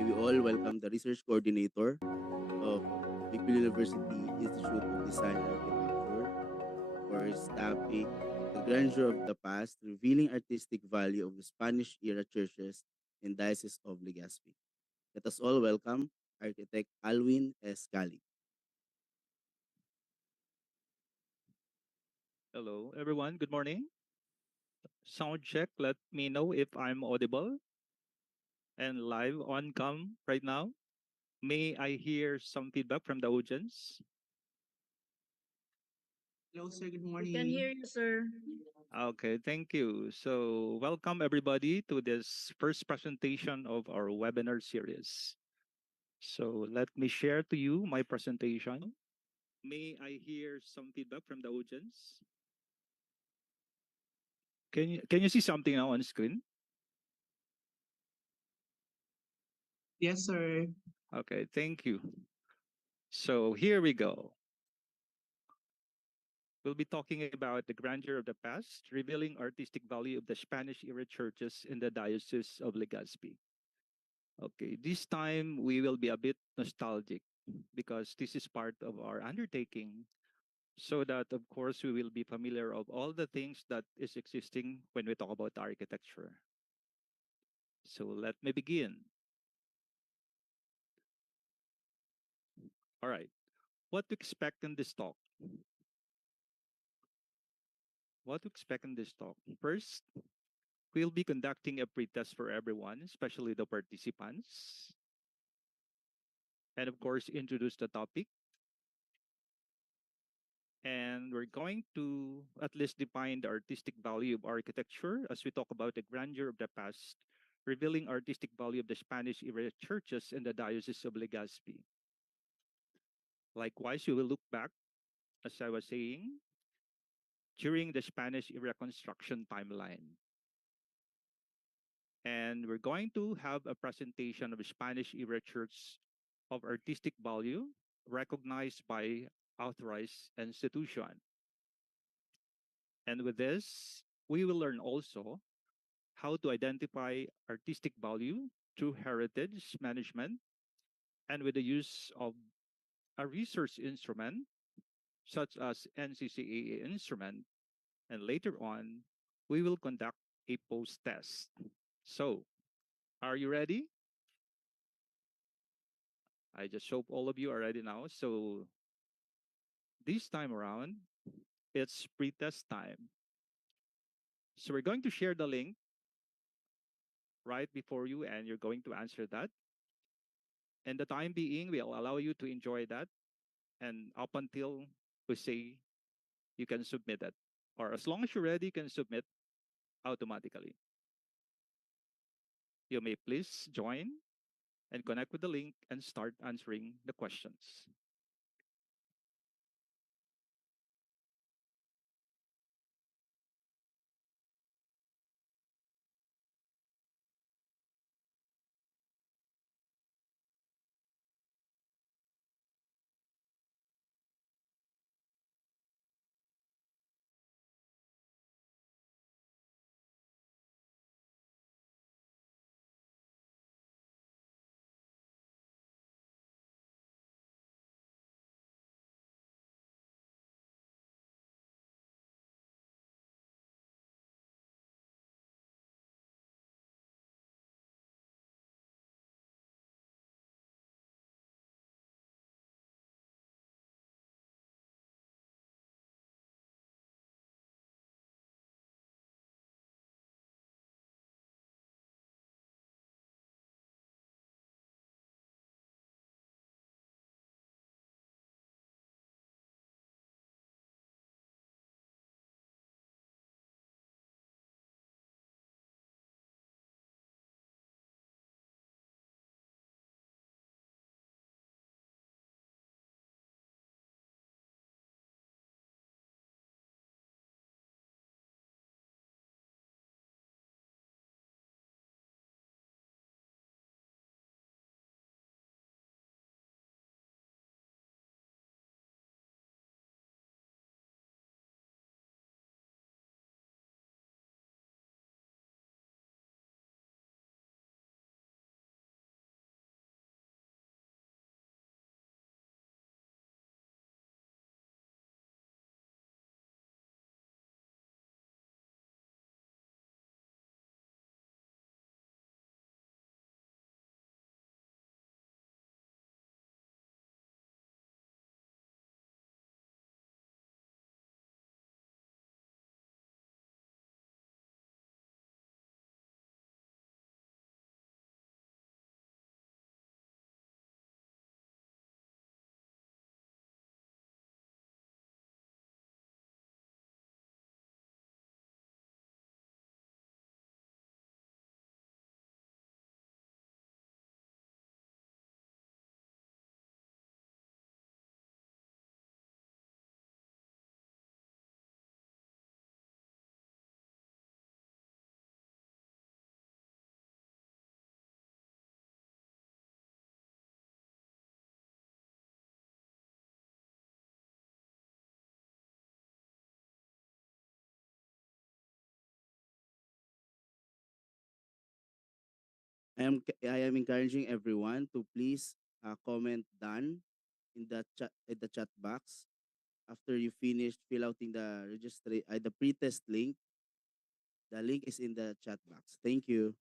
May we all welcome the Research Coordinator of Bicol University Institute of Design and Architecture for his topic, The Grandeur of the Past, Revealing Artistic Value of the Spanish-era Churches in Diocese of Legazpi. Let us all welcome Architect Alwin S. Cali. Hello, everyone. Good morning. Sound check. Let me know if I'm audible and live on cam right now. May I hear some feedback from the audience? Hello, sir. Good We can hear morning. you, sir. Okay, thank you. So, welcome everybody to this first presentation of our webinar series. So, let me share to you my presentation. May I hear some feedback from the audience? Can you see something now on screen? Yes, sir. Okay, thank you. So, here we go. We'll be talking about the grandeur of the past, revealing artistic value of the Spanish era churches in the Diocese of Legazpi. Okay, this time we will be a bit nostalgic because this is part of our undertaking, so that of course we will be familiar of all the things that is existing when we talk about architecture. So let me begin. All right, what to expect in this talk? What to expect in this talk? First, we'll be conducting a pre-test for everyone, especially the participants, and of course introduce the topic, and we're going to at least define the artistic value of architecture as we talk about the grandeur of the past, revealing artistic value of the Spanish era churches in the Diocese of Legazpi. Likewise, we will look back, as I was saying, during the Spanish era construction timeline, and we're going to have a presentation of the Spanish era church of artistic value recognized by authorized institution. And with this, we will learn also how to identify artistic value through heritage management and with the use of a research instrument such as NCCAA instrument. And later on, we will conduct a post test. So, are you ready? I just hope all of you are ready now. So, this time around, it's pre-test time. So, we're going to share the link right before you, and you're going to answer that. And the time being, we'll allow you to enjoy that. And up until we say you can submit it, or as long as you're ready, you can submit automatically. You may please join and connect with the link and start answering the questions. I am encouraging everyone to please comment done in the chat box after you finish fill outing the pre-test link. The link is in the chat box. Thank you.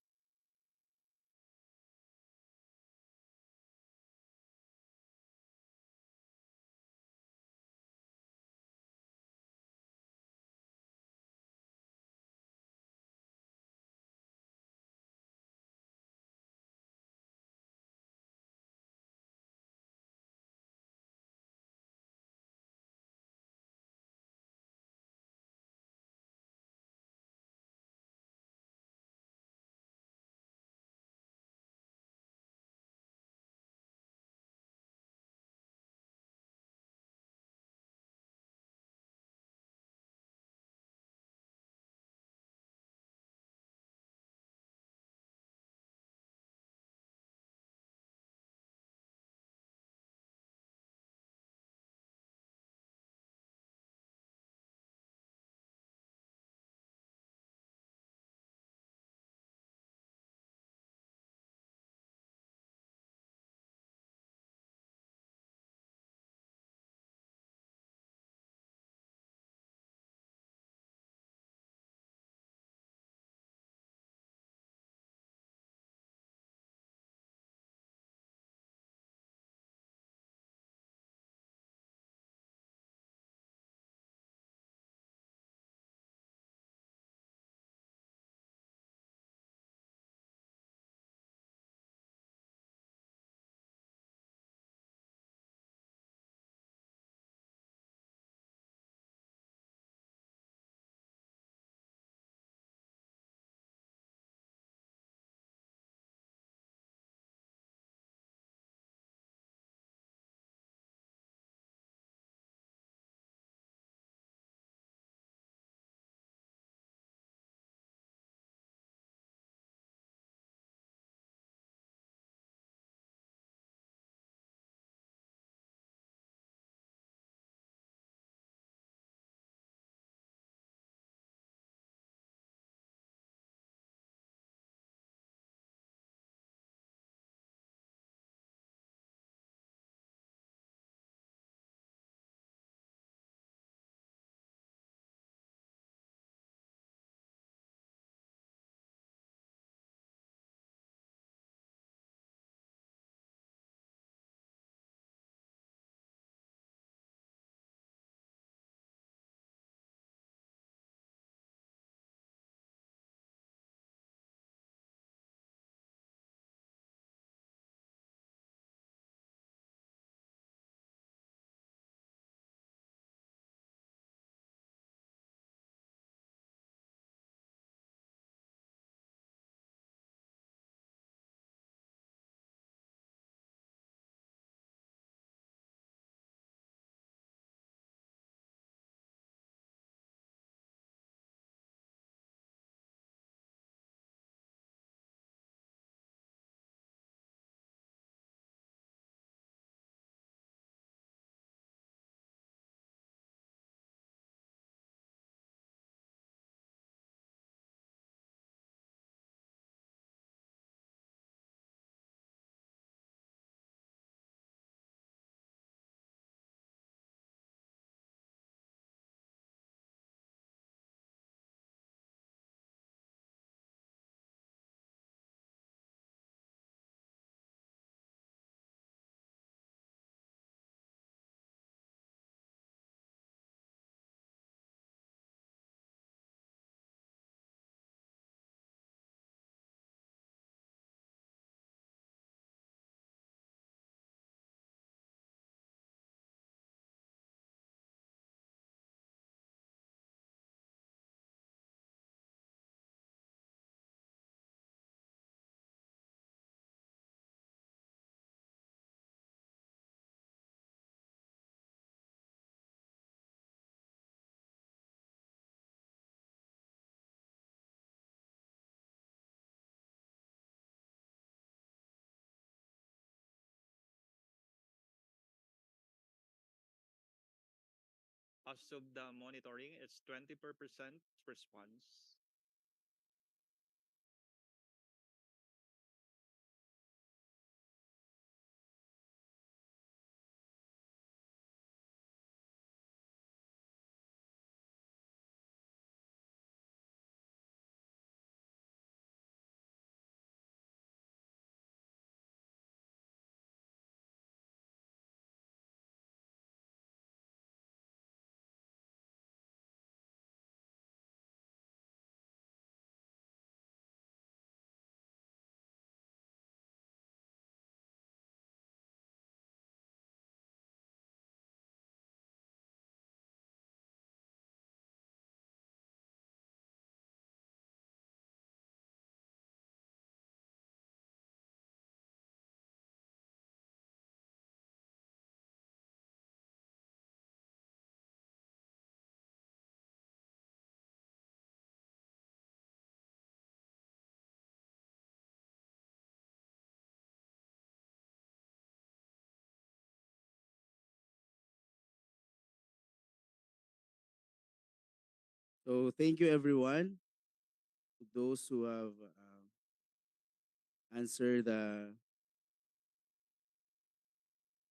As of the monitoring, it's 20% response. So thank you everyone to those who have answered the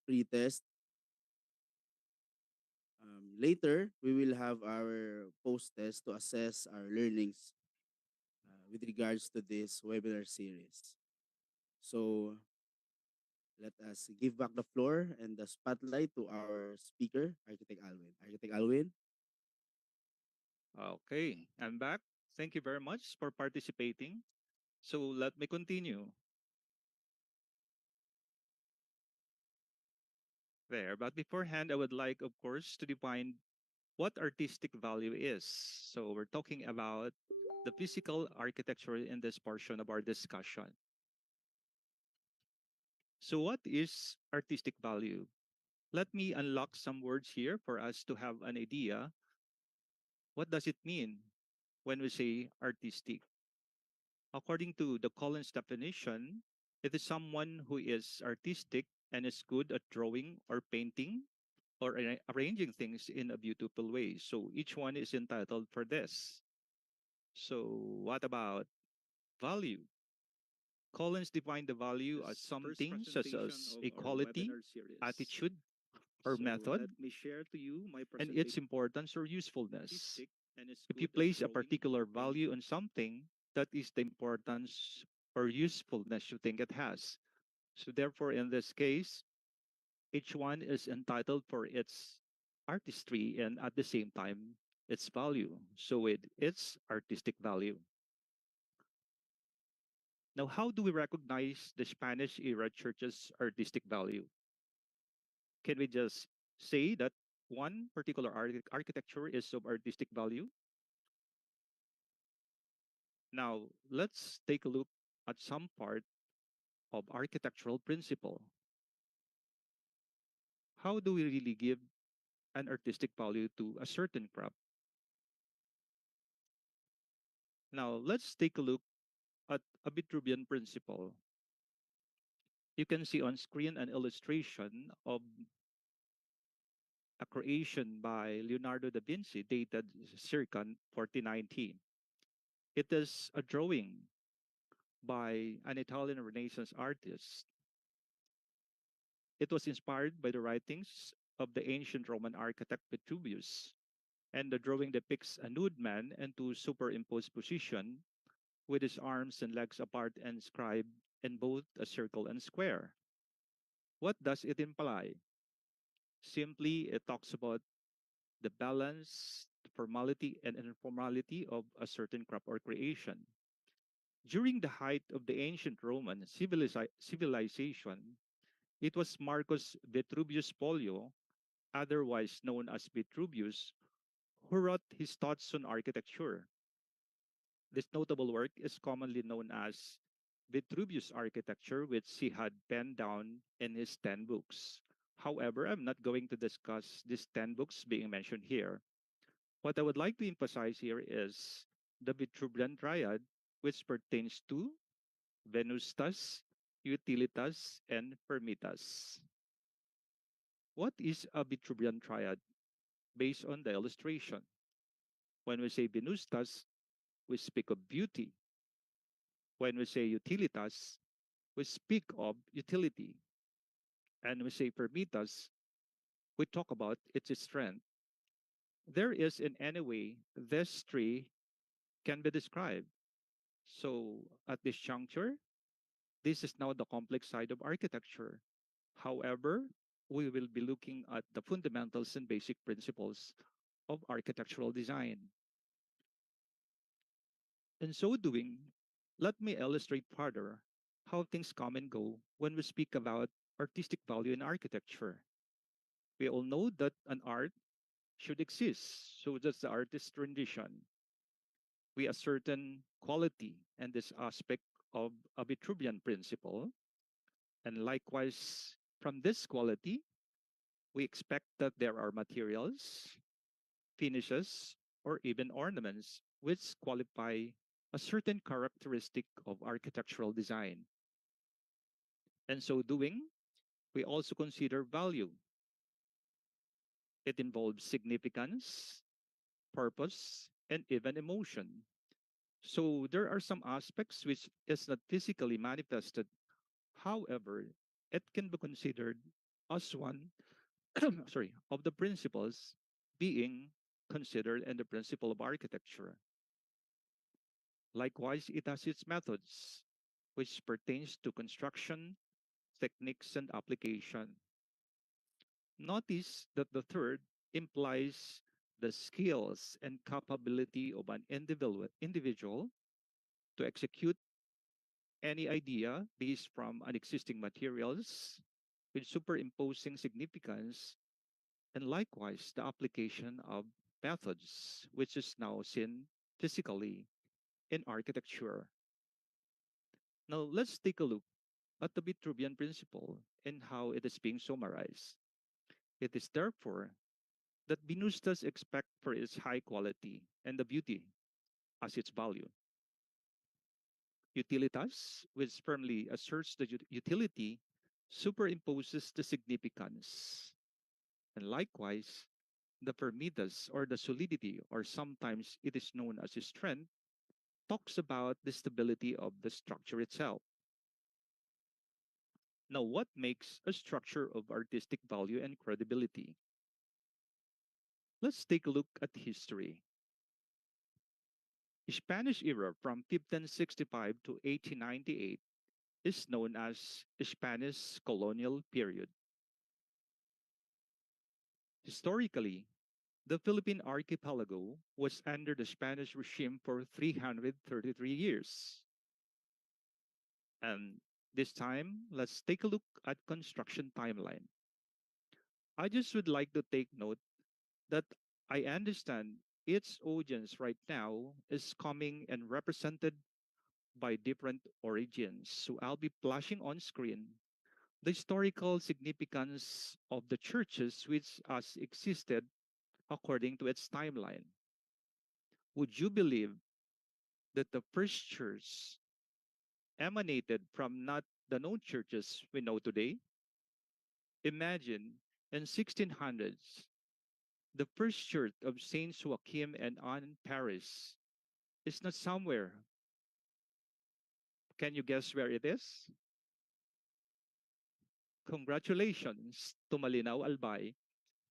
pre-test. Later, we will have our post-test to assess our learnings with regards to this webinar series. So let us give back the floor and the spotlight to our speaker, Architect Alwin. Architect Alwin. Okay, I'm back. Thank you very much for participating. So let me continue there. But beforehand, I would like, of course, to define what artistic value is. So we're talking about the physical architecture in this portion of our discussion. So what is artistic value? Let me unlock some words here for us to have an idea. What does it mean when we say artistic? According to the Collins definition, it is someone who is artistic and is good at drawing or painting or arranging things in a beautiful way. So each one is entitled for this. So what about value? Collins defined the value as something such as a quality, attitude, or method, and its importance or usefulness. If you place a particular value on something, that is the importance or usefulness you think it has. So therefore, in this case, each one is entitled for its artistry and at the same time its value. So it's artistic value. Now, how do we recognize the Spanish era church's artistic value? Can we just say that one particular architecture is of artistic value? Now, let's take a look at some part of architectural principle. How do we really give an artistic value to a certain craft? Now, let's take a look at a Vitruvian principle. You can see on screen an illustration of a creation by Leonardo da Vinci dated circa 1419. It is a drawing by an Italian Renaissance artist. It was inspired by the writings of the ancient Roman architect Vitruvius, and the drawing depicts a nude man in two superimposed position with his arms and legs apart and inscribed in both a circle and square. What does it imply? Simply, it talks about the balance, the formality, and informality of a certain craft or creation. During the height of the ancient Roman civilization, it was Marcus Vitruvius Polio, otherwise known as Vitruvius, who wrote his thoughts on architecture. This notable work is commonly known as Vitruvius' Architecture, which he had penned down in his 10 books. However, I'm not going to discuss these 10 books being mentioned here. What I would like to emphasize here is the Vitruvian triad, which pertains to Venustas, Utilitas, and Firmitas. What is a Vitruvian triad? Based on the illustration, when we say Venustas, we speak of beauty. When we say Utilitas, we speak of utility. And we say Firmitas, we talk about its strength. There is in any way this tree can be described. So at this juncture, this is now the complex side of architecture. However, we will be looking at the fundamentals and basic principles of architectural design. In so doing, let me illustrate further how things come and go when we speak about artistic value in architecture. We all know that an art should exist, so that's the artist's rendition. We ascertain quality and this aspect of a Vitruvian principle, and likewise, from this quality, we expect that there are materials, finishes, or even ornaments which qualify a certain characteristic of architectural design. In so doing, we also consider value. It involves significance, purpose, and even emotion. So there are some aspects which is not physically manifested. However, it can be considered as one sorry, of the principles being considered in the principle of architecture. Likewise, it has its methods, which pertains to construction, techniques, and application. Notice that the third implies the skills and capability of an individual to execute any idea based from an existing materials with superimposing significance, and likewise the application of methods, which is now seen physically in architecture. Now let's take a look at the Vitruvian principle and how it is being summarized. It is therefore that Venustas expect for its high quality and the beauty as its value. Utilitas, which firmly asserts the utility, superimposes the significance. And likewise, the firmitas or the solidity, or sometimes it is known as strength, talks about the stability of the structure itself. Now, what makes a structure of artistic value and credibility? Let's take a look at history. Spanish era from 1565 to 1898 is known as Spanish colonial period. Historically, the Philippine archipelago was under the Spanish regime for 333 years. And this time, let's take a look at construction timeline. I just would like to take note that I understand its audience right now is coming and represented by different origins. So I'll be flashing on screen the historical significance of the churches which has existed according to its timeline. Would you believe that the first church emanated from not the known churches we know today? Imagine in 1600s, the first church of Saints Joachim and Anne in Paris is not somewhere. Can you guess where it is? Congratulations to Malinaw Albay,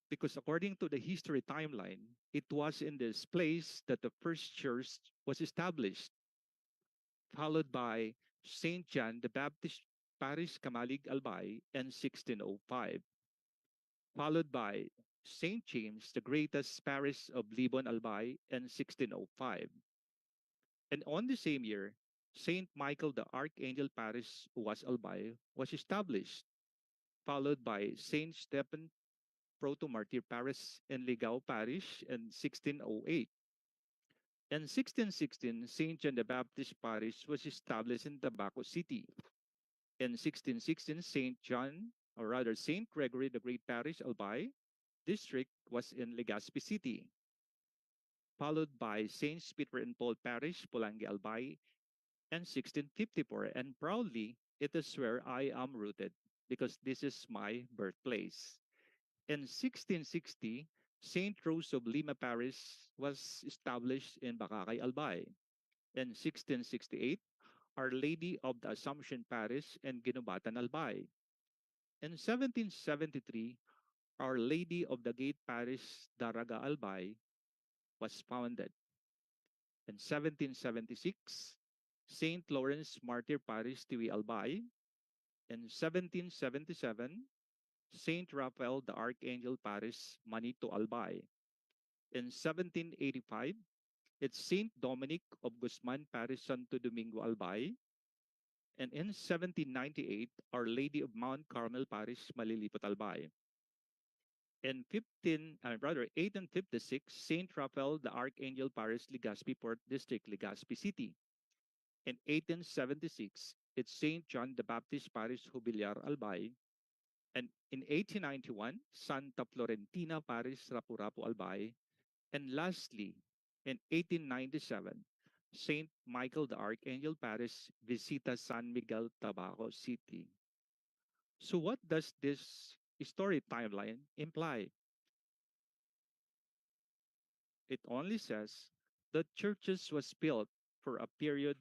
because according to the history timeline, it was in this place that the first church was established, followed by Saint John the Baptist Paris Kamalig Albay in 1605, followed by Saint James the Greatest Parish of Libon Albay in 1605. And on the same year, Saint Michael the Archangel Parish was Albay was established, followed by Saint Stephen Proto-Martyr Parish in Ligao Parish in 1608. In 1616, St. John the Baptist Parish was established in Tabaco City. In 1616, St. John, or rather St. Gregory the Great Parish, Albay District was in Legazpi City, followed by Saints Peter and Paul Parish, Pulangi, Albay, in 1654. And proudly, it is where I am rooted because this is my birthplace. In 1660, St. Rose of Lima Parish was established in Bacacay, Albay. In 1668, Our Lady of the Assumption Parish in Ginubatan, Albay. In 1773, Our Lady of the Gate Parish, Daraga, Albay, was founded. In 1776, St. Lawrence Martyr Parish, Tiwi, Albay. In 1777, St. Raphael the Archangel Parish, Manito, Albay. In 1785, it's St. Dominic of Guzman Parish, Santo Domingo, Albay. And in 1798, Our Lady of Mount Carmel Parish, Malilipot, Albay. In 1856, St. Raphael the Archangel Parish, Legazpi Port District, Legazpi City. In 1876, it's St. John the Baptist Parish, Jubilar, Albay. And in 1891, Santa Florentina Parish, Rapu-Rapu, Albay. And lastly, in 1897, St. Michael the Archangel Parish, Visita San Miguel, Tabaco City. So what does this story timeline imply? It only says The churches was built for a period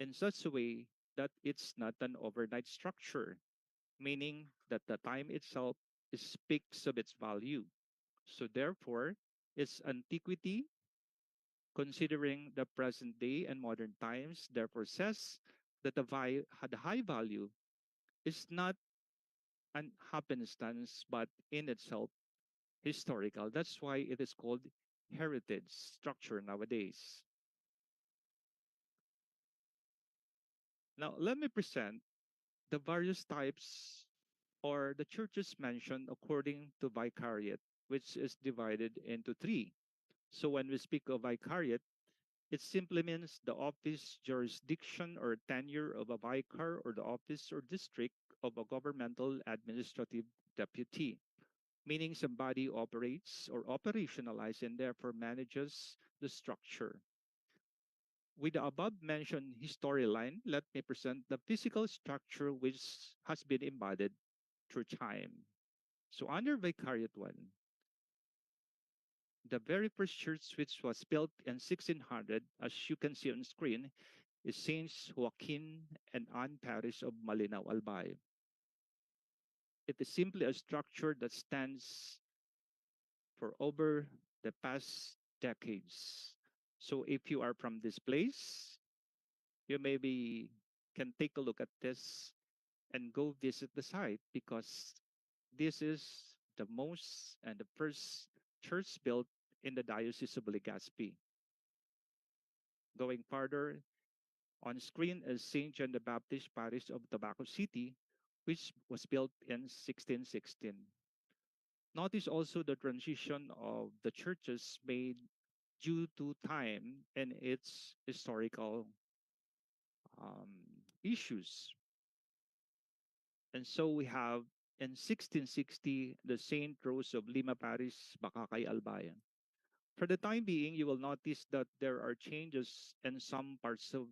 in such a way that it's not an overnight structure, meaning that the time itself speaks of its value. So therefore, its antiquity, considering the present day and modern times, therefore says that the high value is not an happenstance, but in itself historical. That's why it is called heritage structure nowadays. Now, let me present the various types or the churches mentioned according to vicariate, which is divided into three. So when we speak of vicariate, it simply means the office, jurisdiction, or tenure of a vicar or the office or district of a governmental administrative deputy, meaning somebody operates or operationalizes and therefore manages the structure. With the above mentioned storyline, let me present the physical structure which has been embodied through time. So under Vicariate 1, the very first church which was built in 1600, as you can see on screen, is Saints Joaquin and Anne Parish of Malinaw, Albay. It is simply a structure that stands for over the past decades. So if you are from this place, you maybe can take a look at this and go visit the site because this is the most and the first church built in the Diocese of Legazpi. Going further, on screen is St. John the Baptist Parish of Tabaco City, which was built in 1616. Notice also the transition of the churches made due to time and its historical issues. And so we have in 1660 the Saint Rose of Lima Parish, Bacacay, Albayan. For the time being, you will notice that there are changes in some parts of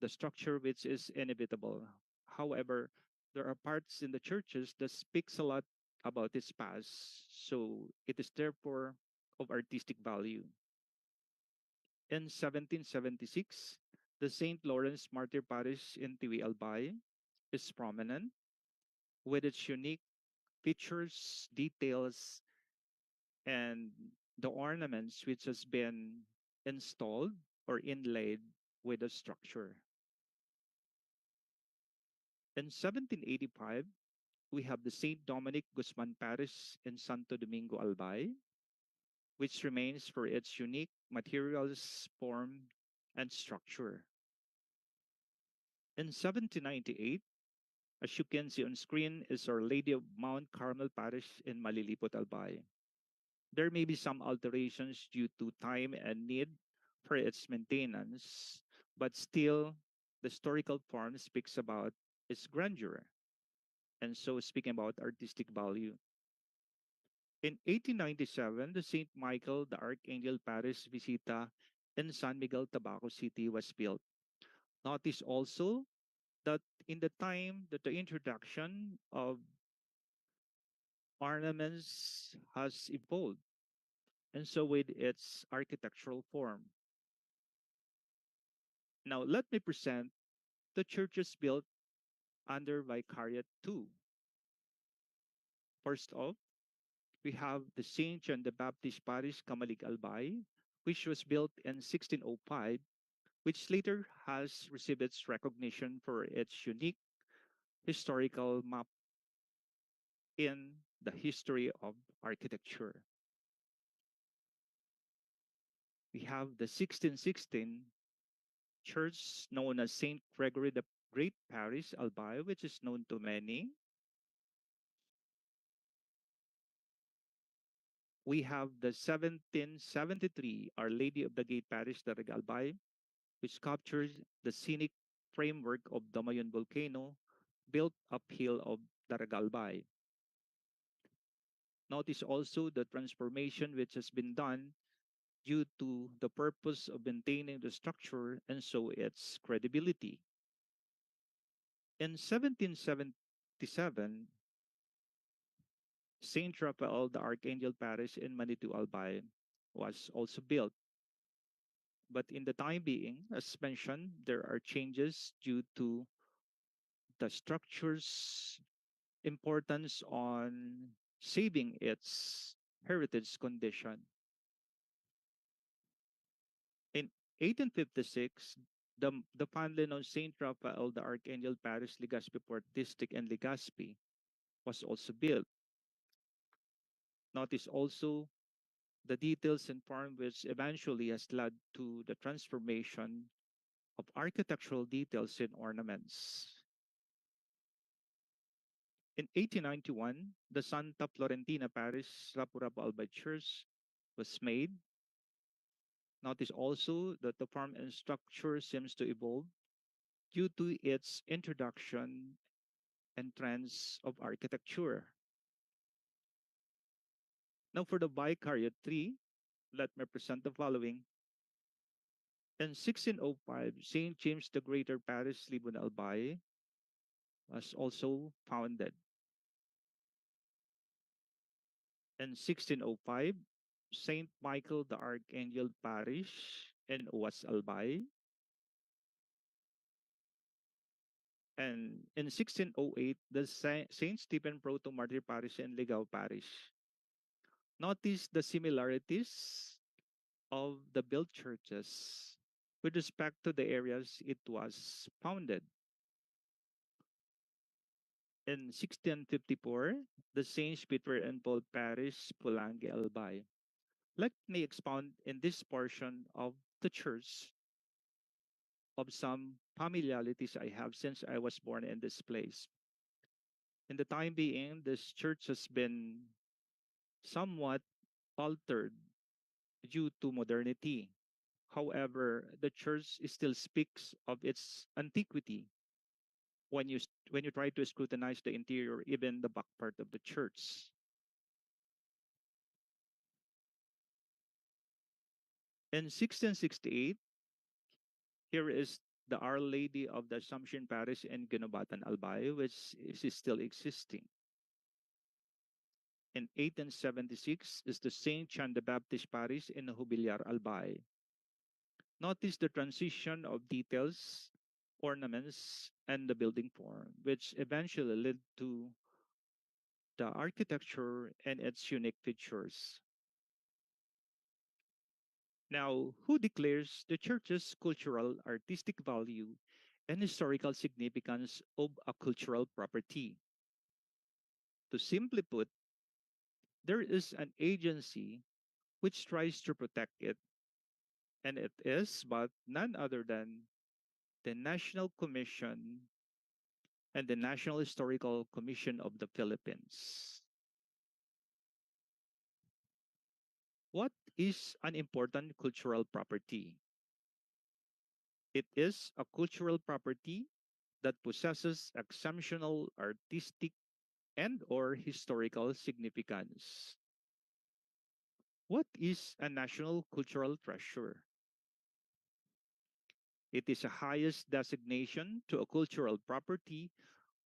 the structure which is inevitable. However, there are parts in the churches that speaks a lot about its past, so it is therefore of artistic value. In 1776, the St. Lawrence Martyr Parish in Tiwi Albay is prominent with its unique features, details, and the ornaments which has been installed or inlaid with the structure. In 1785, we have the St. Dominic Guzman Parish in Santo Domingo, Albay, which remains for its unique materials, form, and structure. In 1798, as you can see on screen, is Our Lady of Mount Carmel Parish in Malilipot, Albay. There may be some alterations due to time and need for its maintenance, but still, the historical form speaks about its grandeur, and so speaking about artistic value. In 1897, the St. Michael the Archangel Parish Visita in San Miguel, Tabaco City was built. Notice also that in the time that the introduction of ornaments has evolved, and so with its architectural form. Now, let me present the churches built under Vicariate 2. First off, we have the St. John the Baptist Parish, Kamalig Albay, which was built in 1605, which later has received its recognition for its unique historical map in the history of architecture. We have the 1616 church known as St. Gregory the Great Parish, Albay, which is known to many. We have the 1773 Our Lady of the Gate Parish, Darag Albay, which captures the scenic framework of Damayon volcano built uphill of Daragalbay. Notice also the transformation which has been done due to the purpose of maintaining the structure and so its credibility. In 1777, Saint Raphael the Archangel Parish in Manitou Albay was also built. But in the time being, as mentioned, there are changes due to the structure's importance on saving its heritage condition. In 1856, the fondly known Saint Raphael the Archangel Parish Legazpi Port District and Legazpi was also built. Notice also the details and form which eventually has led to the transformation of architectural details in ornaments. In 1891, the Santa Florentina Parish Lapu-Lapu Albay Church was made. Notice also that the form and structure seems to evolve due to its introduction and trends of architecture. Now for the Vicariate tree, let me present the following. In 1605, St. James the Greater Parish, Libon Albay, was also founded. In 1605, St. Michael the Archangel Parish in Uwas Albay. And in 1608, the St. Stephen Proto Martyr Parish in Ligao Parish. Notice the similarities of the built churches with respect to the areas it was founded. In 1654, the Saints Peter and Paul Parish, Pulangi, Albay. Let me expound in this portion of the church of some familiarities I have since I was born in this place. In the time being, this church has been somewhat altered due to modernity. However, the church still speaks of its antiquity when you try to scrutinize the interior, even the back part of the church. In 1668, here is the Our Lady of the Assumption Parish in Ginobatan, Albay, which is still existing. In 1876 is the St. John the Baptist Parish in Jubilar, Albay. Notice the transition of details, ornaments, and the building form, which eventually led to the architecture and its unique features. Now, who declares the church's cultural, artistic value and historical significance of a cultural property? To simply put, there is an agency which tries to protect it, and it is but none other than the National Commission and the National Historical Commission of the Philippines. What is an important cultural property? It is a cultural property that possesses exceptional artistic and or historical significance. What is a national cultural treasure? It is a highest designation to a cultural property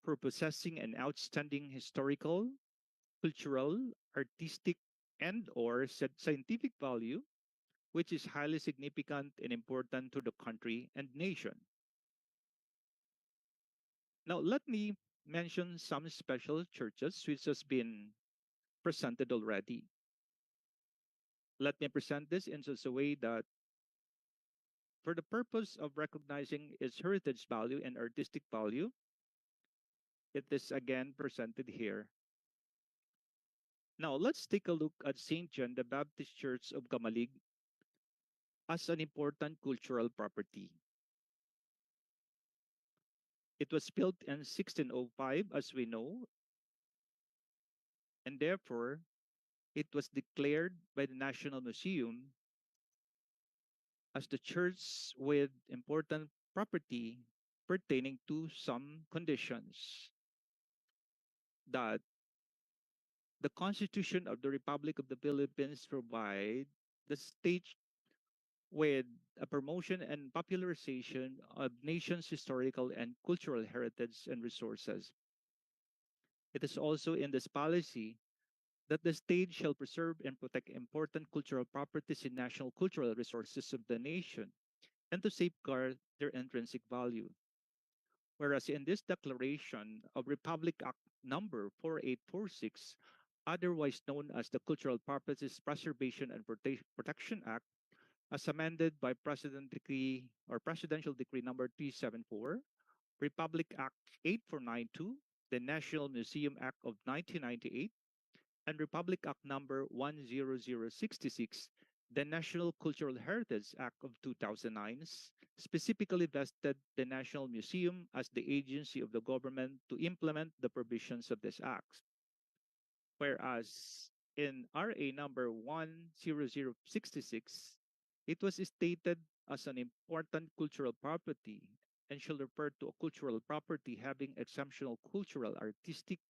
for possessing an outstanding historical, cultural, artistic, and or scientific value, which is highly significant and important to the country and nation. Now, let me mention some special churches which has been presented already. Let me present this in such a way that for the purpose of recognizing its heritage value and artistic value, it is again presented here. Now, let's take a look at St. John the Baptist Church of Kamalig as an important cultural property. It was built in 1605, as we know, and therefore it was declared by the National Museum as the church with important property pertaining to some conditions that the Constitution of the Republic of the Philippines provide the state with a promotion and popularization of nation's historical and cultural heritage and resources. It is also in this policy that the state shall preserve and protect important cultural properties and national cultural resources of the nation, and to safeguard their intrinsic value. Whereas in this declaration of Republic Act number 4846, otherwise known as the Cultural Properties Preservation and Protection Act, as amended by Presidential Decree number 374, Republic Act 8492, the National Museum Act of 1998, and Republic Act number 10066, the National Cultural Heritage Act of 2009, specifically vested the National Museum as the agency of the government to implement the provisions of this act. Whereas in RA number 10066, it was stated as an important cultural property and shall refer to a cultural property having exceptional cultural, artistic,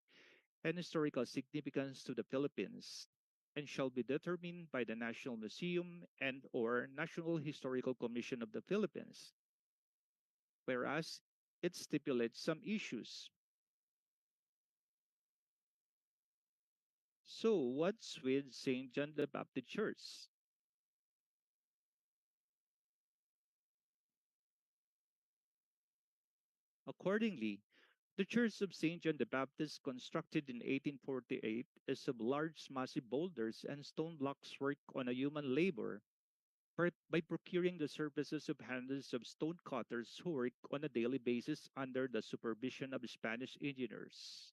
and historical significance to the Philippines and shall be determined by the National Museum and or National Historical Commission of the Philippines, whereas it stipulates some issues. So what's with St. John the Baptist Church? Accordingly, the Church of St. John the Baptist, constructed in 1848, is of large massive boulders and stone blocks worked on a human labor by procuring the services of hundreds of stone cutters who work on a daily basis under the supervision of Spanish engineers.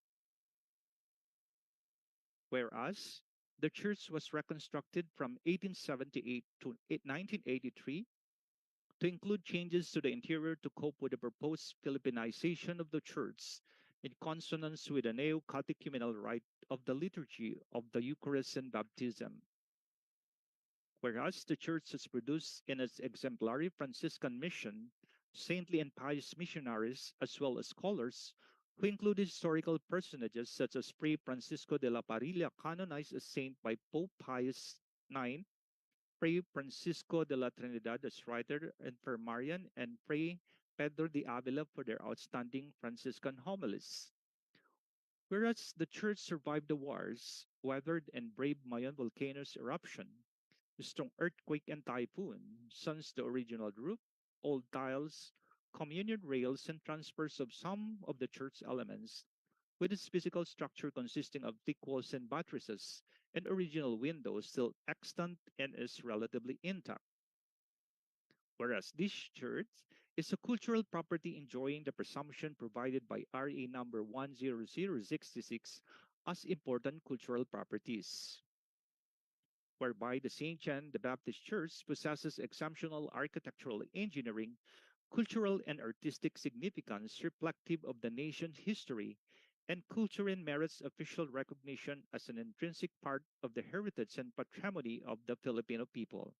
Whereas the church was reconstructed from 1878 to 1983 to include changes to the interior to cope with the proposed Philippinization of the church in consonance with the neo-catechumenal rite of the liturgy of the Eucharist and baptism. Whereas the church has produced in its exemplary Franciscan mission saintly and pious missionaries as well as scholars who include historical personages such as Fray Francisco de la Parilla, canonized as saint by Pope Pius IX, Fray Francisco de la Trinidad as writer and Marian, and Fray Pedro de Avila for their outstanding Franciscan homilies. Whereas the church survived the wars, weathered and braved Mayon volcano's eruption, strong earthquake and typhoon, sans the original roof, old tiles, communion rails, and transfers of some of the church elements, with its physical structure consisting of thick walls and buttresses, and original windows still extant and is relatively intact. Whereas this church is a cultural property enjoying the presumption provided by RA number 10066 as important cultural properties, whereby the St. John the Baptist Church possesses exceptional architectural engineering, cultural and artistic significance reflective of the nation's history, and culture and merits official recognition as an intrinsic part of the heritage and patrimony of the Filipino people,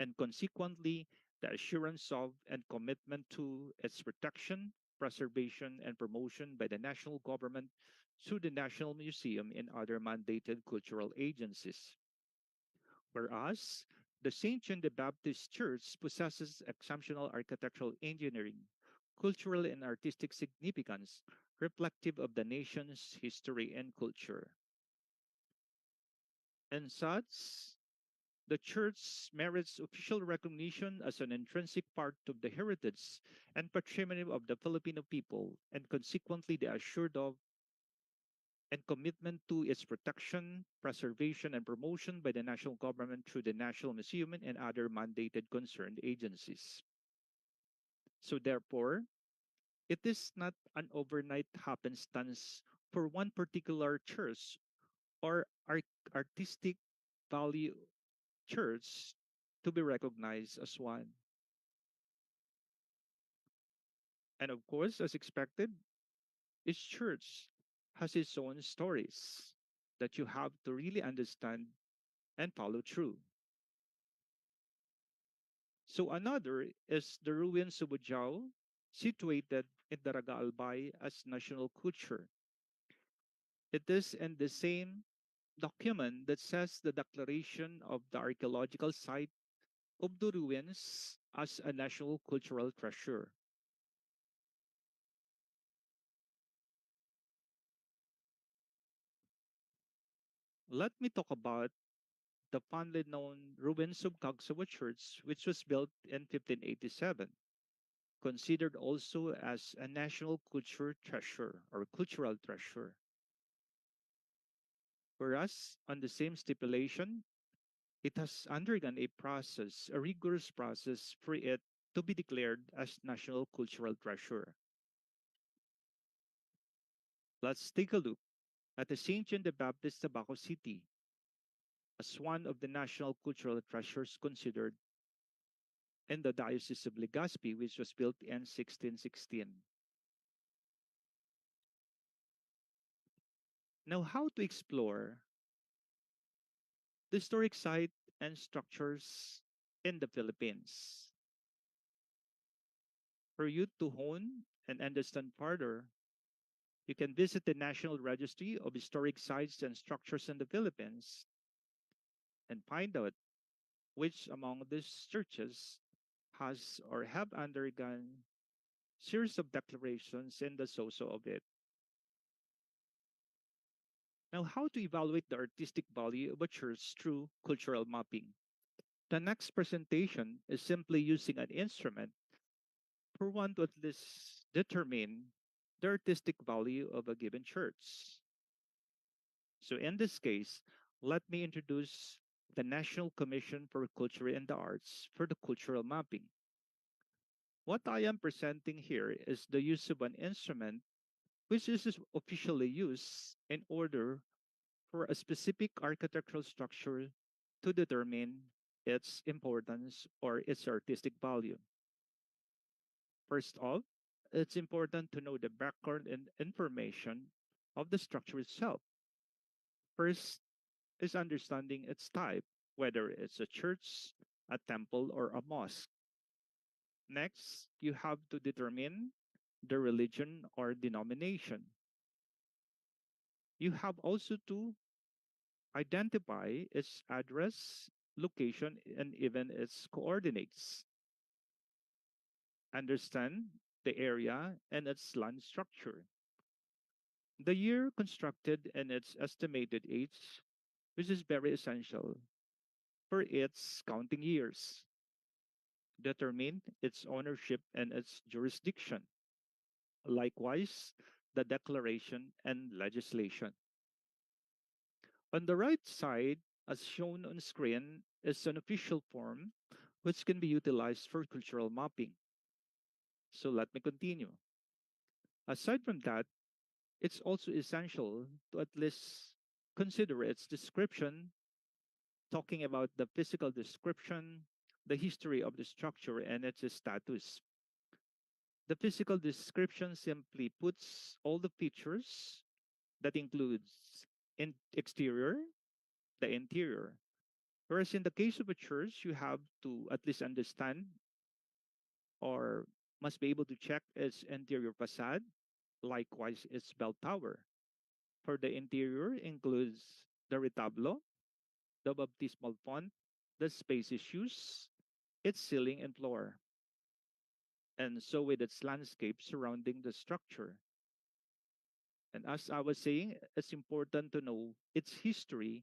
and consequently, the assurance of and commitment to its protection, preservation, and promotion by the national government through the National Museum and other mandated cultural agencies. Whereas the St. John the Baptist Church possesses exceptional architectural engineering, cultural and artistic significance reflective of the nation's history and culture. And such, the church merits official recognition as an intrinsic part of the heritage and patrimony of the Filipino people, and consequently the assured of and commitment to its protection, preservation, and promotion by the national government through the National Museum and other mandated concerned agencies. So, therefore, it is not an overnight happenstance for one particular church or artistic value church to be recognized as one. And of course, as expected, each church has its own stories that you have to really understand and follow through. So another is the ruins of Bujao, situated in Daraga Albay as national culture. It is in the same document that says the declaration of the archaeological site of the ruins as a national cultural treasure. Let me talk about the fondly known ruins of Cagsawa Church, which was built in 1587, considered also as a national culture treasure or cultural treasure. Whereas, on the same stipulation, it has undergone a rigorous process for it to be declared as national cultural treasure. Let's take a look at the St. John the Baptist Tabaco City as one of the national cultural treasures considered in the Diocese of Legazpi, which was built in 1616. Now, how to explore the historic site and structures in the Philippines? For you to hone and understand further, you can visit the National Registry of Historic Sites and Structures in the Philippines and find out which among these churches has or have undergone series of declarations in the so-so of it. Now, how to evaluate the artistic value of a church through cultural mapping? The next presentation is simply using an instrument for one to at least determine the artistic value of a given church. So, in this case, let me introduce the National Commission for Culture and the Arts for the cultural mapping. What I am presenting here is the use of an instrument which is officially used in order for a specific architectural structure to determine its importance or its artistic value. First off, it's important to know the background and information of the structure itself. First is understanding its type, whether it's a church, a temple, or a mosque. Next, you have to determine the religion or denomination. You have also to identify its address, location, and even its coordinates. Understand the area and its land structure. The year constructed and its estimated age, which is very essential for its counting years. Determine its ownership and its jurisdiction. Likewise, the declaration and legislation. On the right side, as shown on screen, is an official form which can be utilized for cultural mapping. So let me continue. Aside from that, it's also essential to at least consider its description, talking about the physical description, the history of the structure, and its status. The physical description simply puts all the features that includes in exterior, the interior. Whereas in the case of a church, you have to at least understand or must be able to check its interior facade, likewise its bell tower. For the interior includes the retablo, the baptismal font, the space issues, its ceiling and floor, and so with its landscape surrounding the structure. And as I was saying, it's important to know its history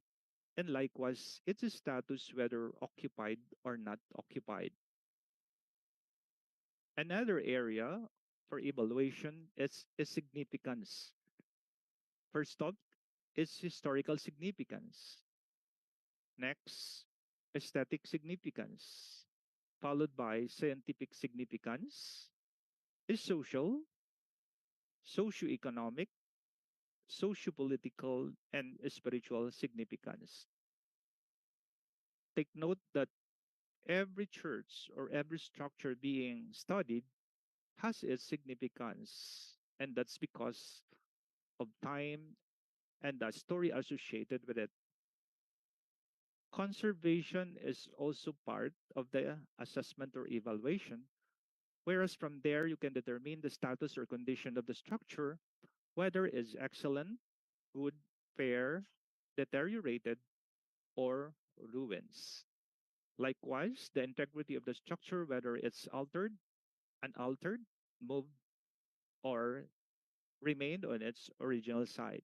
and likewise its status, whether occupied or not occupied. Another area for evaluation is significance. First off, is historical significance. Next, aesthetic significance, followed by scientific significance, is social, socio-economic, socio-political, and spiritual significance. Take note that every church or every structure being studied has its significance, and that's because of time and the story associated with it. Conservation is also part of the assessment or evaluation, whereas from there you can determine the status or condition of the structure, whether it's excellent, good, fair, deteriorated, or ruins. Likewise, the integrity of the structure, whether it's altered, unaltered, moved, or remained on its original site.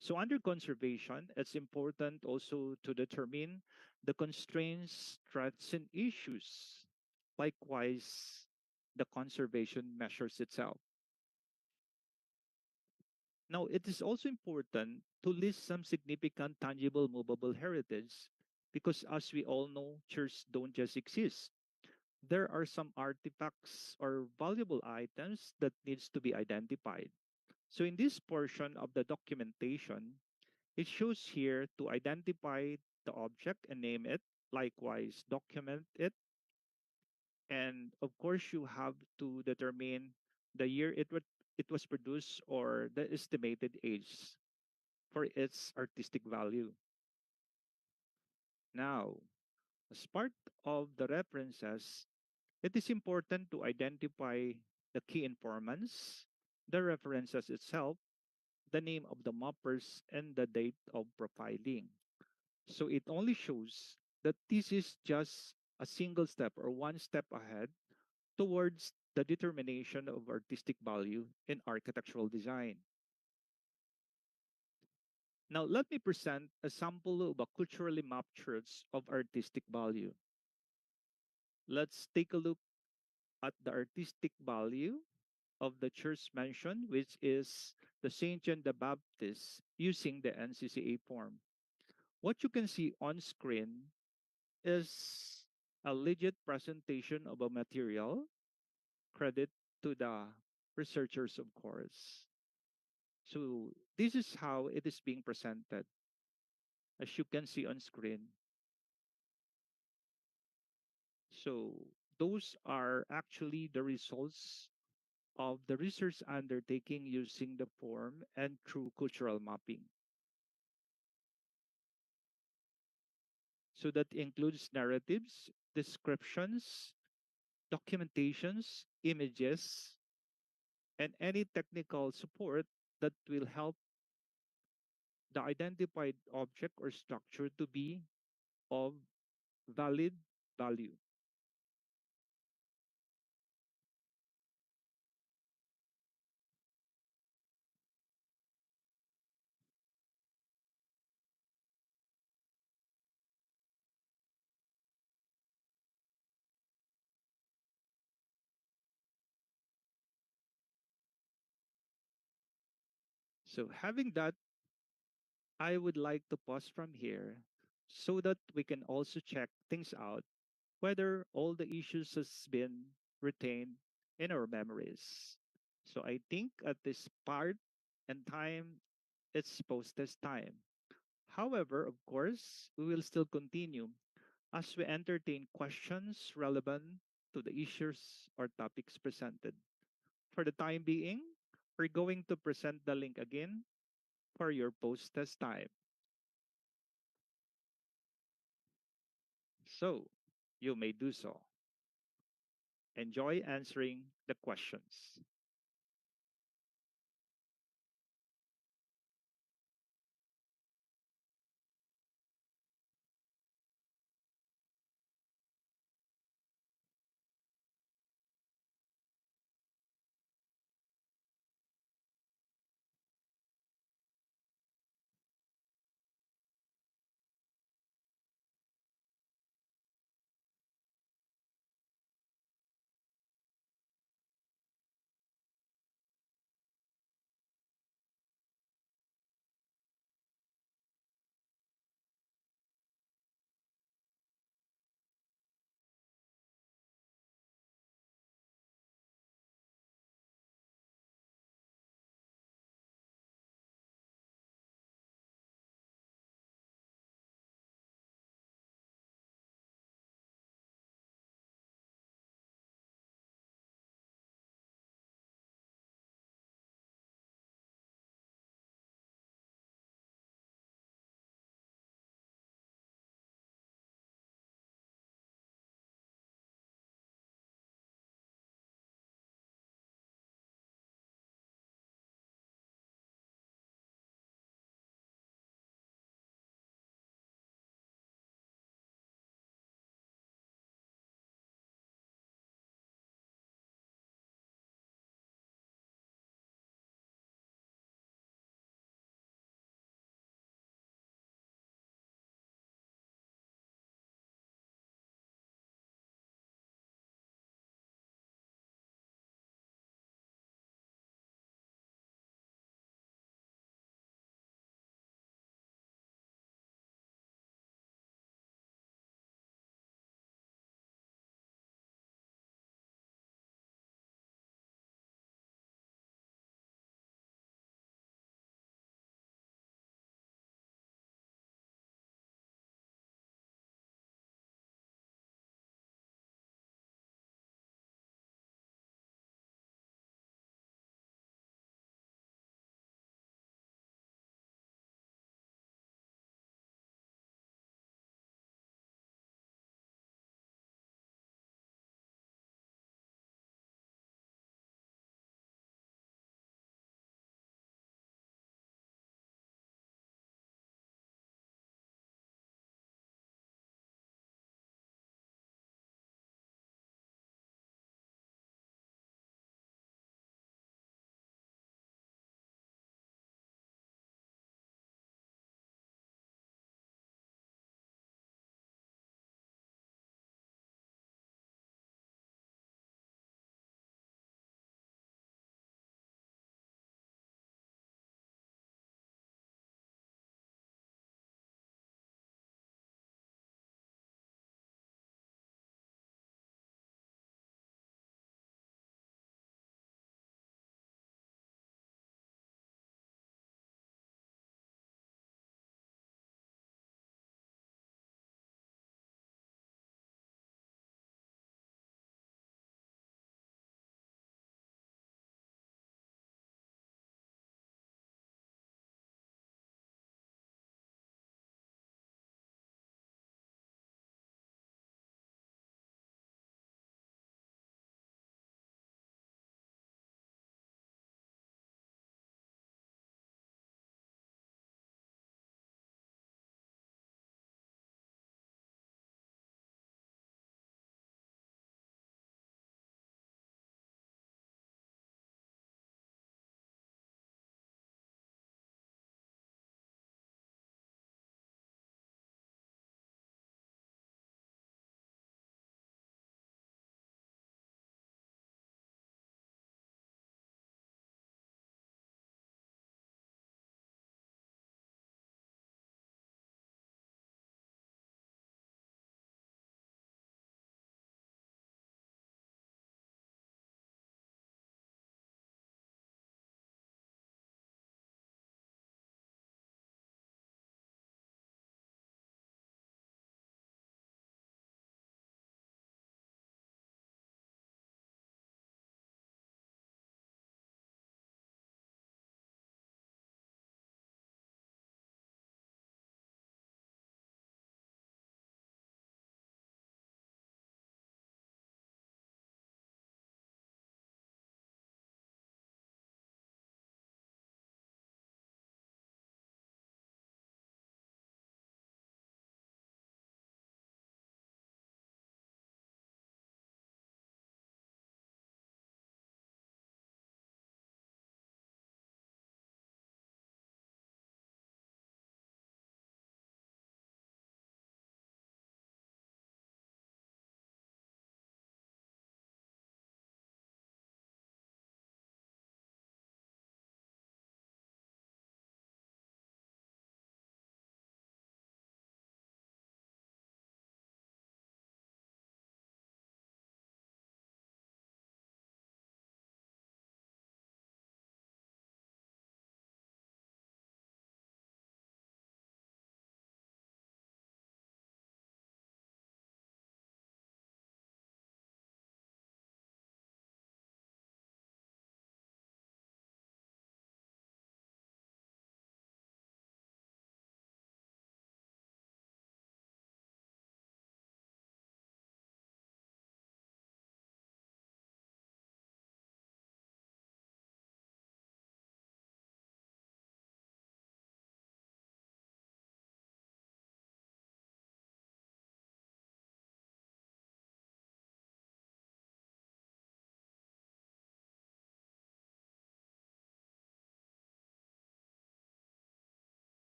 So under conservation, it's important also to determine the constraints, threats, and issues. Likewise, the conservation measures itself. Now, it is also important to list some significant tangible movable heritage because as we all know, churches don't just exist. There are some artifacts or valuable items that needs to be identified. So in this portion of the documentation, it shows here to identify the object and name it, likewise document it, and of course you have to determine the year it was produced or the estimated age for its artistic value. Now, as part of the references, it is important to identify the key informants, the references itself, the name of the mappers, and the date of profiling. So it only shows that this is just a single step or one step ahead towards the determination of artistic value in architectural design. Now, let me present a sample of a culturally mapped church of artistic value. Let's take a look at the artistic value of the church mentioned, which is the St. John the Baptist using the NCCA form. What you can see on screen is a legit presentation of a material, credit to the researchers, of course. So this is how it is being presented. As you can see on screen, so those are actually the results of the research undertaking using the form and through cultural mapping. So that includes narratives, descriptions, documentations, images, and any technical support that will help the identified object or structure to be of valid value. So having that, I would like to pause from here so that we can also check things out whether all the issues has been retained in our memories. So I think at this part and time, it's post-test time. However, of course, we will still continue as we entertain questions relevant to the issues or topics presented. For the time being, we're going to present the link again for your post-test time. So you may do so. Enjoy answering the questions.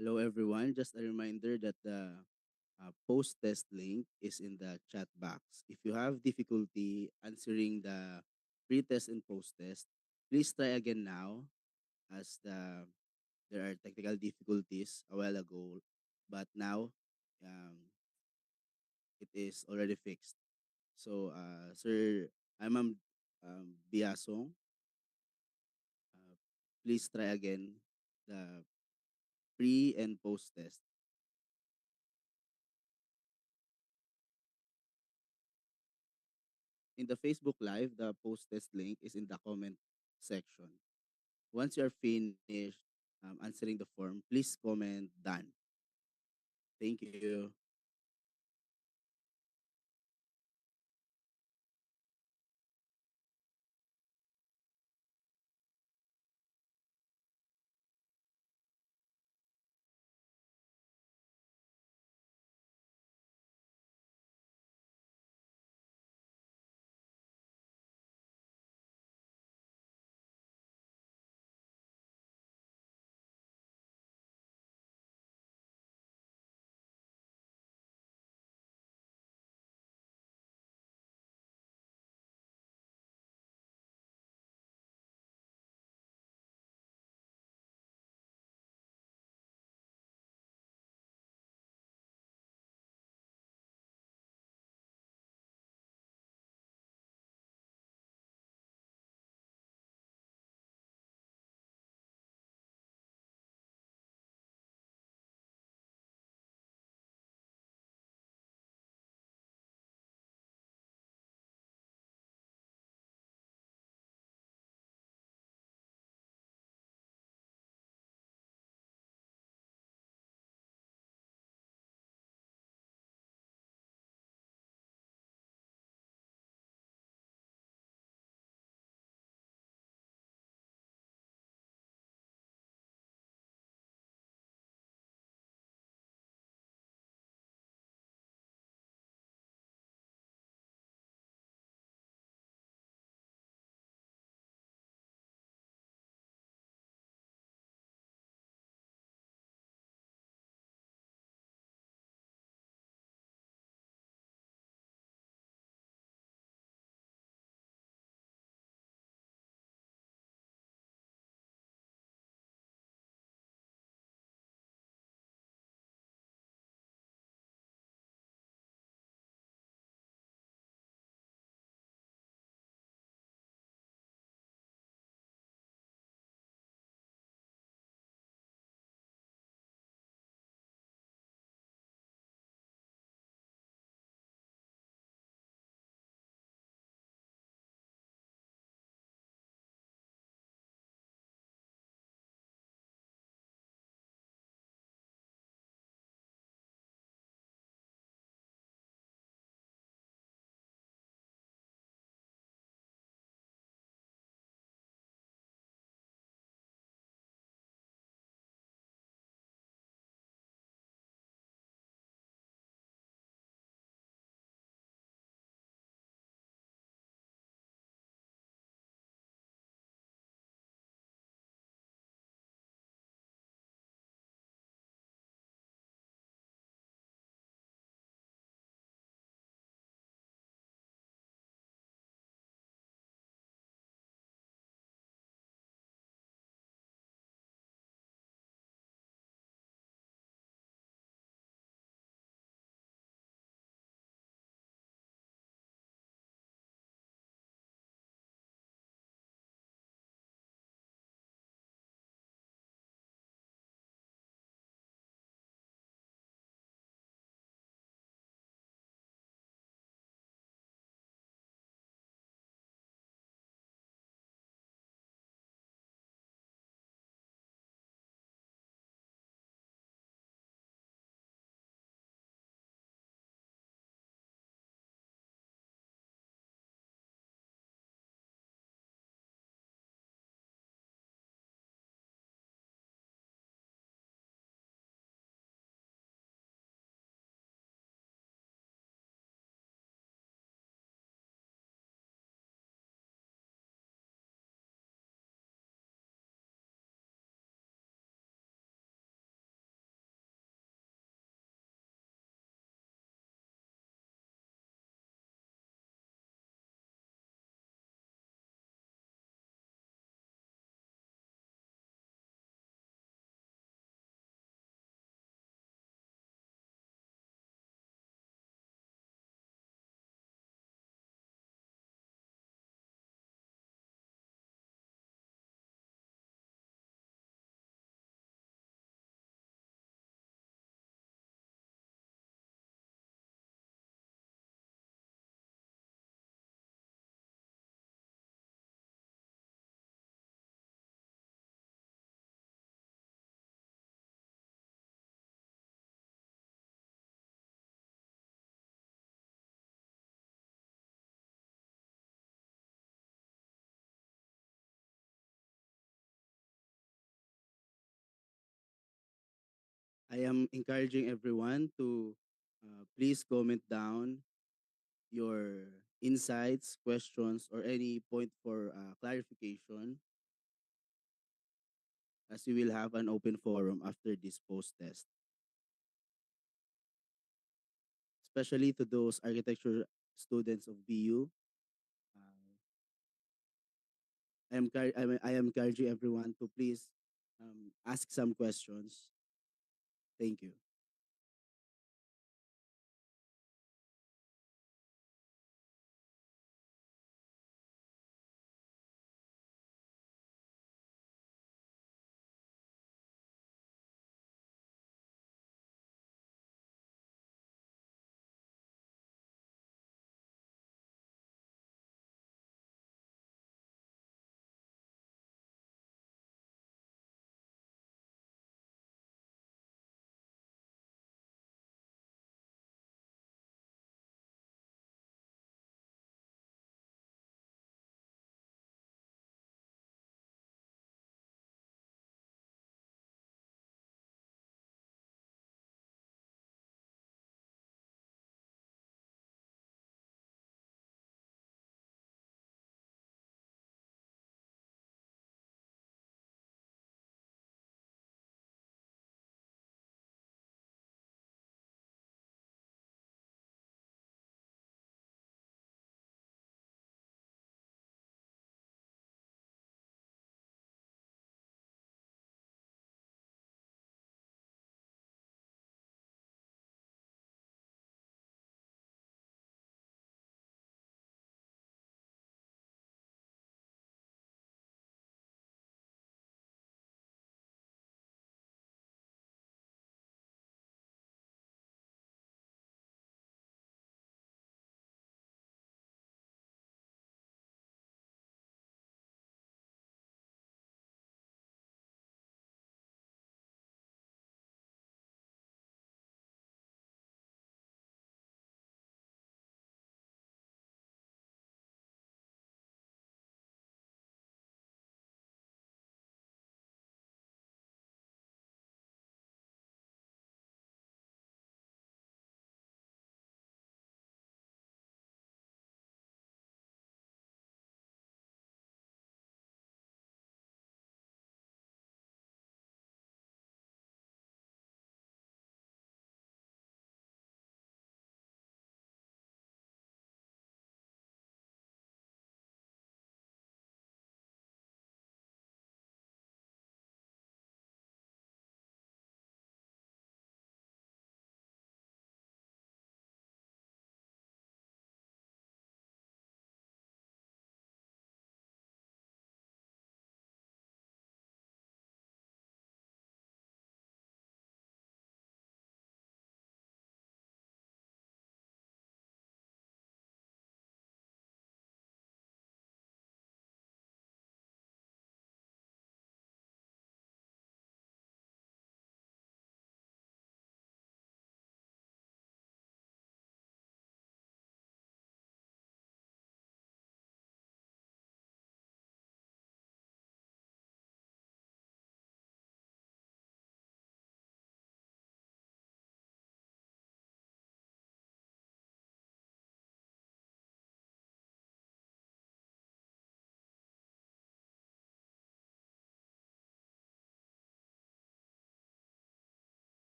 Hello, everyone. Just a reminder that the post test link is in the chat box. If you have difficulty answering the pre test and post test, please try again now, as there are technical difficulties a while ago, but now um, it is already fixed. So, Sir, I'm Biasong. Uh, Please try again the pre and post test. In the Facebook Live, the post test link is in the comment section. Once you're finished answering the form, please comment done. Thank you. I am encouraging everyone to please comment down your insights, questions, or any point for clarification, as we will have an open forum after this post test, especially to those architecture students of BU. Uh, I am encouraging everyone to please ask some questions. Thank you.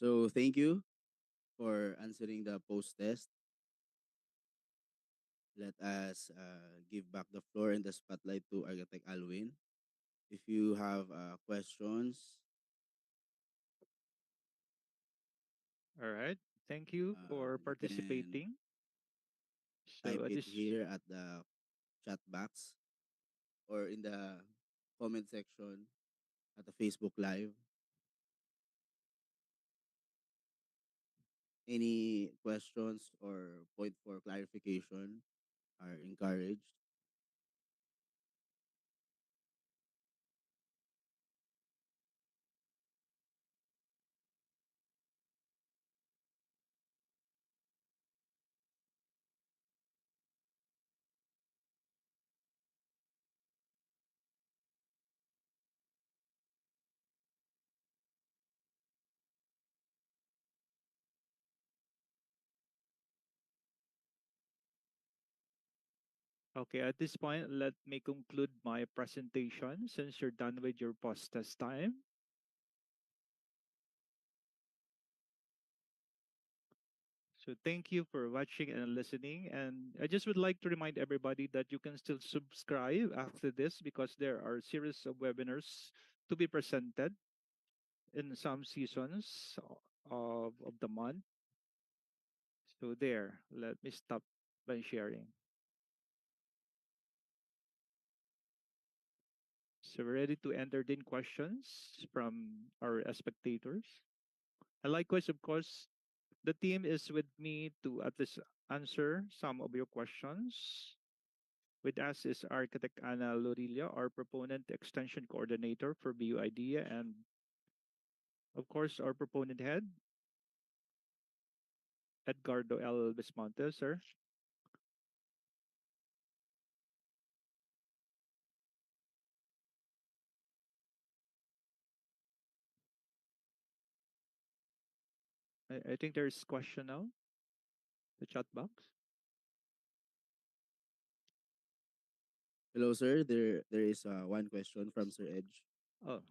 So thank you for answering the post test. Let us give back the floor and the spotlight to Architect Alwin. If you have questions, All right. Thank you for you can participating. So type at it this, here at the chat box or in the comment section at the Facebook Live. Any questions or point for clarification are encouraged. okay, at this point, let me conclude my presentation since you're done with your post test time. So thank you for watching and listening. And I just would like to remind everybody that you can still subscribe after this because there are series of webinars to be presented in some seasons of the month. So there, let me stop by sharing. So we're ready to entertain questions from our spectators. And likewise, of course, the team is with me to at least answer some of your questions. With us is Architect Ana Lorilla, our proponent extension coordinator for BU IDEA, and of course, our proponent head, Edgardo L. Bismonte, sir. I think there's question now, the chat box. Hello, sir. There is one question from Sir Edge. Oh,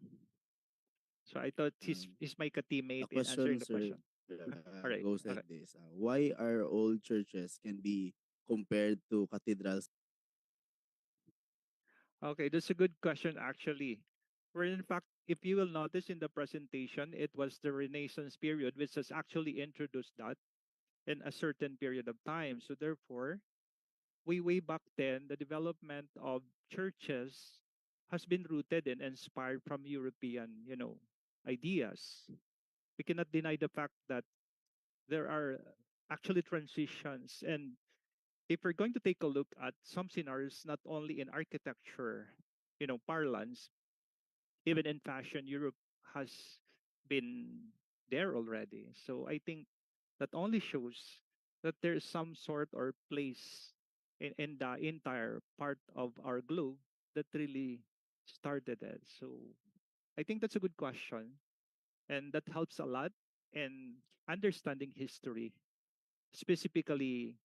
so I thought Um, he's my the teammate in answering question, the sir, question. All right. goes Okay. like this: why are old churches can be compared to cathedrals? Okay, that's a good question actually. Where in fact, if you will notice in the presentation, it was the Renaissance period which has actually introduced that in a certain period of time. So therefore, way back then, the development of churches has been rooted and inspired from European, ideas. We cannot deny the fact that there are actually transitions. And if we're going to take a look at some scenarios, not only in architecture, parlance, even in fashion, Europe has been there already. So I think that only shows that there's some sort or place in the entire part of our globe that really started it. So I think that's a good question. And that helps a lot in understanding history, specifically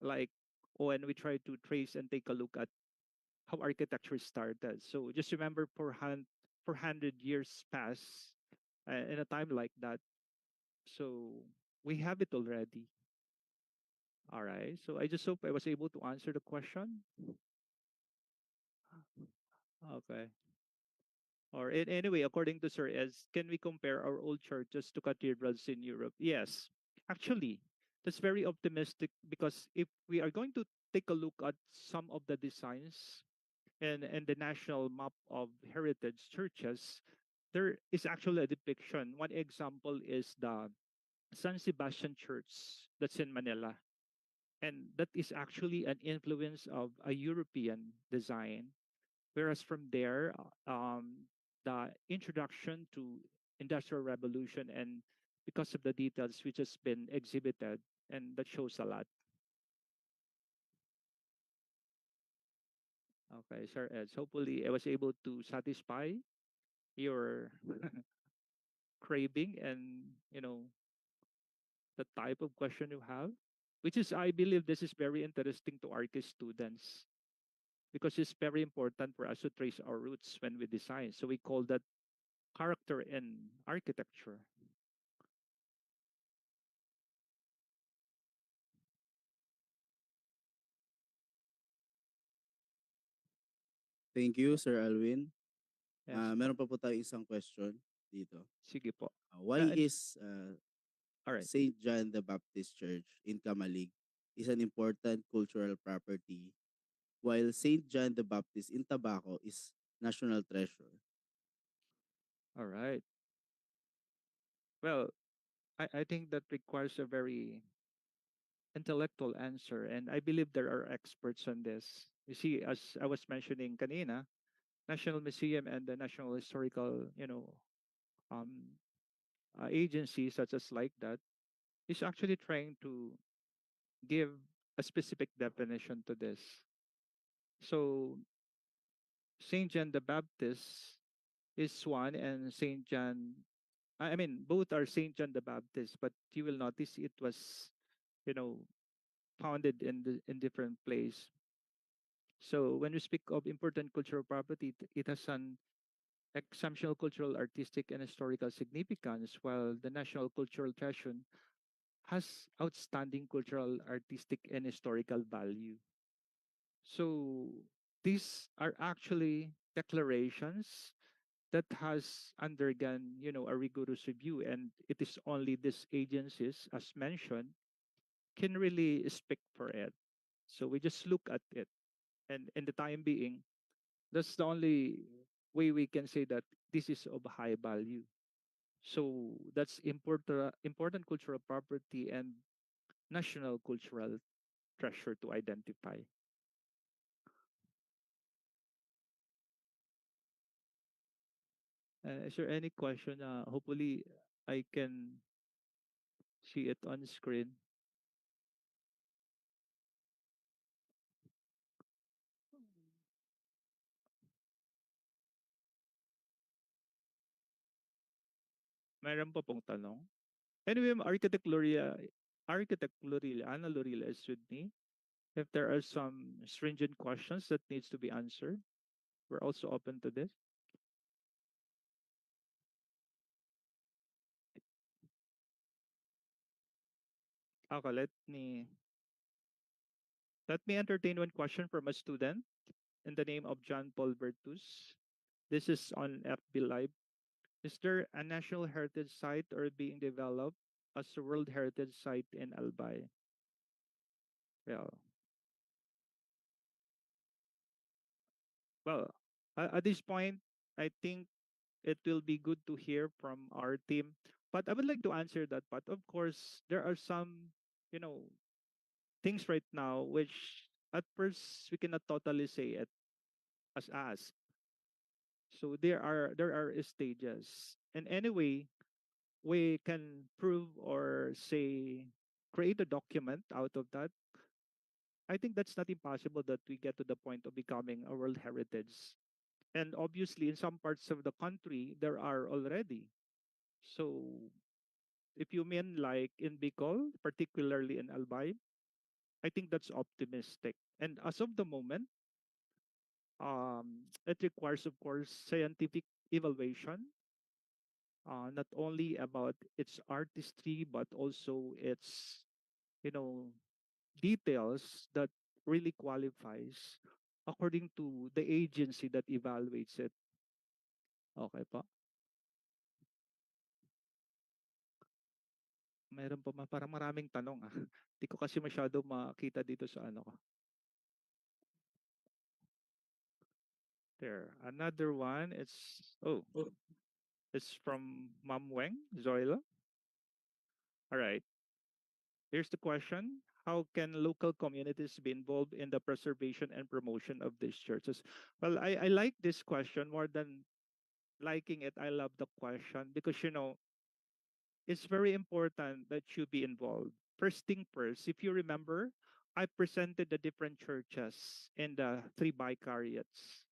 like when we try to trace and take a look at how architecture started. So just remember 400 years pass in a time like that. So we have it already. All right. So I just hope I was able to answer the question. Okay. Or anyway, according to Sir Ez, can we compare our old churches to cathedrals in Europe? Yes. Actually, that's very optimistic because if we are going to take a look at some of the designs and the national map of heritage churches, there is actually a depiction. One example is the San Sebastian Church that's in Manila. And that is actually an influence of a European design. Whereas from there, the introduction to Industrial Revolution and because of the details which has been exhibited, and that shows a lot. Okay, Sir Ed. Hopefully I was able to satisfy your craving and the type of question you have, which is I believe this is very interesting to architect students because it's very important for us to trace our roots when we design. So we call that character in architecture. Thank you, Sir Alwin. Yes po. Meron pa po tayo isang question dito. Sige po. Why And is all right. St. John the Baptist Church in Kamalig is an important cultural property, while St. John the Baptist in Tabaco is national treasure? All right. Well, I think that requires a very intellectual answer, and I believe there are experts on this. You see, as I was mentioning kanina, National Museum and the National Historical, um, agencies such as like that is actually trying to give a specific definition to this. So Saint John the Baptist is one, and Saint John. I mean, both are Saint John the Baptist, but you will notice it was, you know, founded in different place. So when we speak of important cultural property, it has an exceptional cultural, artistic, and historical significance, while the national cultural treasure has outstanding cultural, artistic, and historical value. So these are actually declarations that has undergone, a rigorous review, and it is only these agencies, as mentioned, can really speak for it. So we just look at it, and in the time being, that's the only way we can say that this is of high value. So that's important cultural property and national cultural treasure to identify. Is there any question? Hopefully, I can see it on screen. Mayroon pa pong tanong. Anyway, Architect Lorilla, Ana Lorilla is with me. If there are some stringent questions that needs to be answered, we're also open to this. Okay, let me entertain one question from a student in the name of John Paul Bertus. This is on FB Live. Is there a national heritage site or being developed as a World Heritage Site in Albay? Well, well, at this point, I think it will be good to hear from our team. But I would like to answer that. But of course, there are some, you know, things right now which at first we cannot totally say it as us. So there are stages. And anyway, we can prove or say create a document out of that. I think that's not impossible that we get to the point of becoming a World Heritage. And obviously, in some parts of the country, there are already. So, if you mean like in Bicol, particularly in Albay, I think that's optimistic. And as of the moment, it requires, of course, scientific evaluation, not only about its artistry, but also its, you know, details that really qualifies according to the agency that evaluates it. Okay pa? Meron pa parang maraming tanong ah. Di ko kasi masyado makita dito sa ano ko. There. Another one, it's from Ma'am Weng, Zoila. All right. Here's the question. How can local communities be involved in the preservation and promotion of these churches? Well, I like this question more than liking it. I love the question because, it's very important that you be involved. First thing first, if you remember, I presented the different churches in the three vicariates.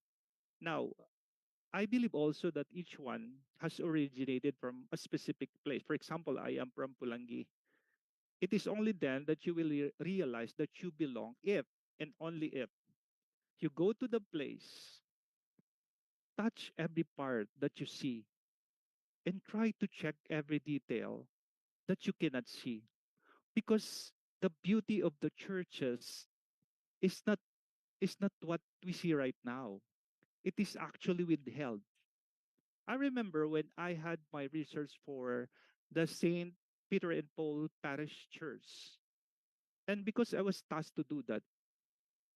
Now, I believe also that each one has originated from a specific place. For example, I am from Pulangi. It is only then that you will realize that you belong if and only if you go to the place, touch every part that you see, and try to check every detail that you cannot see. Because the beauty of the churches is not what we see right now. it is actually withheld. I remember when I had my research for the St. Peter and Paul Parish Church. And because I was tasked to do that,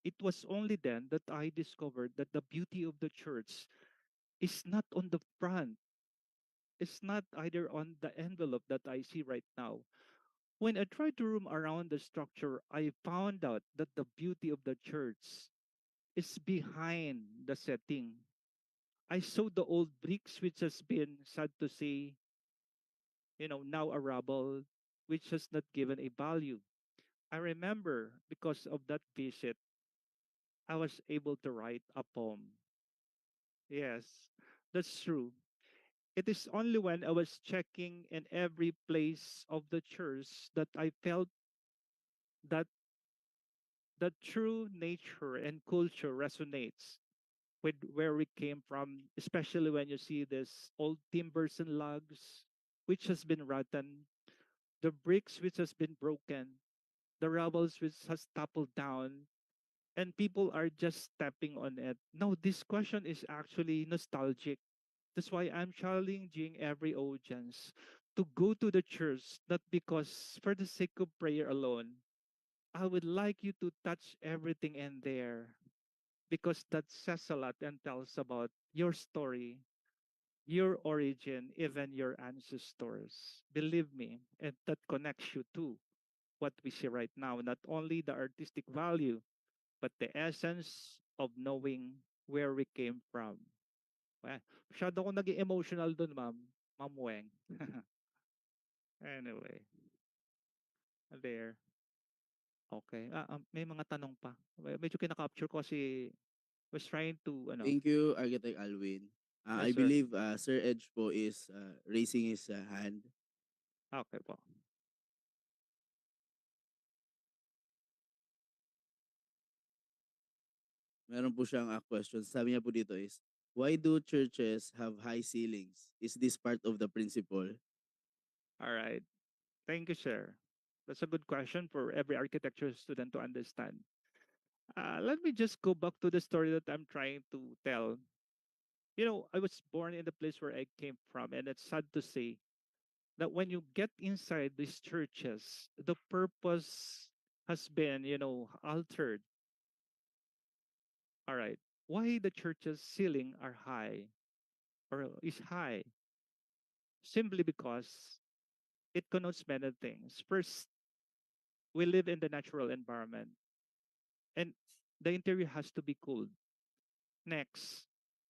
it was only then that I discovered that the beauty of the church is not on the front. It's not either on the envelope that I see right now. When I tried to roam around the structure, I found out that the beauty of the church is behind the setting. I saw the old bricks, which has been, sad to say, now a rubble, which has not given a value. I remember because of that visit, I was able to write a poem. Yes, that's true. It is only when I was checking in every place of the church that I felt that the true nature and culture resonates with where we came from, especially when you see this old timbers and logs, which has been rotten, the bricks which has been broken, the rubbles which has toppled down, and people are just stepping on it. No, this question is actually nostalgic. That's why I'm challenging every audience to go to the church, not because for the sake of prayer alone. I would like you to touch everything in there because that says a lot and tells about your story, your origin, even your ancestors. Believe me, and that connects you to what we see right now, not only the artistic value, but the essence of knowing where we came from. Well, masyado akong naging emotional dun, ma'am. Ma'am Weng. Anyway, there. Okay. May mga tanong pa. Medyo kinakapture ko kasi was trying to, Thank you, Architect Alwin. I yes, sir. believe Sir Edge po is raising his hand. Okay po. Meron po siyang question. Sabi niya po dito is, why do churches have high ceilings? Is this part of the principle? All right. Thank you, sir. That's a good question for every architecture student to understand. Let me just go back to the story that I'm trying to tell. I was born in the place where I came from, and it's sad to say that when you get inside these churches, the purpose has been, altered. All right. Why the church's ceiling are high or is high? Simply because it connotes many things. First, we live in the natural environment and the interior has to be cooled. Next,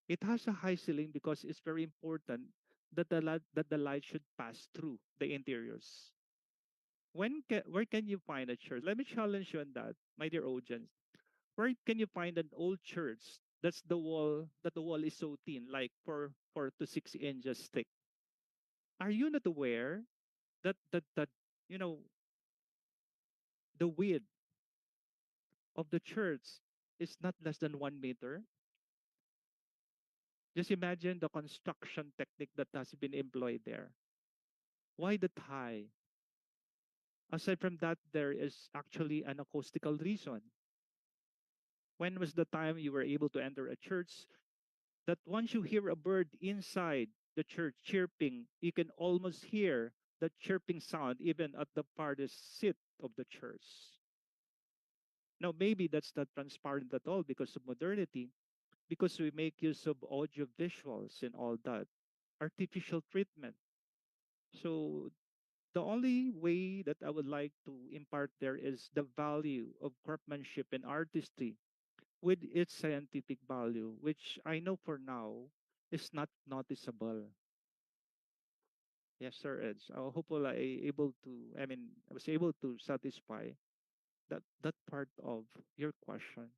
it has a high ceiling because it's very important that the light should pass through the interiors. Where can you find a church? Let me challenge you on that, my dear audience. Where can you find an old church that the wall is so thin, like 4 to 6 inches thick? Are you not aware that you know the width of the church is not less than 1 meter? Just imagine the construction technique that has been employed there. Why that high? Aside from that, there is actually an acoustical reason. When was the time you were able to enter a church that once you hear a bird inside the church chirping, you can almost hear the chirping sound even at the farthest seat of the church? Now, maybe that's not transparent at all because of modernity, because we make use of audio visuals and all that, artificial treatment. So the only way that I would like to impart there is the value of craftsmanship and artistry with its scientific value, which I know for now is not noticeable. Yes, sir, Ed. So hopefully I was able to satisfy that part of your question.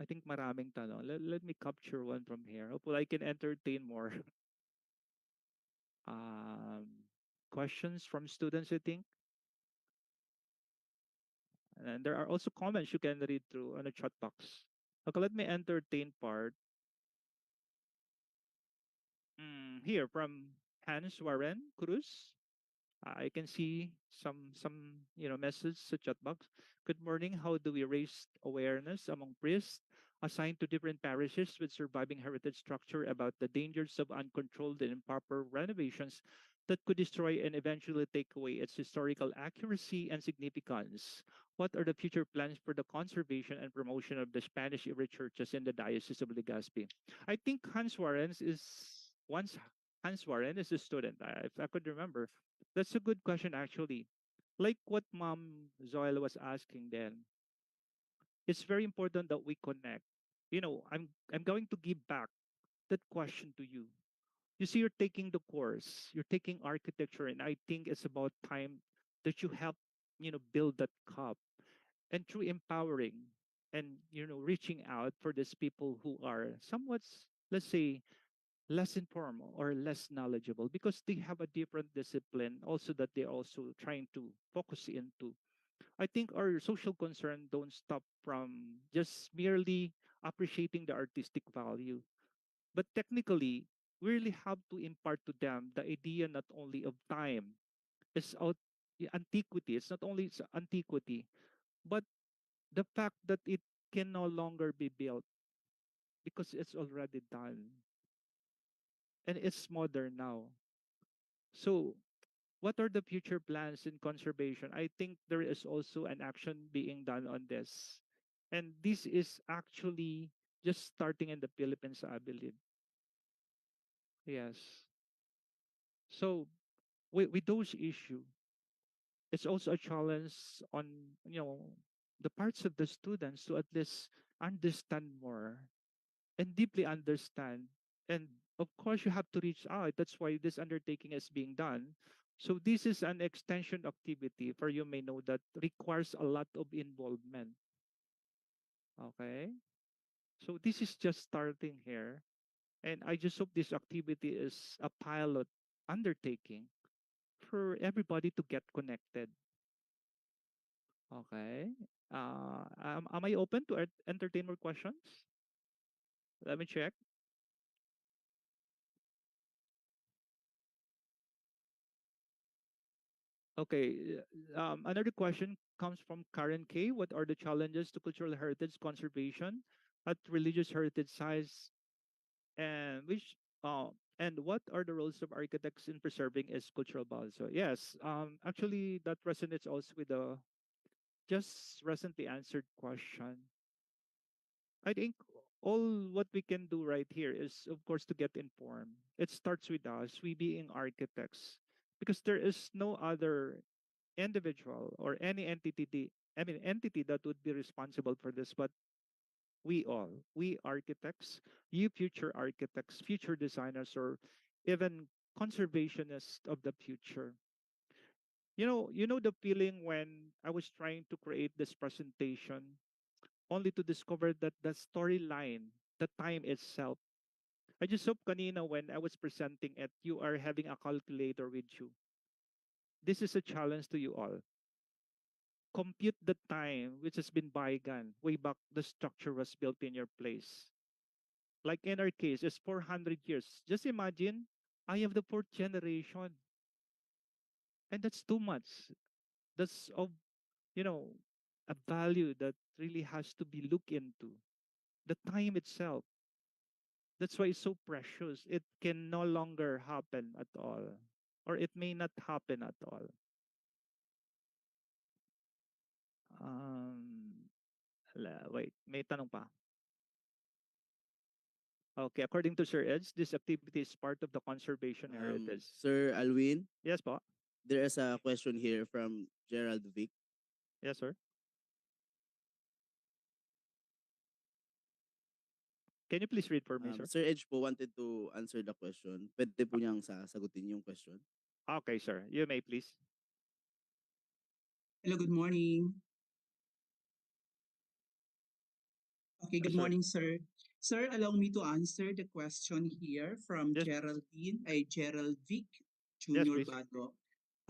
I think maraming tanong. Let me capture one from here. Hopefully I can entertain more um, questions from students, I think. And there are also comments you can read through on the chat box. Okay, let me entertain part. Here from Hans Warren Cruz. I can see some message sa chat box. Good morning. How do we raise awareness among priests assigned to different parishes with surviving heritage structure about the dangers of uncontrolled and improper renovations that could destroy and eventually take away its historical accuracy and significance? What are the future plans for the conservation and promotion of the Spanish era churches in the Diocese of Legazpi? I think Hans Warren is a student. If I could remember, that's a good question, actually. Like what Mom Zoil was asking then, it's very important that we connect. I'm going to give back that question to you. You see, you're taking the course, you're taking architecture, and I think it's about time that you help, build that cup. And through empowering and reaching out for these people who are somewhat, let's say, less informed or less knowledgeable because they have a different discipline also that they're also trying to focus into. I think our social concern don't stop from just merely appreciating the artistic value, but technically we really have to impart to them the idea not only of time, it's out antiquity. It's not only it's antiquity, but the fact that it can no longer be built because it's already done and it's modern now. So what are the future plans in conservation? I think there is also an action being done on this. And this is actually just starting in the Philippines, I believe. Yes. So with those issues, it's also a challenge on the parts of the students to at least understand more and deeply understand. And of course, you have to reach out. That's why this undertaking is being done. So this is an extension activity for you may know that requires a lot of involvement. Okay. So this is just starting here. And I just hope this activity is a pilot undertaking for everybody to get connected. Okay. Am I open to entertain more questions? Let me check. Okay. Another question comes from Karen K. What are the challenges to cultural heritage conservation at religious heritage sites, and what are the roles of architects in preserving its cultural values? So yes, actually that resonates also with the just recently answered question. I think all what we can do right here is, of course, to get informed. It starts with us, we being architects, because there is no other individual or any entity that would be responsible for this, but we architects, you future architects, future designers, or even conservationists of the future. You know the feeling when I was trying to create this presentation only to discover that the storyline, the time itself. I just hope kanina when I was presenting it, you are having a calculator with you. This is a challenge to you all. Compute the time which has been bygone, way back the structure was built in your place. Like in our case, it's 400 years. Just imagine, I have the fourth generation, and that's too much. That's of, you know, a value that really has to be looked into. The time itself. That's why it's so precious. It can no longer happen at all. Or it may not happen at all. Um, wait, may tanong pa. Okay, according to Sir Eds, this activity is part of the conservation heritage. Sir Alwin, Yes, po. there is a question here from Gerald Vic. Yes, sir. Can you please read for me, sir? Sir Edge po wanted to answer the question. Pwede po niyang sasagutin yung question. Okay, sir. You may please. Hello, good morning. Okay, good Sir. morning, sir. Sir, allow me to answer the question here from Yes. Gerald Vic, Yes, Junior please. Bago.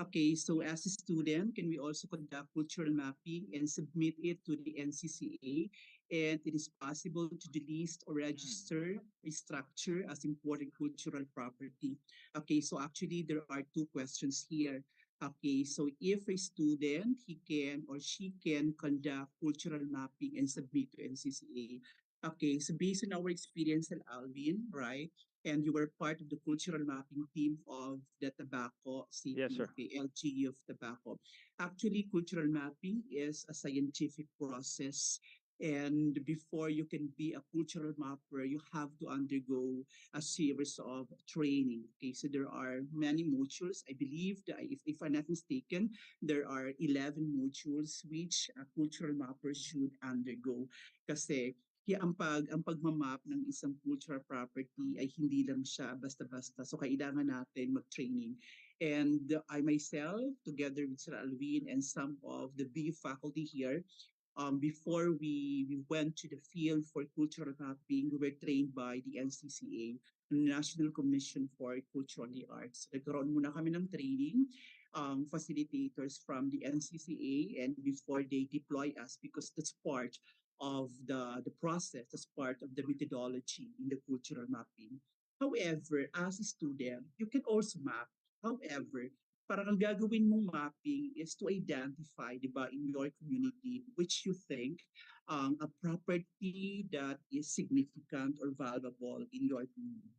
Okay, so as a student, can we also conduct cultural mapping and submit it to the NCCA? And it is possible to delist or Mm. register a structure as important cultural property. Okay, so actually there are two questions here. Okay, so if a student, he can or she can conduct cultural mapping and submit to NCCA. Okay, so based on our experience at Alvin, right? And you were part of the cultural mapping team of the tobacco Yes, city, sir. okay, LGU of tobacco. Actually, cultural mapping is a scientific process. And before you can be a cultural mapper, you have to undergo a series of training. Okay, so there are many modules. I believe that if I'm not mistaken, there are 11 modules which a cultural mapper should undergo. Kasi ang pagmamap ng isang cultural property ay hindi lang siya basta-basta. So kailangan natin mag-training. And I myself, together with Sir Alvin and some of the B faculty here, before we went to the field for cultural mapping, we were trained by the NCCA, National Commission for Cultural Arts. So, nagkaroon muna kami ng training, facilitators from the NCCA, and before they deploy us, because that's part of the process, that's part of the methodology in the cultural mapping. However, as a student, you can also map. However, parang ang gagawin mong mapping is to identify, di ba, in your community, which you think a property that is significant or valuable in your community.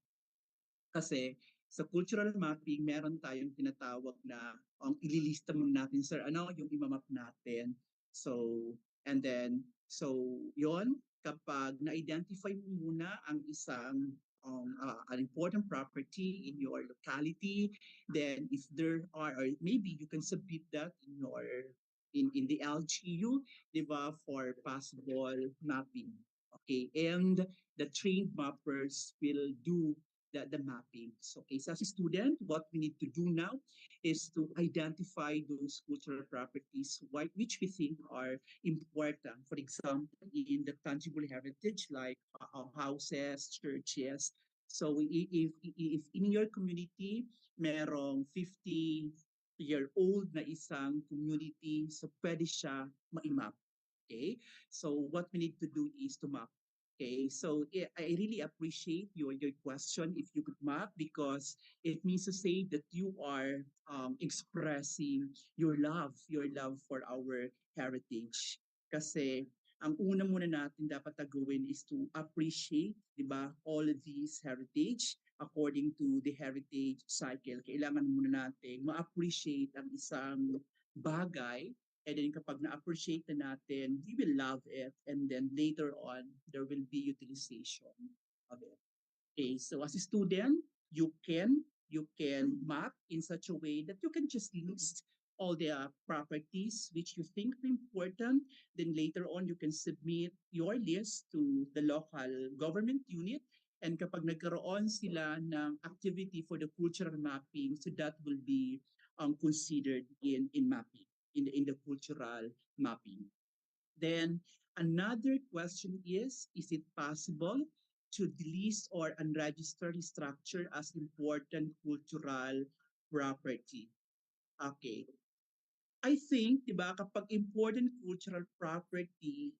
Kasi sa cultural mapping, meron tayong tinatawag na ililista muna natin, sir, ano yung imamap natin. So, and then, so yon kapag na-identify mo muna ang isang an important property in your locality, then if there are, or maybe you can submit that in your in the LGU, di ba, for possible mapping. Okay, and the trained mappers will do the mappings. Okay, so as a student, what we need to do now is to identify those cultural properties which we think are important. For example, in the tangible heritage like houses, churches. So if in your community merong 50-year-old na isang community, so pwede siya ma-map. Okay? So what we need to do is to map. Okay, so I really appreciate your question if you could map, because it means to say that you are expressing your love for our heritage. Kasi ang una muna natin dapat gawin is to appreciate, di ba, all of these heritage according to the heritage cycle. Kailangan muna natin ma-appreciate ang isang bagay. And then kapag na-appreciate na natin, we will love it. And then later on, there will be utilization of it. Okay, so as a student, you can map in such a way that you can just list all the properties which you think are important. Then later on, you can submit your list to the local government unit. And kapag nagkaroon sila ng activity for the cultural mapping, so that will be considered in mapping, in the cultural mapping. Then another question is it possible to delist or unregister structure as important cultural property? Okay. I think, di ba, kapag important cultural property,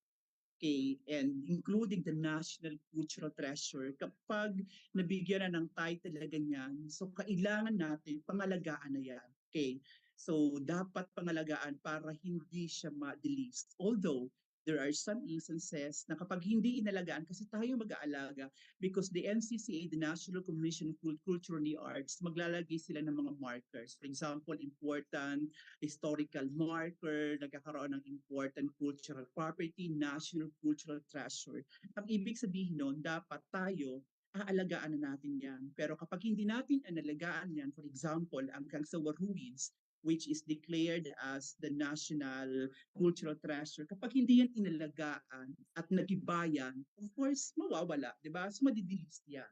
okay, and including the national cultural treasure, kapag nabigyan na ng title na ganyan, so kailangan natin pangalagaan na yan. Okay, so dapat pangalagaan para hindi siya ma-delist. Although, there are some instances na kapag hindi inalagaan, kasi tayo mag-aalaga, because the NCCA, the National Commission of Culture and the Arts, maglalagay sila ng mga markers. For example, important historical marker, nagkakaroon ng important cultural property, national cultural treasure. Ang ibig sabihin nun, dapat tayo aalagaan na natin yan. Pero kapag hindi natin inalagaan yan, for example, ang Kangsawa Ruins, which is declared as the national cultural treasure, kapag hindi yan inalagaan at nagibayan, of course, mawawala, di ba? So, madidilis yan.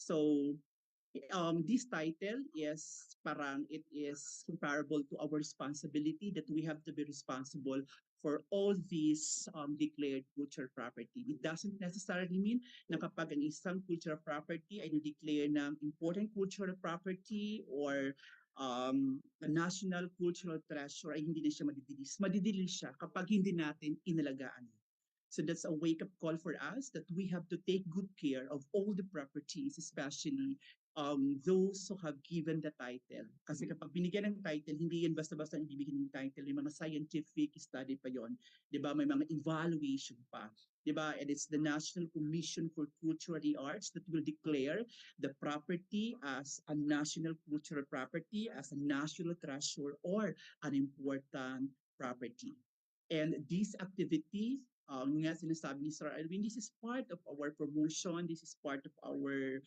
So, this title is parang it is comparable to our responsibility that we have to be responsible for all these declared cultural property. It doesn't necessarily mean na kapag ang isang cultural property ay na-declare ng important cultural property or a national cultural treasure ay hindi na siya madidilis. Madidilis siya kapag hindi natin inalagaan. So that's a wake-up call for us that we have to take good care of all the properties, especially those who have given the title. Kasi kapag binigyan ng title, hindi yan basta-basta ang ibibigyan ng title. May mga scientific study pa yon, di ba? May mga evaluation pa, di ba? And it's the National Commission for Cultural Arts that will declare the property as a national cultural property, as a national treasure, or an important property. And these activities, nga sinasabi ni Sir Alvin, this is part of our promotion, this is part of our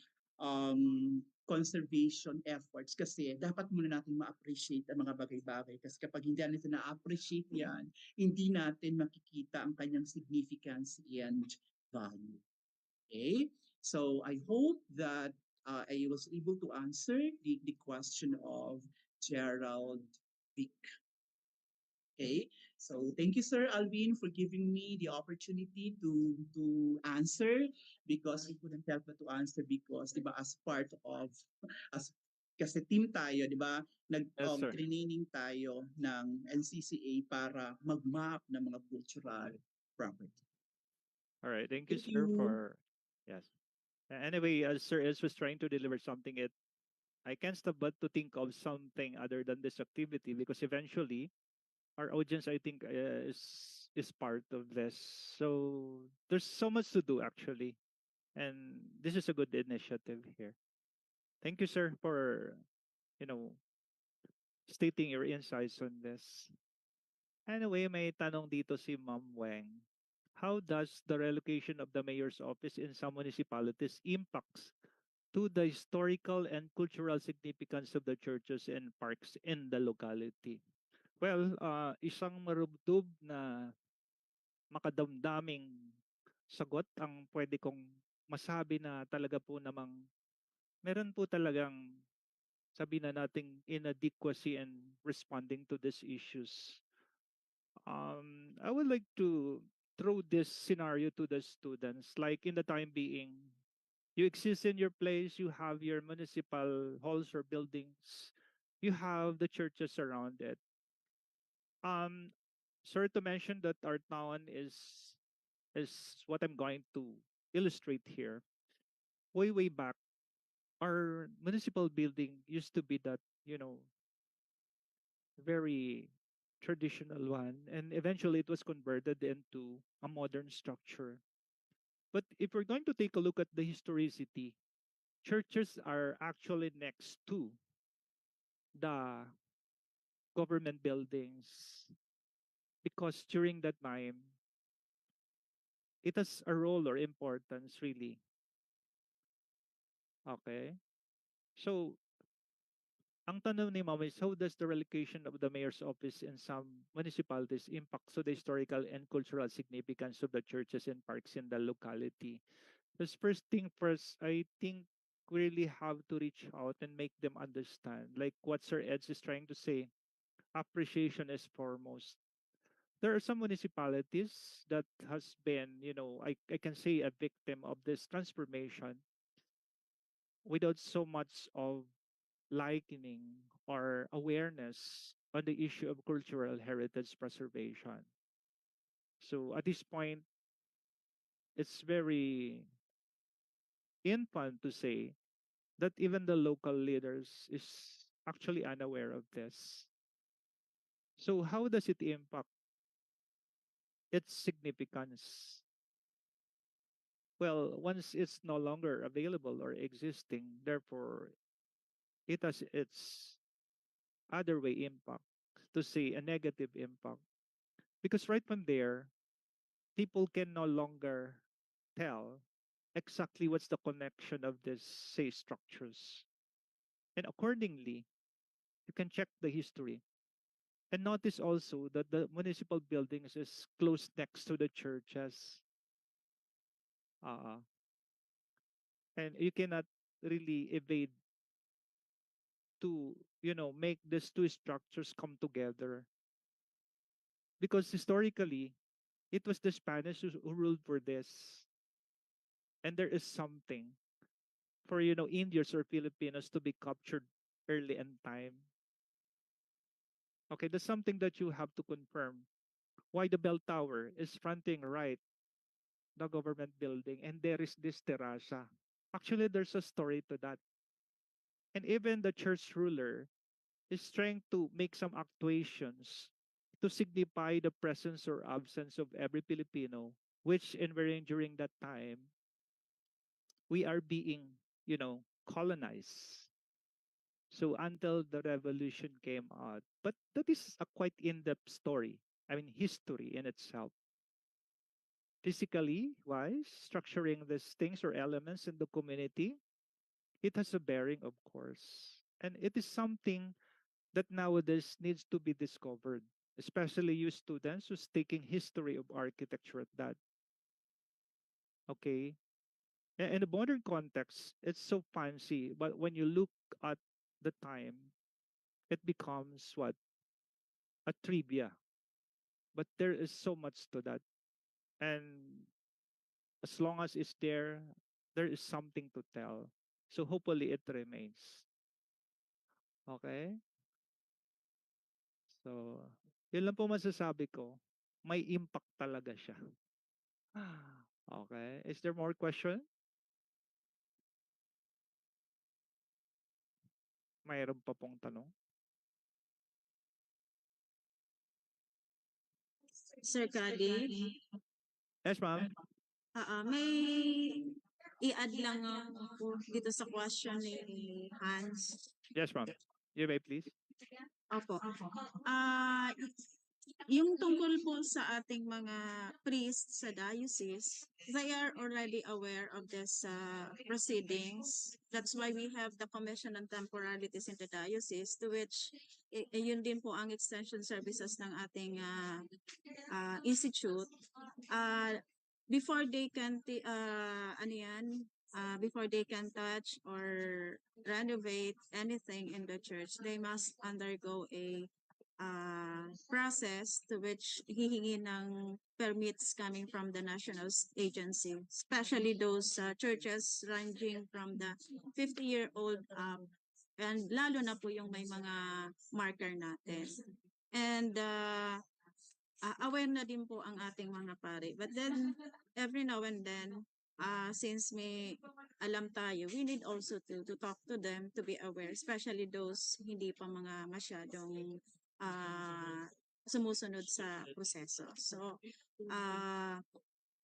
conservation efforts kasi dapat muna natin ma-appreciate ang mga bagay-bagay kasi kapag hindi natin na-appreciate yan, hindi natin makikita ang kanyang significance and value. Okay? So I hope that I was able to answer the question of Gerald Vic. Okay, so thank you, Sir Alvin, for giving me the opportunity to answer because I couldn't help but to answer because, di ba, as part of, as kasi team tayo, di ba, Yes, sir. training tayo ng NCCA para mag-map ng mga cultural property. All right. Thank you, Thank sir, you. for yes. Anyway, as Sir Els was trying to deliver something, I can't stop but to think of something other than this activity because eventually our audience, I think, is part of this. So there's so much to do actually, and this is a good initiative here. Thank you, sir, for you know stating your insights on this. Anyway, may tanong dito si Ma'am Weng. How does the relocation of the mayor's office in some municipalities impacts to the historical and cultural significance of the churches and parks in the locality? Well, isang marubdob na makadamdaming sagot ang pwede kong masabi na talaga po namang meron po talagang sabi na nating inadequacy and responding to these issues. I would like to throw this scenario to the students. Like in the time being, you exist in your place, you have your municipal halls or buildings, you have the churches around it. Um, Sorry to mention that our town is what I'm going to illustrate here. Way back, our municipal building used to be that very traditional one, and eventually it was converted into a modern structure. But if we're going to take a look at the historicity, churches are actually next to the government buildings because during that time, it has a role or importance really. Okay. So, ang tanong ni Ma'am is how does the relocation of the mayor's office in some municipalities impact so the historical and cultural significance of the churches and parks in the locality? Because first thing first, I think we really have to reach out and make them understand. Like what Sir Eds is trying to say, appreciation is foremost. There are some municipalities that has been, I can say a victim of this transformation without so much of likening or awareness on the issue of cultural heritage preservation. So at this point, it's very infant to say that even the local leaders is actually unaware of this. So how does it impact its significance? Well, once it's no longer available or existing, therefore it has its other way impact, to say a negative impact. Because right from there, people can no longer tell exactly what's the connection of these say structures. And accordingly, you can check the history. And notice also that the municipal buildings is close next to the churches. Uh, and you cannot really evade to, make these two structures come together. Because historically, it was the Spanish who ruled for this. And there is something for, Indians or Filipinos to be captured early in time. Okay, that's something that you have to confirm. Why the bell tower is fronting right the government building and there is this terraza. Actually, there's a story to that. And even the church ruler is trying to make some actuations to signify the presence or absence of every Filipino, which in during that time we are being, colonized. So until the revolution came out, but that is a quite in-depth story. I mean, history in itself. Physically wise, structuring these things or elements in the community, it has a bearing, of course, and it is something that nowadays needs to be discovered, especially you students who's taking history of architecture at that. Okay. In the modern context, it's so fancy, but when you look at the time, it becomes what? A trivia. But there is so much to that. And as long as it's there is something to tell. So hopefully it remains. Okay? So, yun lang po masasabi ko. May impact talaga siya. Okay. Is there more question? Mayroon pa pong tanong? Sir Kali, Yes, ma'am. may i-add lang ako dito sa question ni Hans. Yes, ma'am. You may please. Opo. Ah, yung tungkol po sa ating mga priests sa diocese, they are already aware of this proceedings. That's why we have the Commission on Temporalities in the Diocese, to which yun din po ang extension services ng ating institute. Before they can before they can touch or renovate anything in the church, they must undergo a process to which hihingi ng permits coming from the national agency, especially those churches ranging from the 50-year-old up, and lalo na po yung may mga marker natin. And aware na din po ang ating mga pare. But then, every now and then, since may alam tayo, we need also to talk to them to be aware, especially those hindi pa mga masyadong sumusunod sa proseso. So,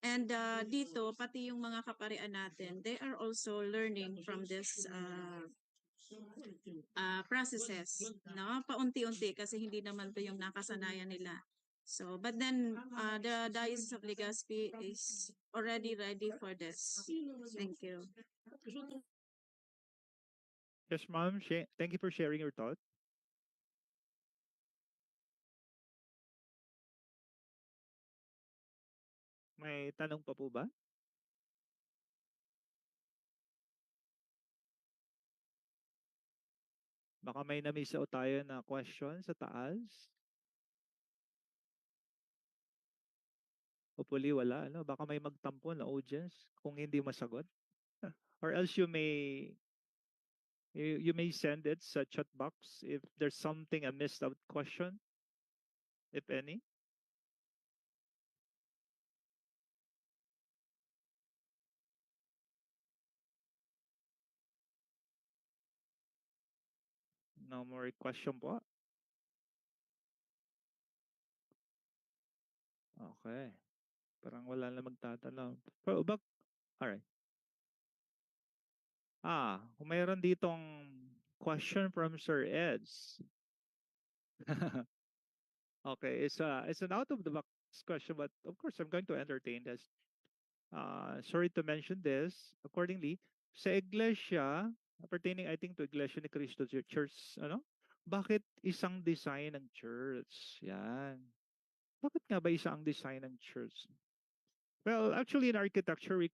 and dito, pati yung mga kaparian natin, they are also learning from this processes, no? Paunti-unti kasi hindi naman to yung nakasanayan nila. So, but then the Diocese of Legazpi is already ready for this. Thank you. Yes, ma'am. Thank you for sharing your thought. May tanong pa po ba? Baka may na-miss out tayo na question sa taas. Hopefully wala. Ano? Baka may magtampo na audience kung hindi masagot. Or else you may send it sa chat box if there's something a missed out question, if any. No more question po. Okay. Parang wala na magtatanong. Pero alright. Kung mayroon ditong question from Sir Eds. Okay, it's an out of the box question, but of course I'm going to entertain this. Sorry to mention this. Accordingly, sa iglesia, pertaining I think to Iglesia ni Cristo Church, bakit isang design ng church? Yan. Bakit nga ba isang design ng church? Well, actually in architecture, we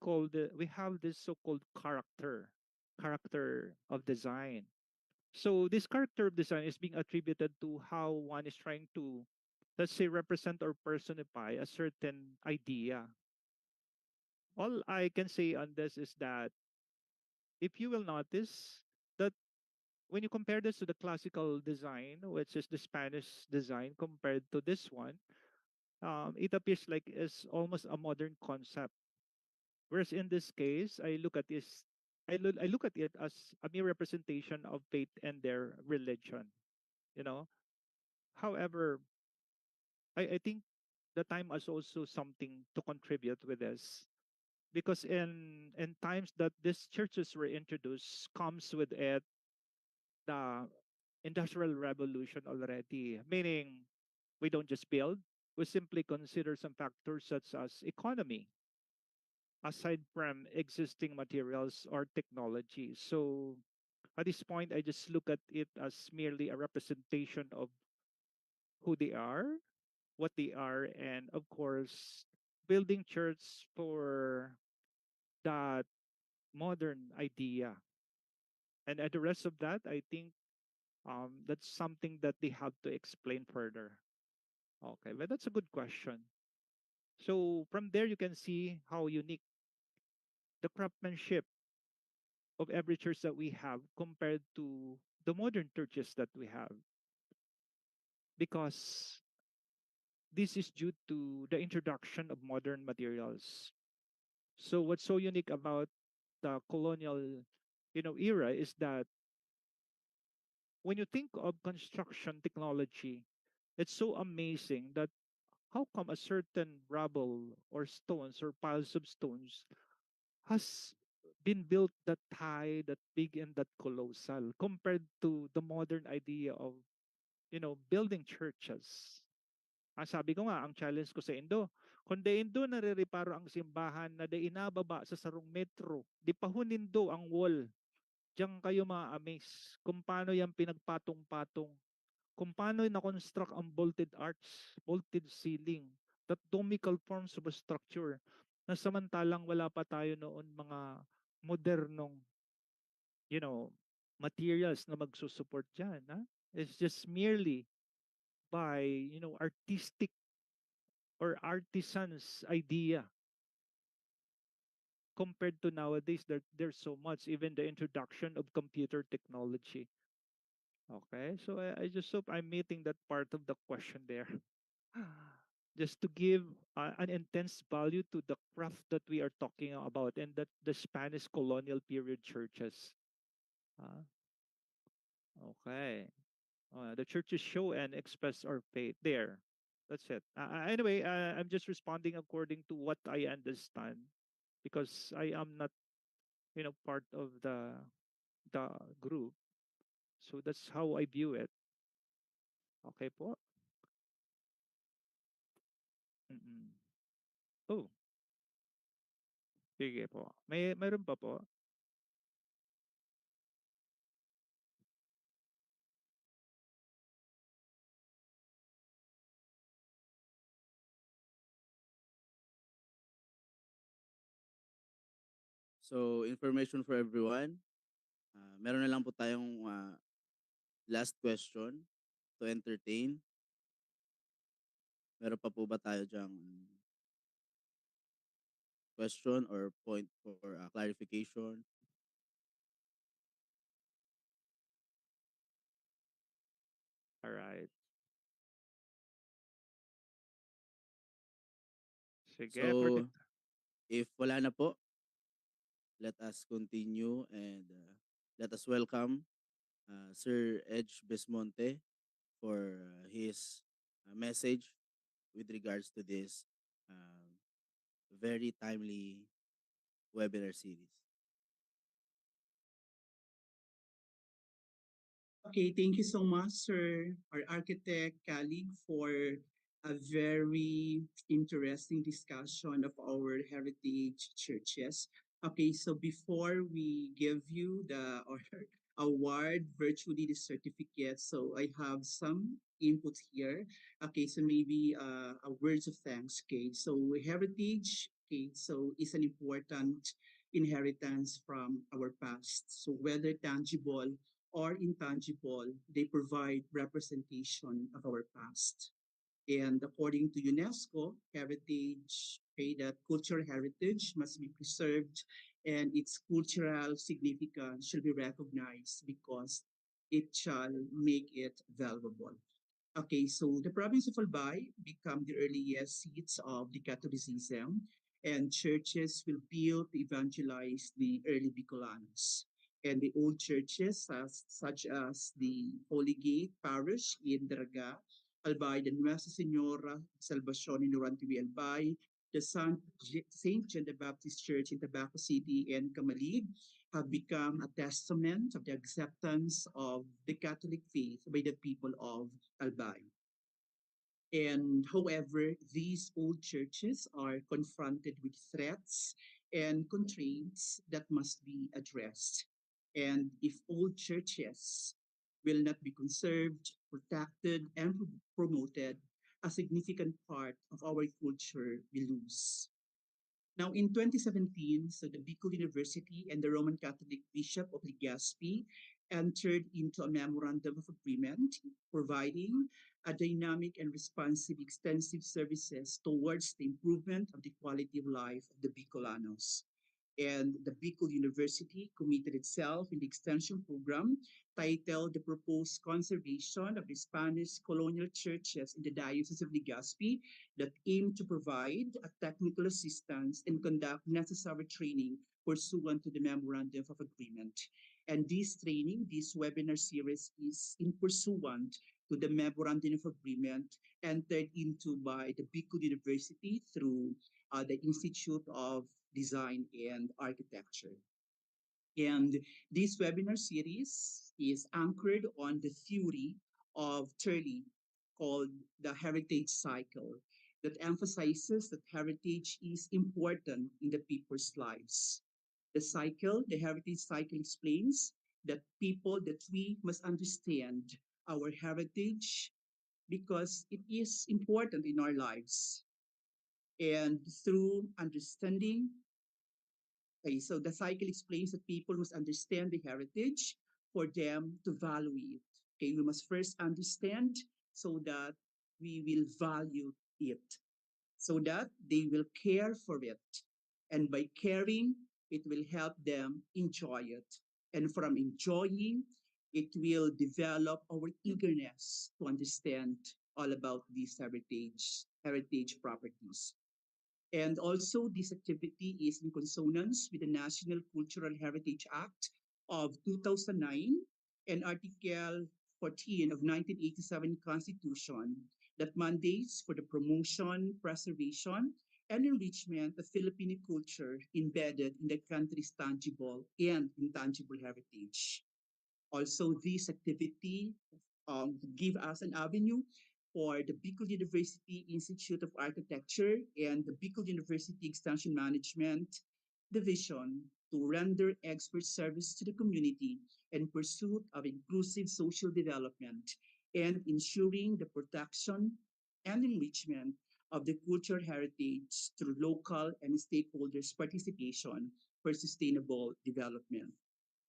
have this so-called character of design. So this character of design is being attributed to how one is trying to, let's say, represent or personify a certain idea. All I can say on this is that if you will notice that when you compare this to the classical design, which is the Spanish design, compared to this one, it appears like it's almost a modern concept. Whereas in this case, I look at this I look at it as a mere representation of faith and their religion, you know. However, I think the time is also something to contribute with this, because in times that these churches were introduced comes with it the industrial revolution already, meaning we don't just build, we simply consider some factors such as economy aside from existing materials or technology. So at this point, I just look at it as merely a representation of who they are, what they are, and of course, building church for that modern idea. And at the rest of that, I think that's something that they have to explain further. Okay, but that's a good question. So from there, you can see how unique the craftsmanship of every church that we have compared to the modern churches that we have, because this is due to the introduction of modern materials. So what's so unique about the colonial, era is that when you think of construction technology, it's so amazing that how come a certain rubble or stones or piles of stones has been built that high, that big, and that colossal compared to the modern idea of, building churches. Ang sabi ko nga, ang challenge ko sa Indo, kung di Indo nare-reparo ang simbahan na di inababa sa sarong metro, di pahunin do ang wall. Diyan kayo ma-amaze kung paano yan pinagpatong-patong, kung paano na-construct ang vaulted arch, vaulted ceiling, that domical forms of a structure, na samantalang wala pa tayo noon mga modernong, you know, materials na magsusupport dyan. Ha? It's just merely by, artistic or artisan's idea compared to nowadays that there's so much, even the introduction of computer technology. Okay, so I just hope I'm meeting that part of the question there. Just to give an intense value to the craft that we are talking about and that the Spanish colonial period churches. Uh, okay. The churches show and express our faith. There. That's it. Anyway, I'm just responding according to what I understand because I am not, part of the group. So that's how I view it. Okay po. Mm-mm. Oh, sige po. Mayroon pa po. So, information for everyone. Meron na lang po tayong last question to entertain. Meron pa po ba tayo dyang question or point for clarification? All right. Sige, So, if wala na po, let us continue and let us welcome Sir Edge Besmonte for his message with regards to this very timely webinar series. Okay, thank you so much, sir, our architect colleague, for a very interesting discussion of our heritage churches. Okay, so before we give you the or award virtually the certificate, so I have some inputs here. Okay, so maybe a words of thanks. Okay, so heritage. Okay, so is an important inheritance from our past. So whether tangible or intangible, they provide representation of our past. And according to UNESCO, heritage, okay, that cultural heritage must be preserved and its cultural significance should be recognized because it shall make it valuable. Okay, so the province of Albay become the earliest seats of the Catholicism, and churches will build to evangelize the early Bicolanos. And the old churches, such as the Holy Gate Parish in Daraga, Albay, the Nuestra Senora Salvacion in Durantiwi Albay, the St. John the Baptist Church in Tabaco City and Camalig have become a testament of the acceptance of the Catholic faith by the people of Albay. And however, these old churches are confronted with threats and constraints that must be addressed. And if old churches will not be conserved, protected, and promoted, a significant part of our culture will lose. Now, in 2017, so the Bicol University and the Roman Catholic Bishop of Legazpi entered into a memorandum of agreement providing a dynamic and responsive extensive services towards the improvement of the quality of life of the Bicolanos. And the Bicol University committed itself in the extension program titled The Proposed Conservation of the Spanish Colonial Churches in the Diocese of Legazpi that aim to provide a technical assistance and conduct necessary training pursuant to the Memorandum of Agreement. And this training, this webinar series is in pursuant to the Memorandum of Agreement entered into by the Bicol University through the Institute of Design and Architecture. And this webinar series is anchored on the theory of Turley called the heritage cycle that emphasizes that heritage is important in the people's lives. The heritage cycle explains that we must understand our heritage because it is important in our lives. And through understanding, okay, so the cycle explains that people must understand the heritage for them to value it. Okay, we must first understand so that we will value it, so that they will care for it. And by caring, it will help them enjoy it. And from enjoying, it will develop our eagerness to understand all about these heritage properties. And also, this activity is in consonance with the National Cultural Heritage Act of 2009 and Article 14 of 1987 Constitution that mandates for the promotion, preservation, and enrichment of Filipino culture embedded in the country's tangible and intangible heritage. Also, this activity give us an avenue for the Bicol University Institute of Architecture and the Bicol University Extension Management Division to render expert service to the community in pursuit of inclusive social development and ensuring the protection and enrichment of the cultural heritage through local and stakeholders' participation for sustainable development.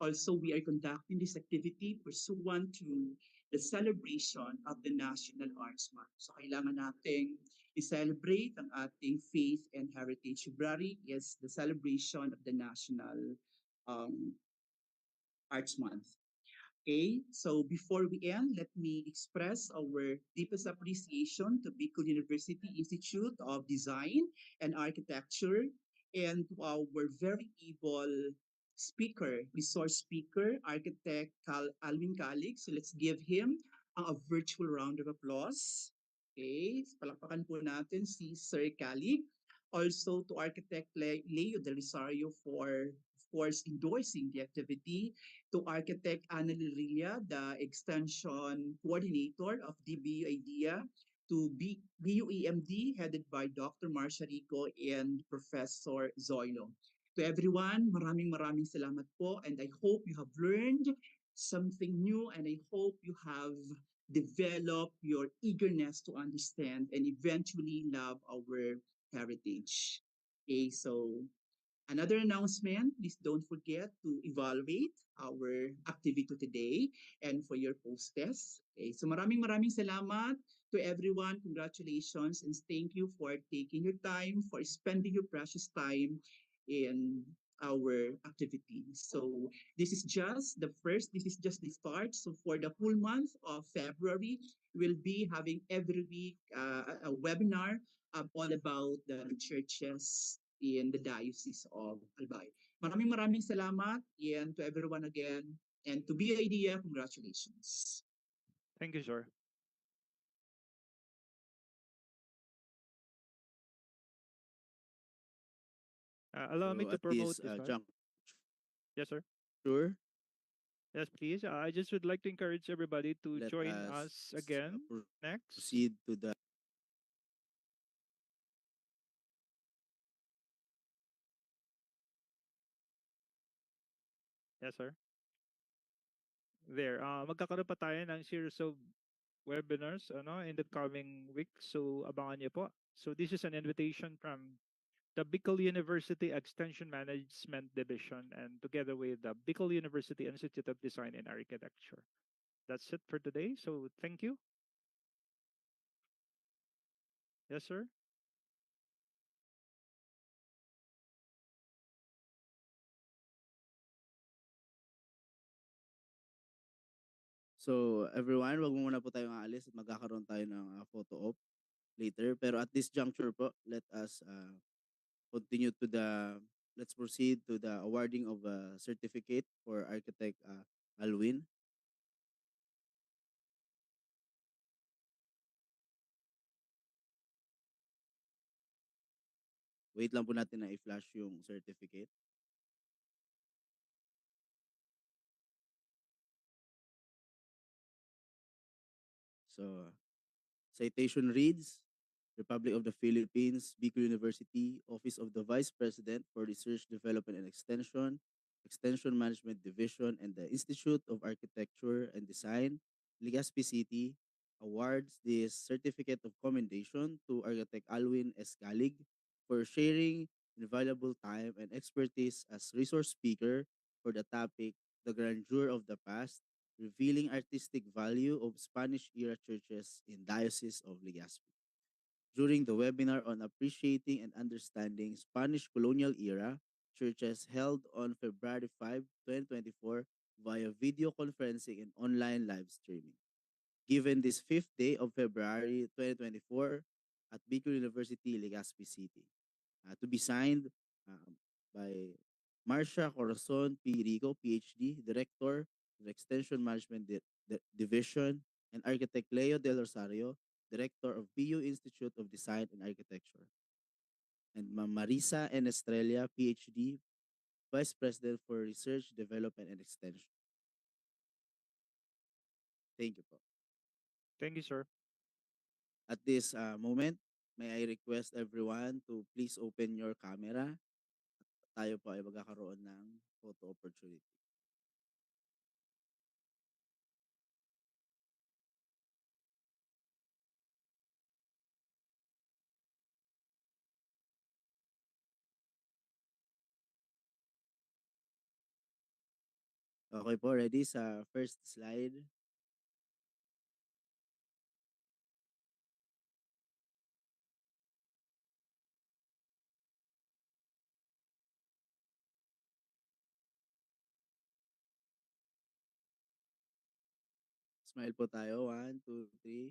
Also, we are conducting this activity pursuant to the celebration of the National Arts Month. So kailangan nating i-celebrate ang ating Faith and Heritage February is the celebration of the National um, Arts Month. Okay, so before we end, let me express our deepest appreciation to Bicol University Institute of Design and Architecture and to our very able resource speaker, architect Alvin Calig. So let's give him a virtual round of applause. Okay, palakpakan po natin si Sir Calig. Also to architect Leo Del Rosario for, of course, endorsing the activity, to architect Ana Liria, the extension coordinator of DBU IDEA, to BUEMD, headed by Dr. Marcia Rico and Professor Zoilo. To everyone, maraming salamat po, and I hope you have learned something new, and I hope you have developed your eagerness to understand and eventually love our heritage. Okay, so another announcement, please don't forget to evaluate our activity today and for your post-test. Okay, so maraming salamat to everyone. Congratulations and thank you for taking your time, for spending your precious time in our activities. So this is just the start. So for the whole month of February, we'll be having every week a webinar all about the churches in the Diocese of Albay. Maraming salamat and to everyone again. And to Be Idea, congratulations. Thank you, sir. Allow me So to at this promote this one. juncture, Yes, sir. Yes, please. I just would like to encourage everybody to let join us us again next. proceed to the Yes, sir. There. Magkakaroon pa tayo ng series of webinars in the coming week. So, abangan niyo po. So, this is an invitation from the Bicol University Extension Management Division and together with the Bicol University Institute of Design and Architecture. That's it for today. So, thank you. Yes, sir. So everyone, wag muna po tayong aalis at magkakaroon tayo ng photo op later. Pero at this juncture po, let us continue to the let's proceed to the awarding of a certificate for architect Alwin. Wait lang po natin na i-flash yung certificate. So citation reads, Republic of the Philippines, Bicol University, Office of the Vice President for Research, Development and Extension, Extension Management Division, and the Institute of Architecture and Design, Legazpi City, awards this Certificate of Commendation to Architect Alwin S. Galig for sharing invaluable time and expertise as resource speaker for the topic, The Grandeur of the Past, revealing artistic value of Spanish-era churches in Diocese of Legazpi. During the webinar on appreciating and understanding Spanish colonial era churches held on February 5, 2024 via video conferencing and online live streaming. Given this 5th day of February 2024 at Bicol University, Legazpi City. To be signed by Marcia Corazon P. Rico, PhD, Director of Extension Management Division, and Architect Leo Del Rosario, Director of BU Institute of Design and Architecture. And Ma'am Marisa N. Estrella, PhD, Vice President for Research, Development, and Extension. Thank you po. Thank you, sir. At this moment, may I request everyone to please open your camera. Tayo po ay magkakaroon ng photo opportunity. Okay po, ready sa first slide. Smile po tayo. 1, 2, 3.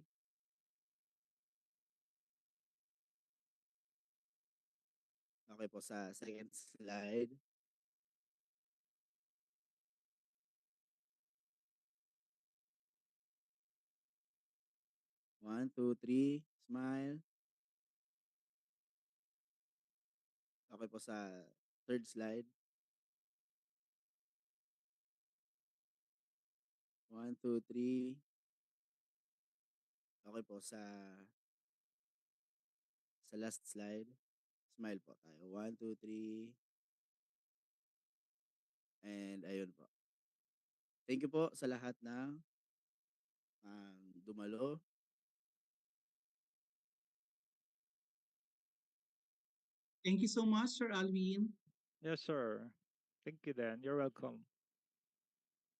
Okay po, sa second slide. One, two, three. Smile. Okay po, sa third slide. 1, 2, 3. Okay po, sa last slide. Smile po tayo. 1, 2, 3. And ayun po. Thank you po sa lahat ng dumalo. Thank you so much, Sir Alvin. Yes, sir. Thank you, Dan. You're welcome.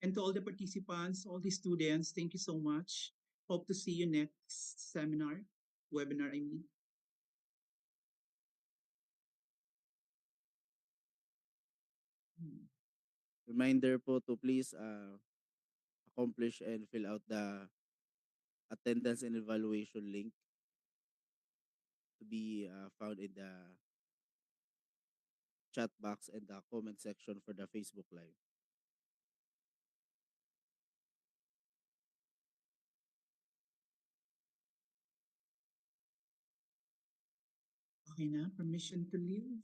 And to all the participants, all the students, thank you so much. Hope to see you next webinar, I mean. Reminder po to please accomplish and fill out the attendance and evaluation link to be found in the chat box and the comment section for the Facebook Live. Okay na, permission to leave.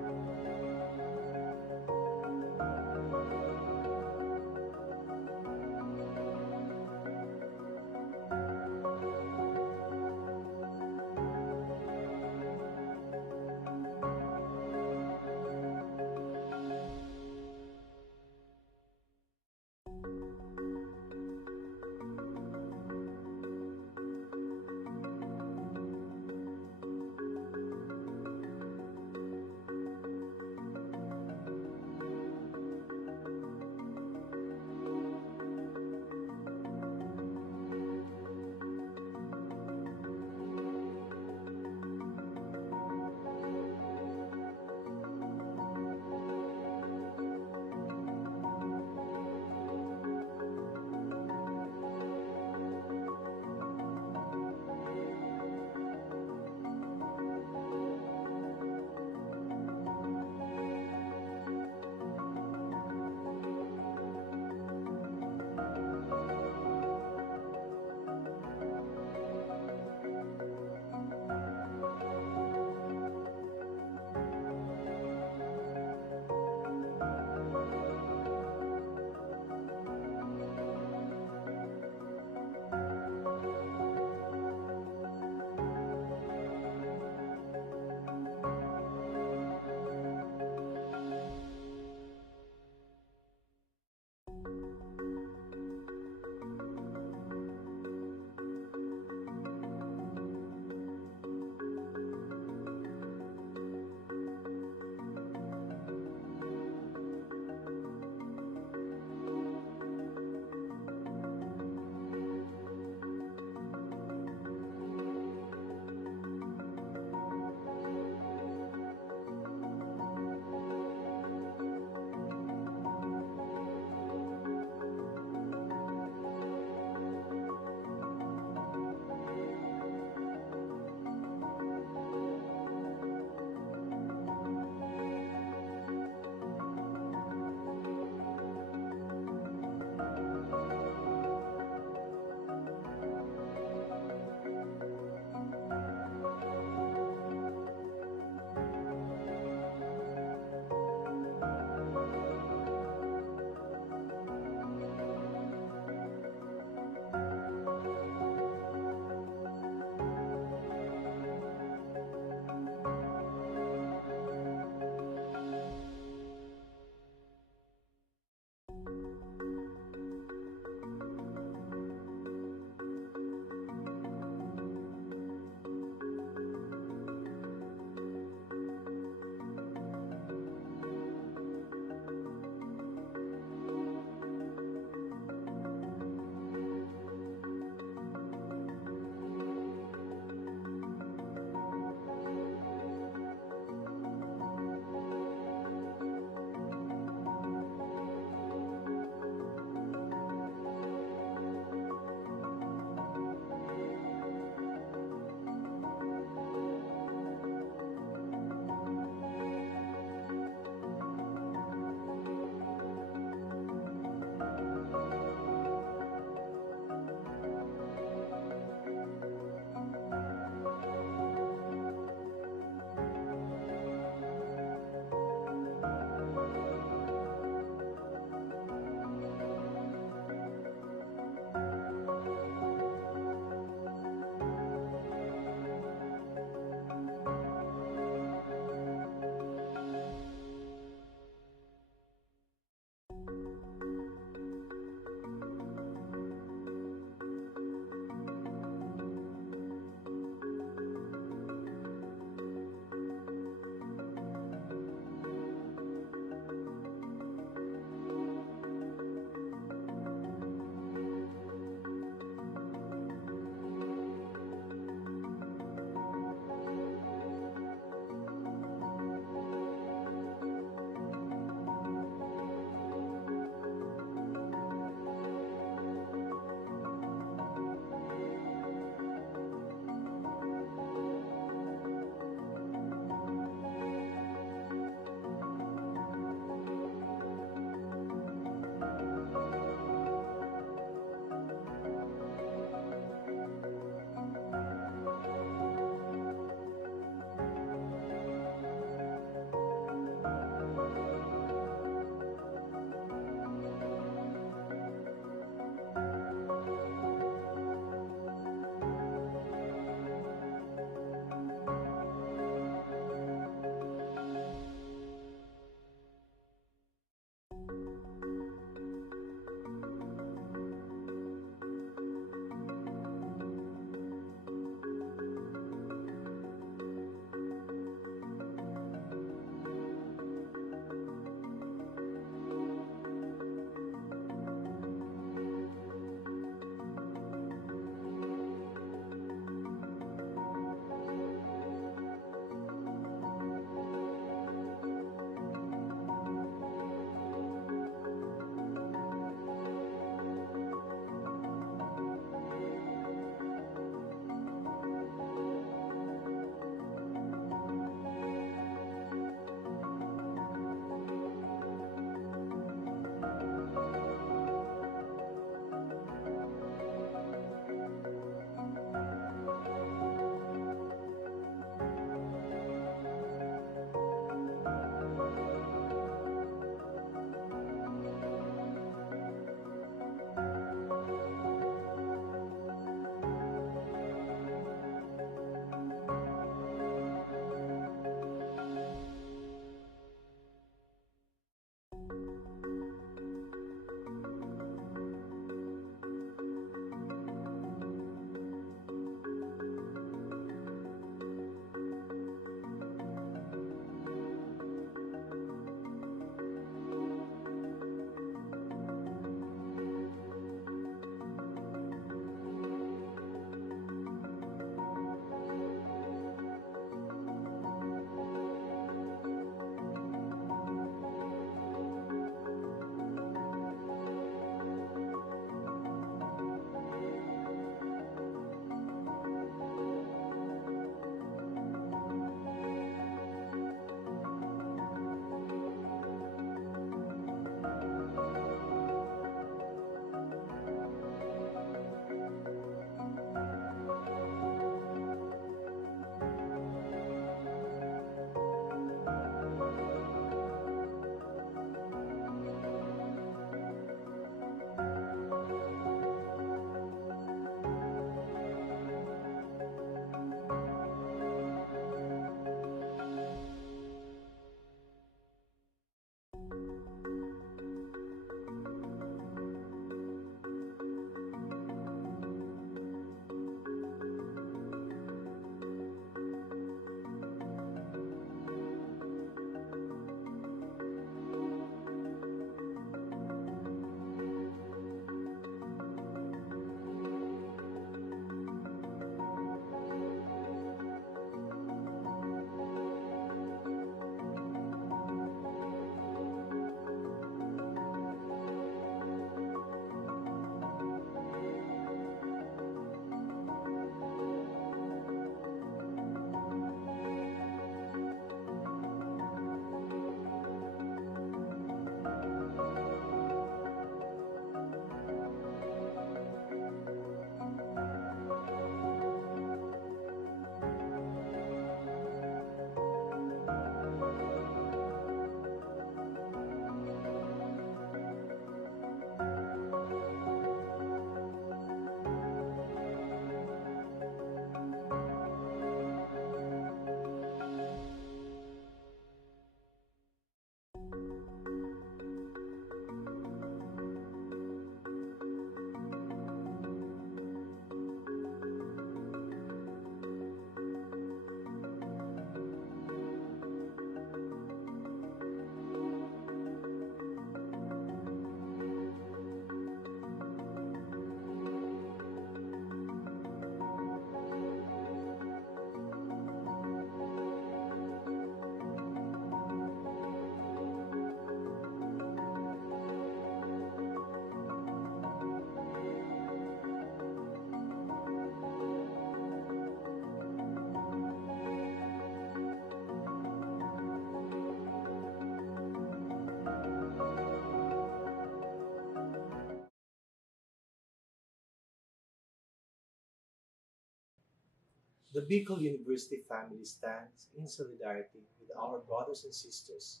The Bicol University family stands in solidarity with our brothers and sisters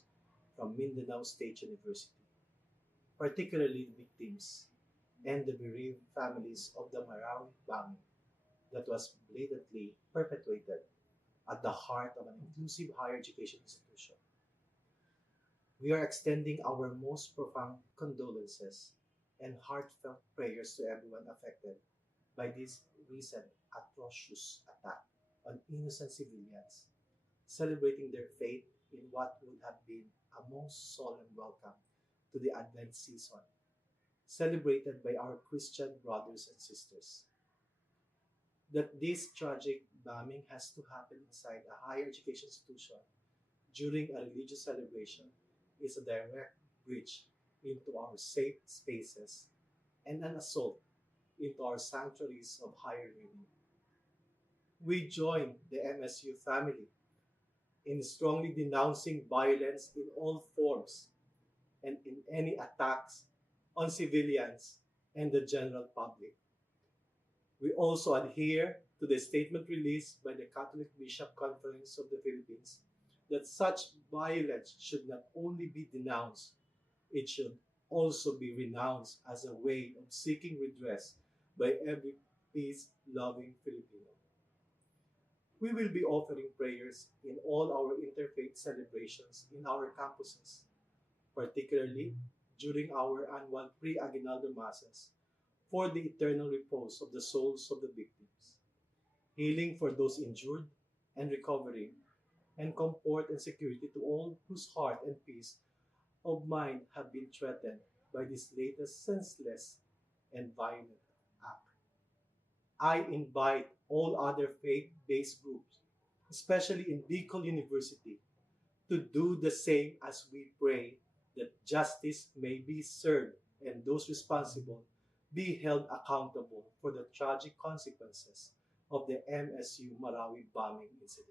from Mindanao State University, particularly the victims and the bereaved families of the Marawi bombing that was blatantly perpetrated at the heart of an inclusive higher education institution. We are extending our most profound condolences and heartfelt prayers to everyone affected by this recent atrocious attack on innocent civilians, celebrating their faith in what would have been a most solemn welcome to the Advent season, celebrated by our Christian brothers and sisters. That this tragic bombing has to happen inside a higher education institution during a religious celebration is a direct breach into our safe spaces and an assault into our sanctuaries of higher learning. We join the MSU family in strongly denouncing violence in all forms and in any attacks on civilians and the general public. We also adhere to the statement released by the Catholic Bishop Conference of the Philippines that such violence should not only be denounced, it should also be renounced as a way of seeking redress by every peace loving Filipino. We will be offering prayers in all our interfaith celebrations in our campuses, particularly during our annual pre-aguinaldo masses for the eternal repose of the souls of the victims, healing for those injured and recovering, and comfort and security to all whose heart and peace of mind have been threatened by this latest senseless and violent act. I invite all other faith-based groups, especially in Bicol University, to do the same as we pray that justice may be served and those responsible be held accountable for the tragic consequences of the MSU Marawi bombing incident.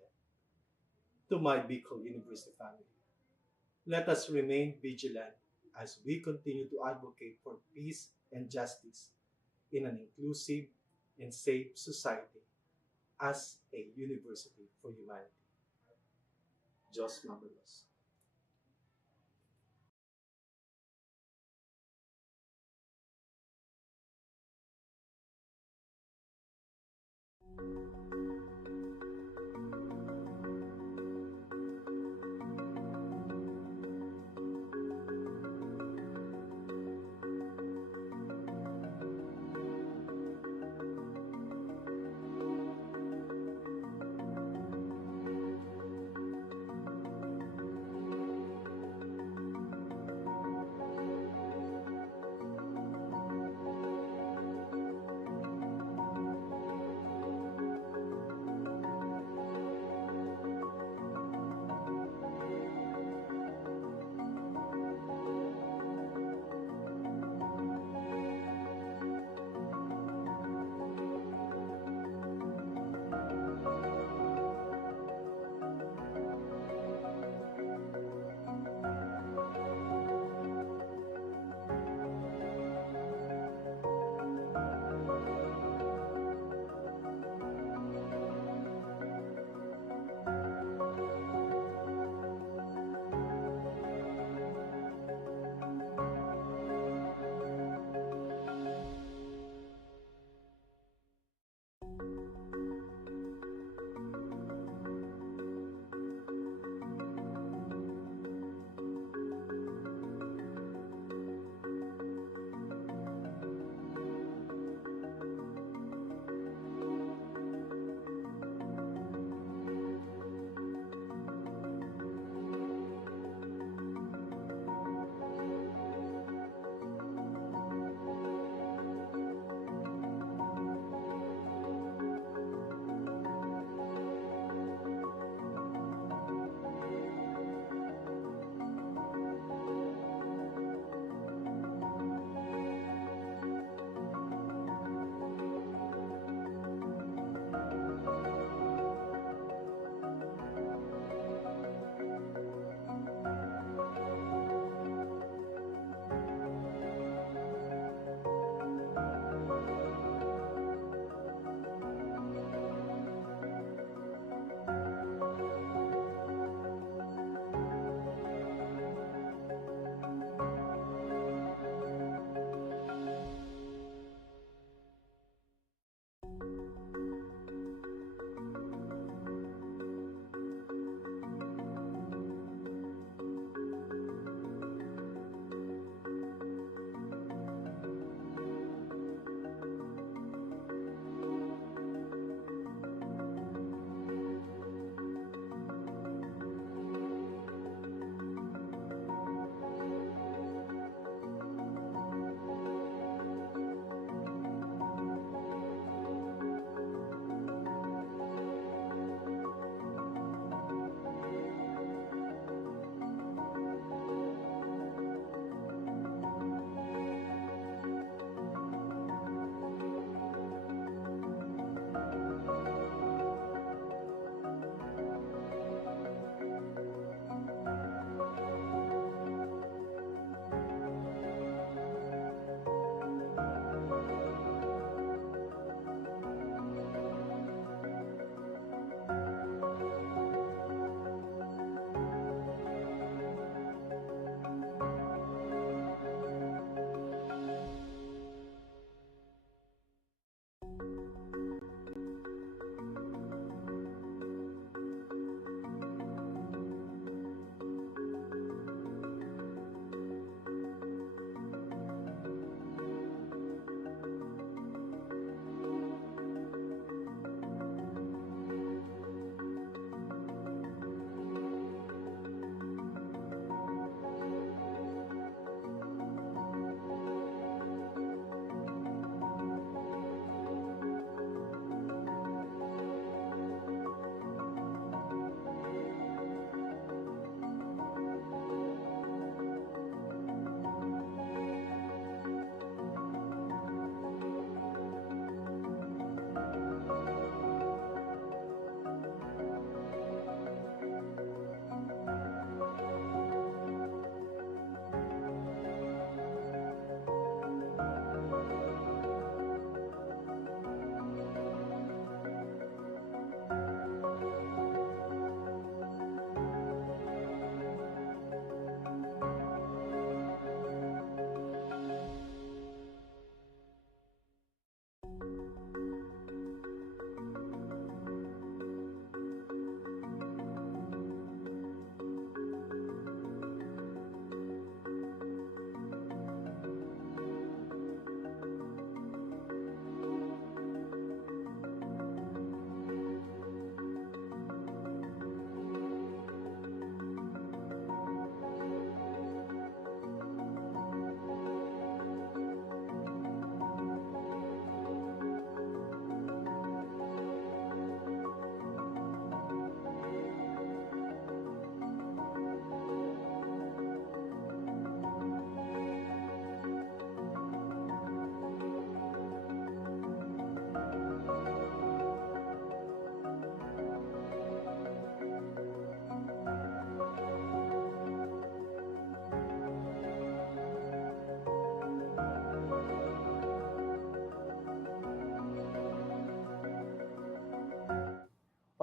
To my Bicol University family, let us remain vigilant as we continue to advocate for peace and justice in an inclusive and safe society as a university for humanity. Diyos mabalos.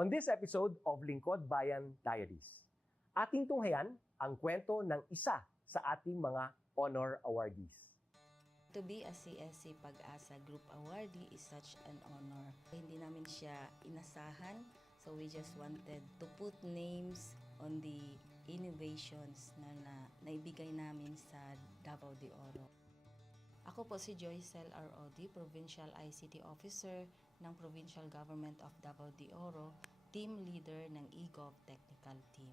On this episode of Lingkod Bayan Diaries, ating tunghayan ang kwento ng isa sa ating mga honor awardees. To be a CSC Pag-asa Group Awardee is such an honor. Hindi namin siya inasahan, so we just wanted to put names on the innovations na naibigay namin sa Davao de Oro. Ako po si Joycel R.O.D., Provincial ICT Officer ng Provincial Government of Davao de Oro, Team Leader ng eGov Technical Team.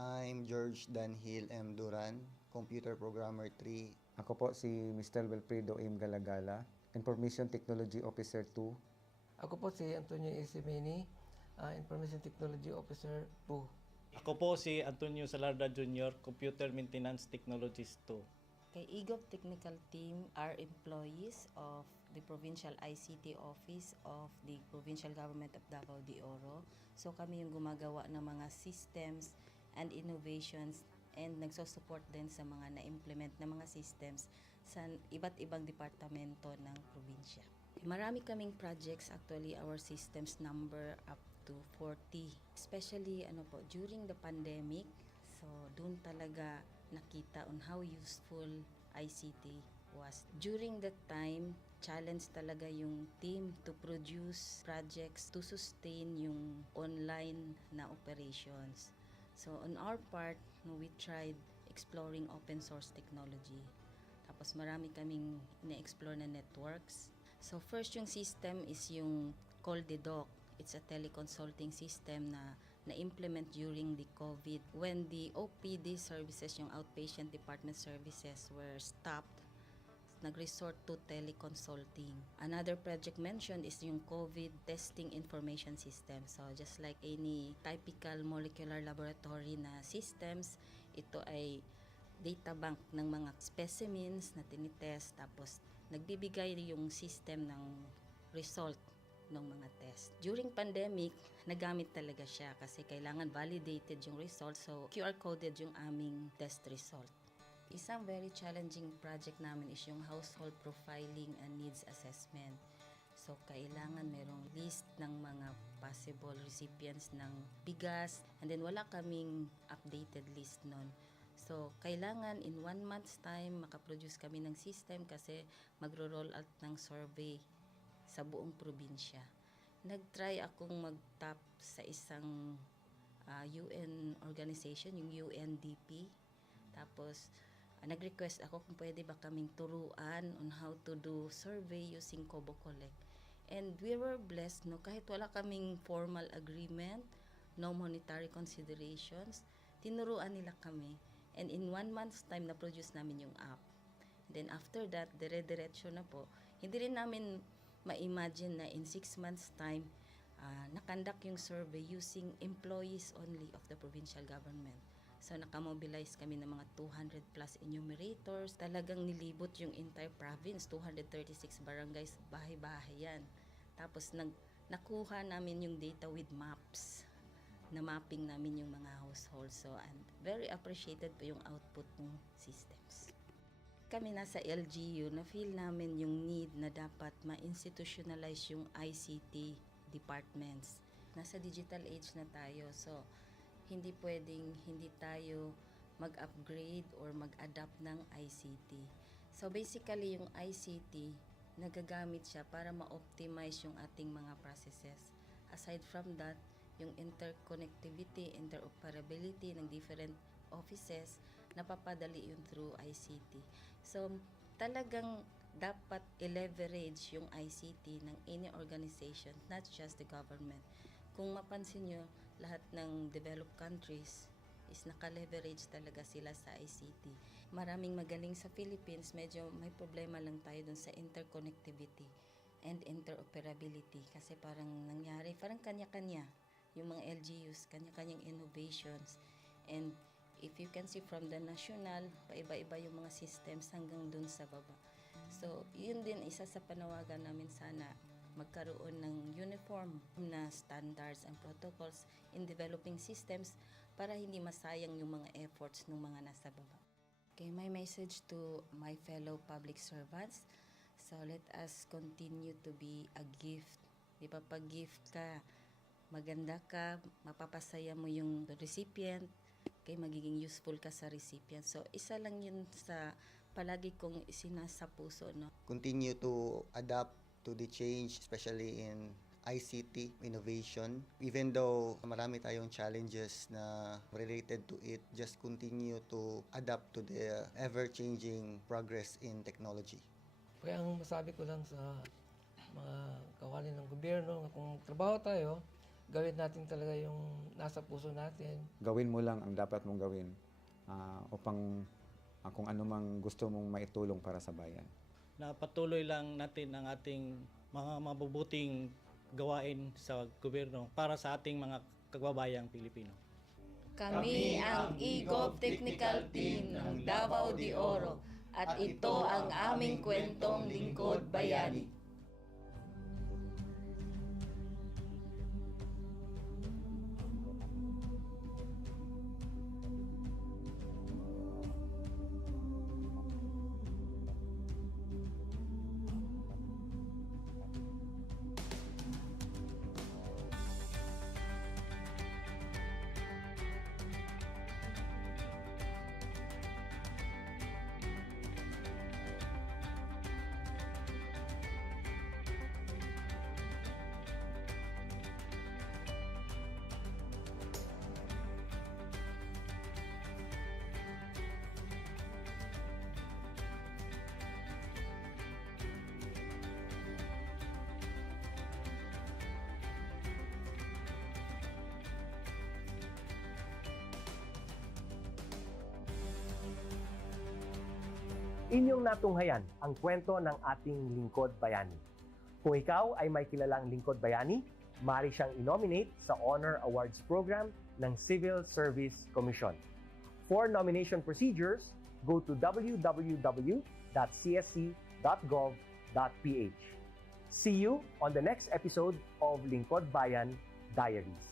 I'm George Danhil M. Duran, Computer Programmer 3. Ako po si Mr. Wilfredo M. Galagala, Information Technology Officer 2. Ako po si Antonio Isimini, Information Technology Officer 2. Ako po si Antonio Salarda Jr., Computer Maintenance Technologist 2. Kay eGov Technical Team are employees of the Provincial ICT Office of the Provincial Government of Davao de Oro. So kami yung gumagawa ng mga systems and innovations and nagsusupport din sa mga na-implement na mga systems sa iba't ibang departamento ng probinsya. Marami kaming projects, actually our systems number up to 40. Especially during the pandemic, so doon talaga nakita on how useful ICT was. During that time, challenge talaga yung team to produce projects to sustain yung online na operations. So on our part, we tried exploring open source technology. Tapos marami kaming na-explore na networks. So first yung system is yung CallDedoc. It's a teleconsulting system na na-implement during the COVID. When the OPD services, yung outpatient department services, were stopped, nag-resort to teleconsulting. Another project mentioned is yung COVID testing information system. So just like any typical molecular laboratory na systems, ito ay data bank ng mga specimens na tinitest, tapos nagbibigay yung system ng result ng mga test. During pandemic, nagamit talaga siya kasi kailangan validated yung result, so QR coded yung aming test result. Isang very challenging project namin is yung household profiling and needs assessment. So kailangan merong list ng mga possible recipients ng bigas, and then wala kaming updated list nun. So kailangan in 1 month's time makaproduce kami ng system kasi magro-roll out ng survey sa buong probinsya. Nag-try akong mag-tap sa isang UN organization, yung UNDP. Tapos, nag-request ako kung pwede ba kaming turuan on how to do survey using Kobo Collect. And we were blessed, kahit wala kaming formal agreement, no monetary considerations, tinuruan nila kami. And in 1 month's time, na-produce namin yung app. And then after that, dire-diretso na po. Hindi rin namin ma-imagine na in 6 months' time, nakandak yung survey using employees only of the provincial government. So nakamobilize kami ng mga 200 plus enumerators. Talagang nilibot yung entire province, 236 barangays, bahay-bahay yan. Tapos nakuha namin yung data with maps. Na mapping namin yung mga households. So and very appreciated po yung output ng systems. Kami nasa LGU, na-feel namin yung need na dapat ma-institutionalize yung ICT departments. Nasa digital age na tayo, so hindi pwedeng hindi tayo mag-upgrade or mag-adapt ng ICT. So basically, yung ICT, nagagamit siya para ma-optimize yung ating mga processes. Aside from that, yung interconnectivity, interoperability ng different offices, napapadali yun through ICT. So, talagang dapat i-leverage yung ICT ng any organization, not just the government. Kung mapansin nyo, lahat ng developed countries is naka-leverage talaga sila sa ICT. Maraming magaling sa Philippines, medyo may problema lang tayo dun sa interconnectivity and interoperability kasi parang nangyari, parang kanya-kanya yung mga LGUs, kanya-kanyang innovations. And if you can see from the national, paiba-iba yung mga systems hanggang dun sa baba. So, yun din isa sa panawagan namin, sana magkaroon ng uniform na standards and protocols in developing systems para hindi masayang yung mga efforts ng mga nasa baba. Okay, my message to my fellow public servants, so let us continue to be a gift. Di ba, pag gift ka, maganda ka, mapapasaya mo yung recipient, kay magiging useful ka sa recipient. So, isa lang yun sa palagi kong isinasa puso, no? Continue to adapt to the change, especially in ICT innovation. Even though marami tayong challenges na related to it, just continue to adapt to the ever-changing progress in technology. Kaya ang masabi ko lang sa mga kawani ng gobyerno, kung trabaho tayo, gawin natin talaga yung nasa puso natin. Gawin mo lang ang dapat mong gawin upang kung ano mang gusto mong maitulong para sa bayan. Na patuloy lang natin ang ating mga mabubuting gawain sa gobyerno para sa ating mga kababayang Pilipino. Kami ang EGOV Technical Team ng Davao de Oro at ito ang aming kwentong lingkod bayani. Inyong natunghayan ang kwento ng ating lingkod bayani. Kung ikaw ay may kilalang lingkod bayani, maaari siyang i-nominate sa Honor Awards Program ng Civil Service Commission. For nomination procedures, go to www.csc.gov.ph. See you on the next episode of Lingkod Bayan Diaries.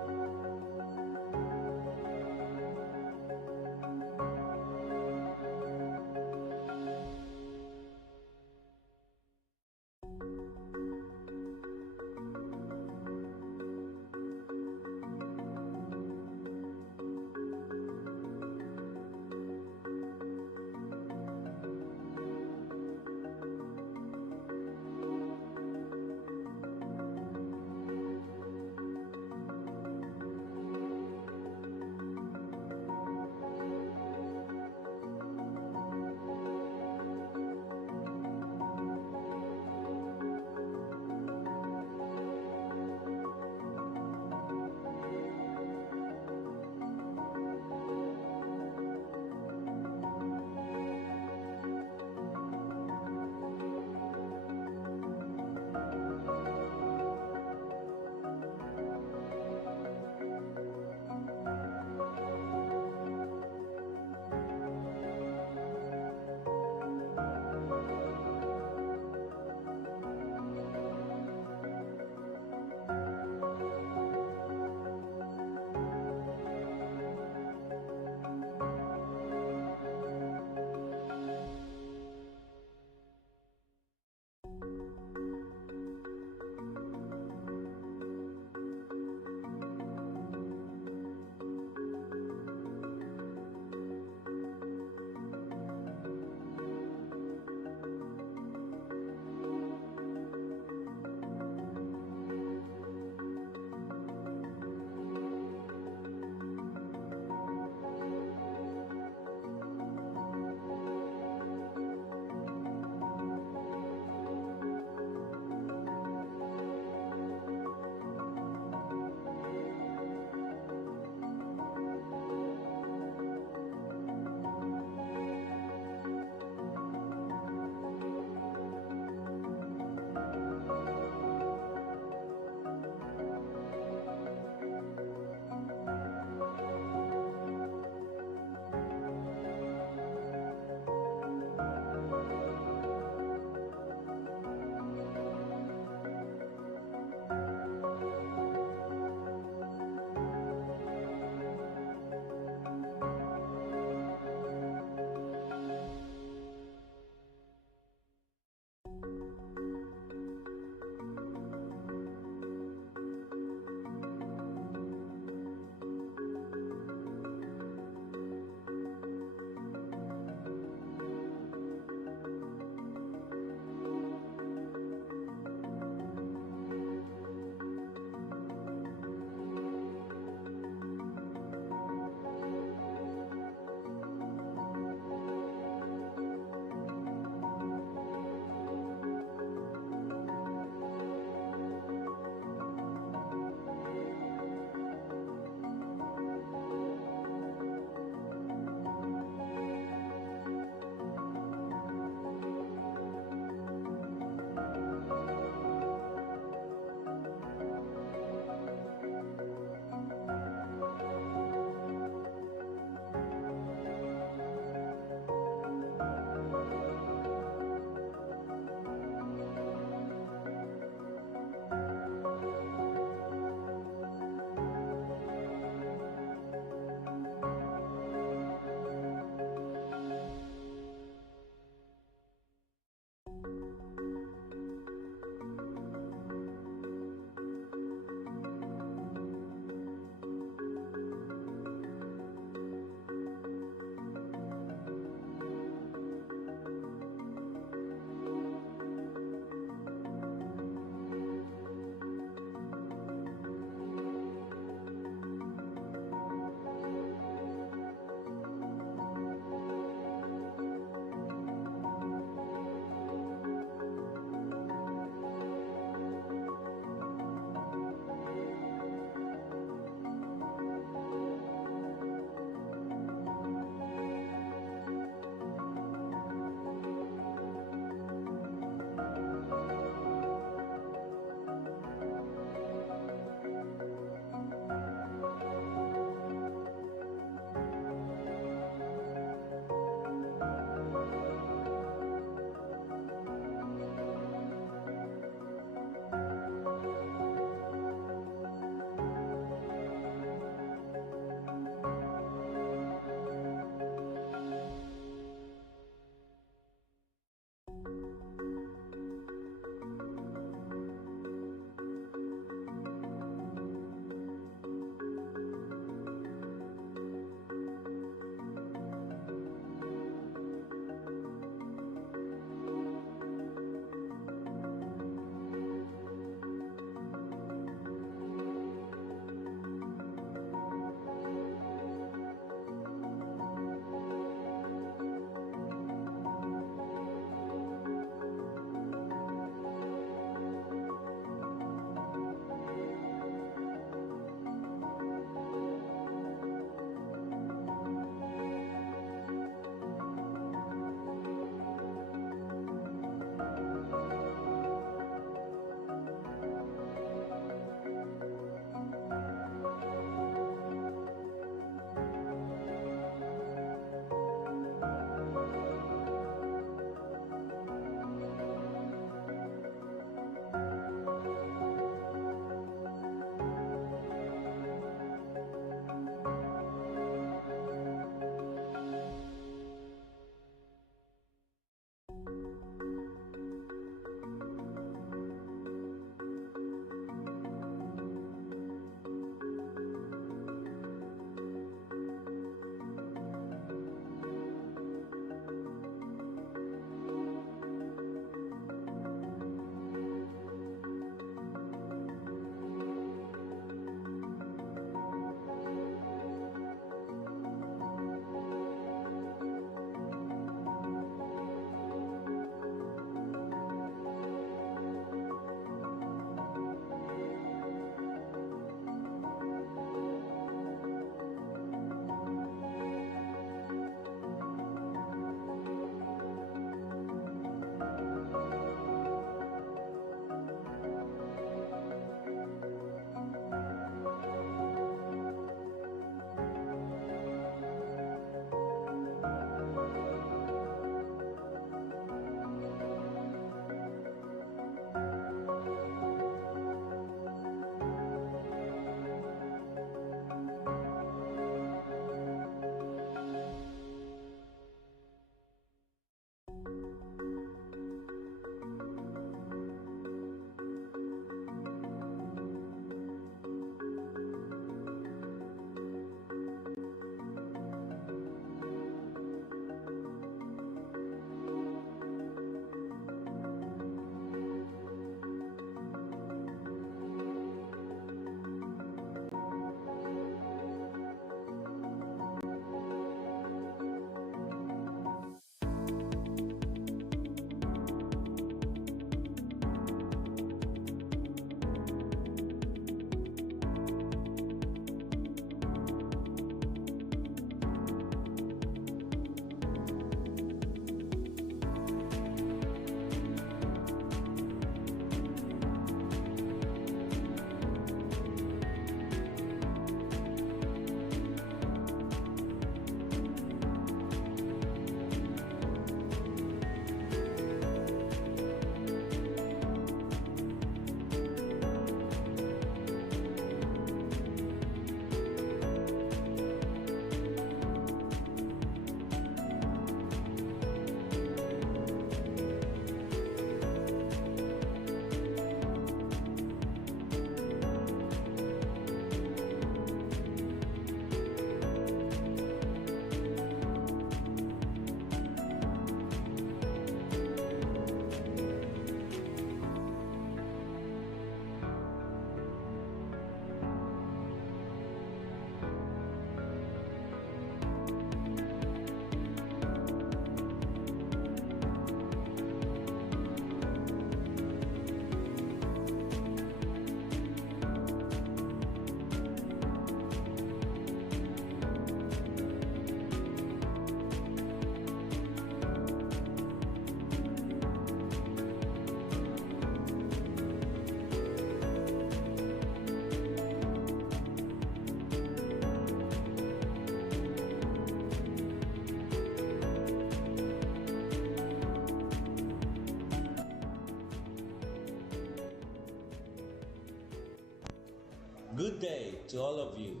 Good day to all of you.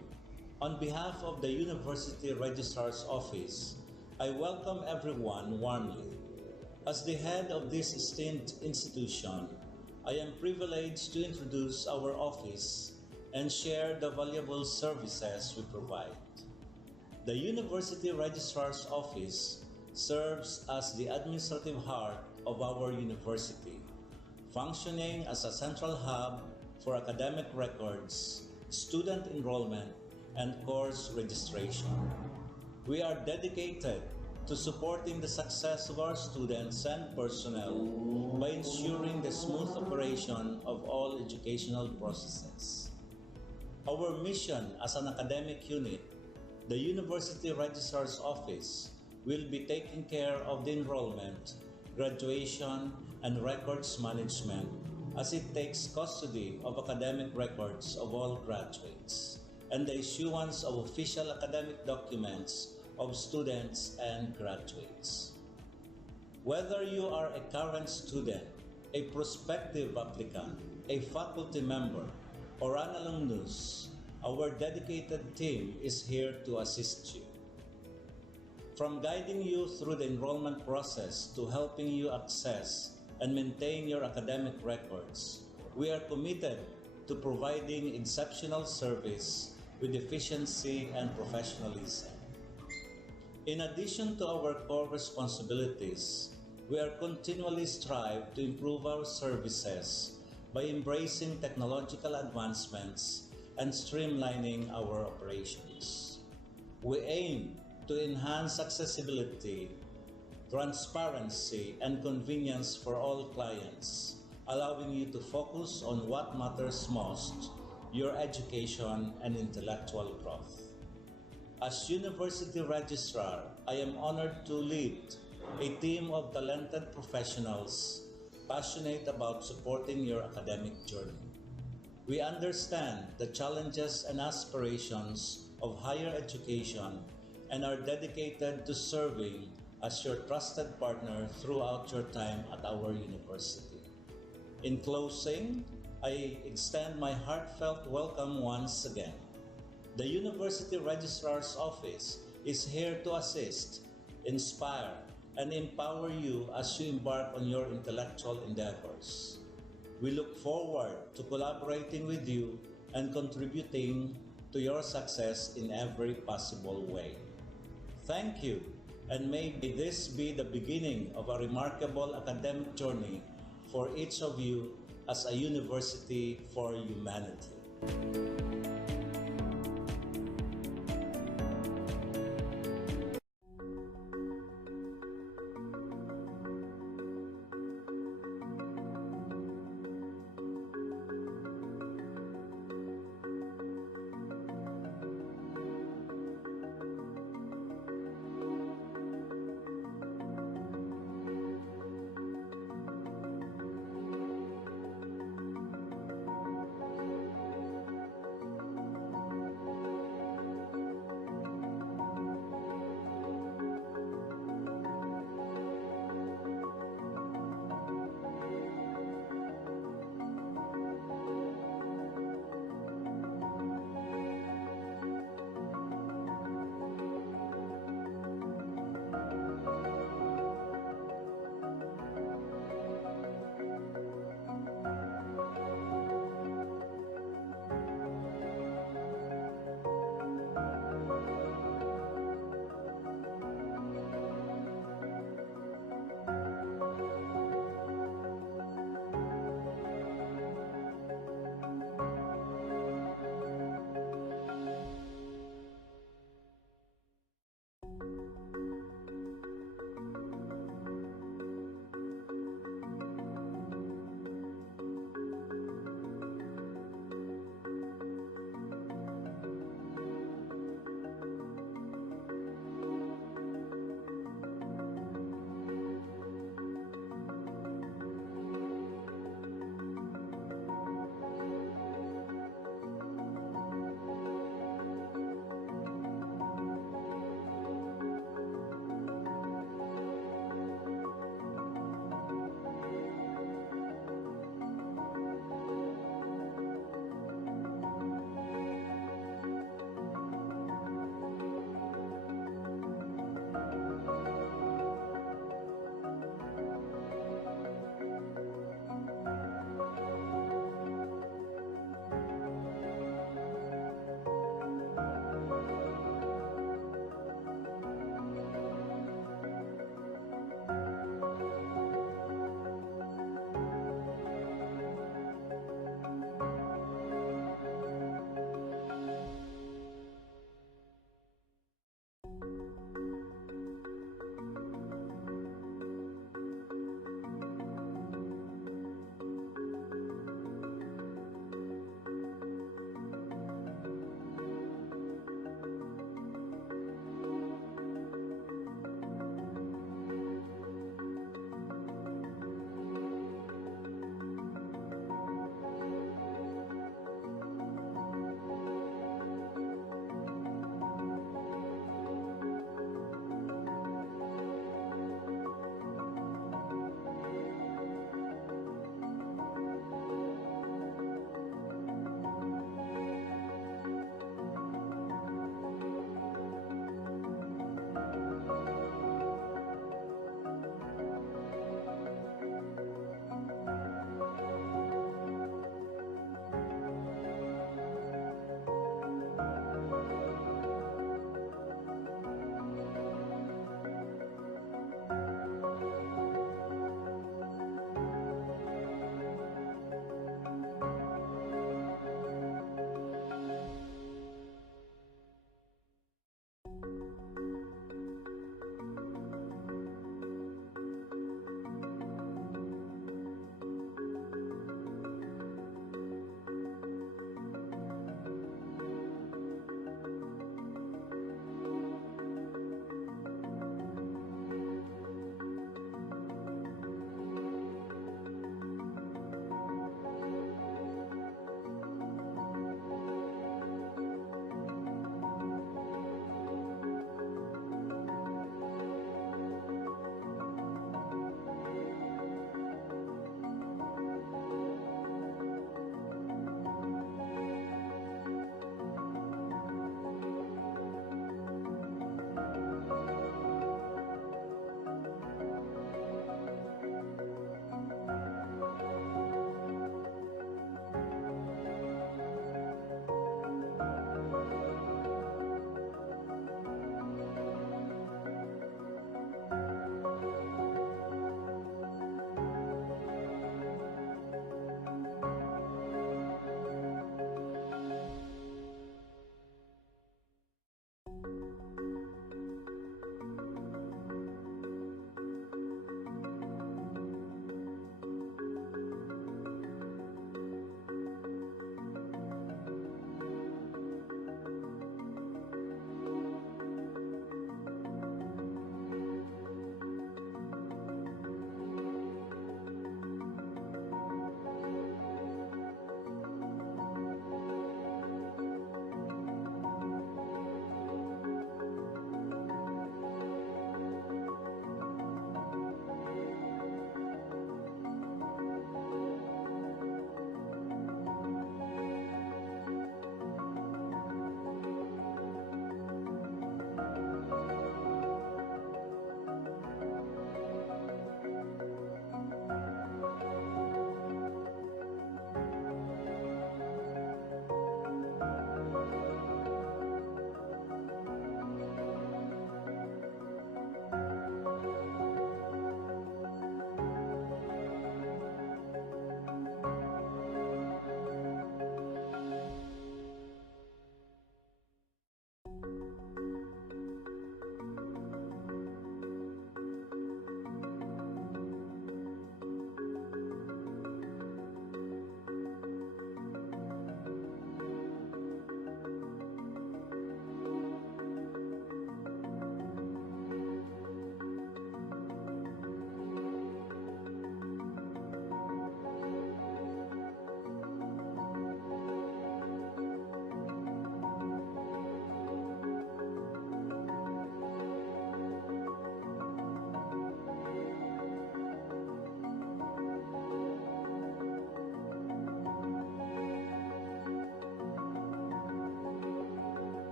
On behalf of the University Registrar's Office, I welcome everyone warmly. As the head of this esteemed institution, I am privileged to introduce our office and share the valuable services we provide. The University Registrar's Office serves as the administrative heart of our university, functioning as a central hub for academic records, student enrollment, and course registration. We are dedicated to supporting the success of our students and personnel by ensuring the smooth operation of all educational processes. Our mission as an academic unit, the University Registrar's Office, will be taking care of the enrollment, graduation, and records management as it takes custody of academic records of all graduates and the issuance of official academic documents of students and graduates. Whether you are a current student, a prospective applicant, a faculty member, or an alumnus, our dedicated team is here to assist you. From guiding you through the enrollment process to helping you access and maintain your academic records, we are committed to providing exceptional service with efficiency and professionalism. In addition to our core responsibilities, we are continually strive to improve our services by embracing technological advancements and streamlining our operations. We aim to enhance accessibility, transparency, and convenience for all clients, allowing you to focus on what matters most, your education and intellectual growth. As University Registrar, I am honored to lead a team of talented professionals passionate about supporting your academic journey. We understand the challenges and aspirations of higher education and are dedicated to serving as your trusted partner throughout your time at our university. In closing, I extend my heartfelt welcome once again. The University Registrar's Office is here to assist, inspire, and empower you as you embark on your intellectual endeavors. We look forward to collaborating with you and contributing to your success in every possible way. Thank you, and may this be the beginning of a remarkable academic journey for each of you as a university for humanity.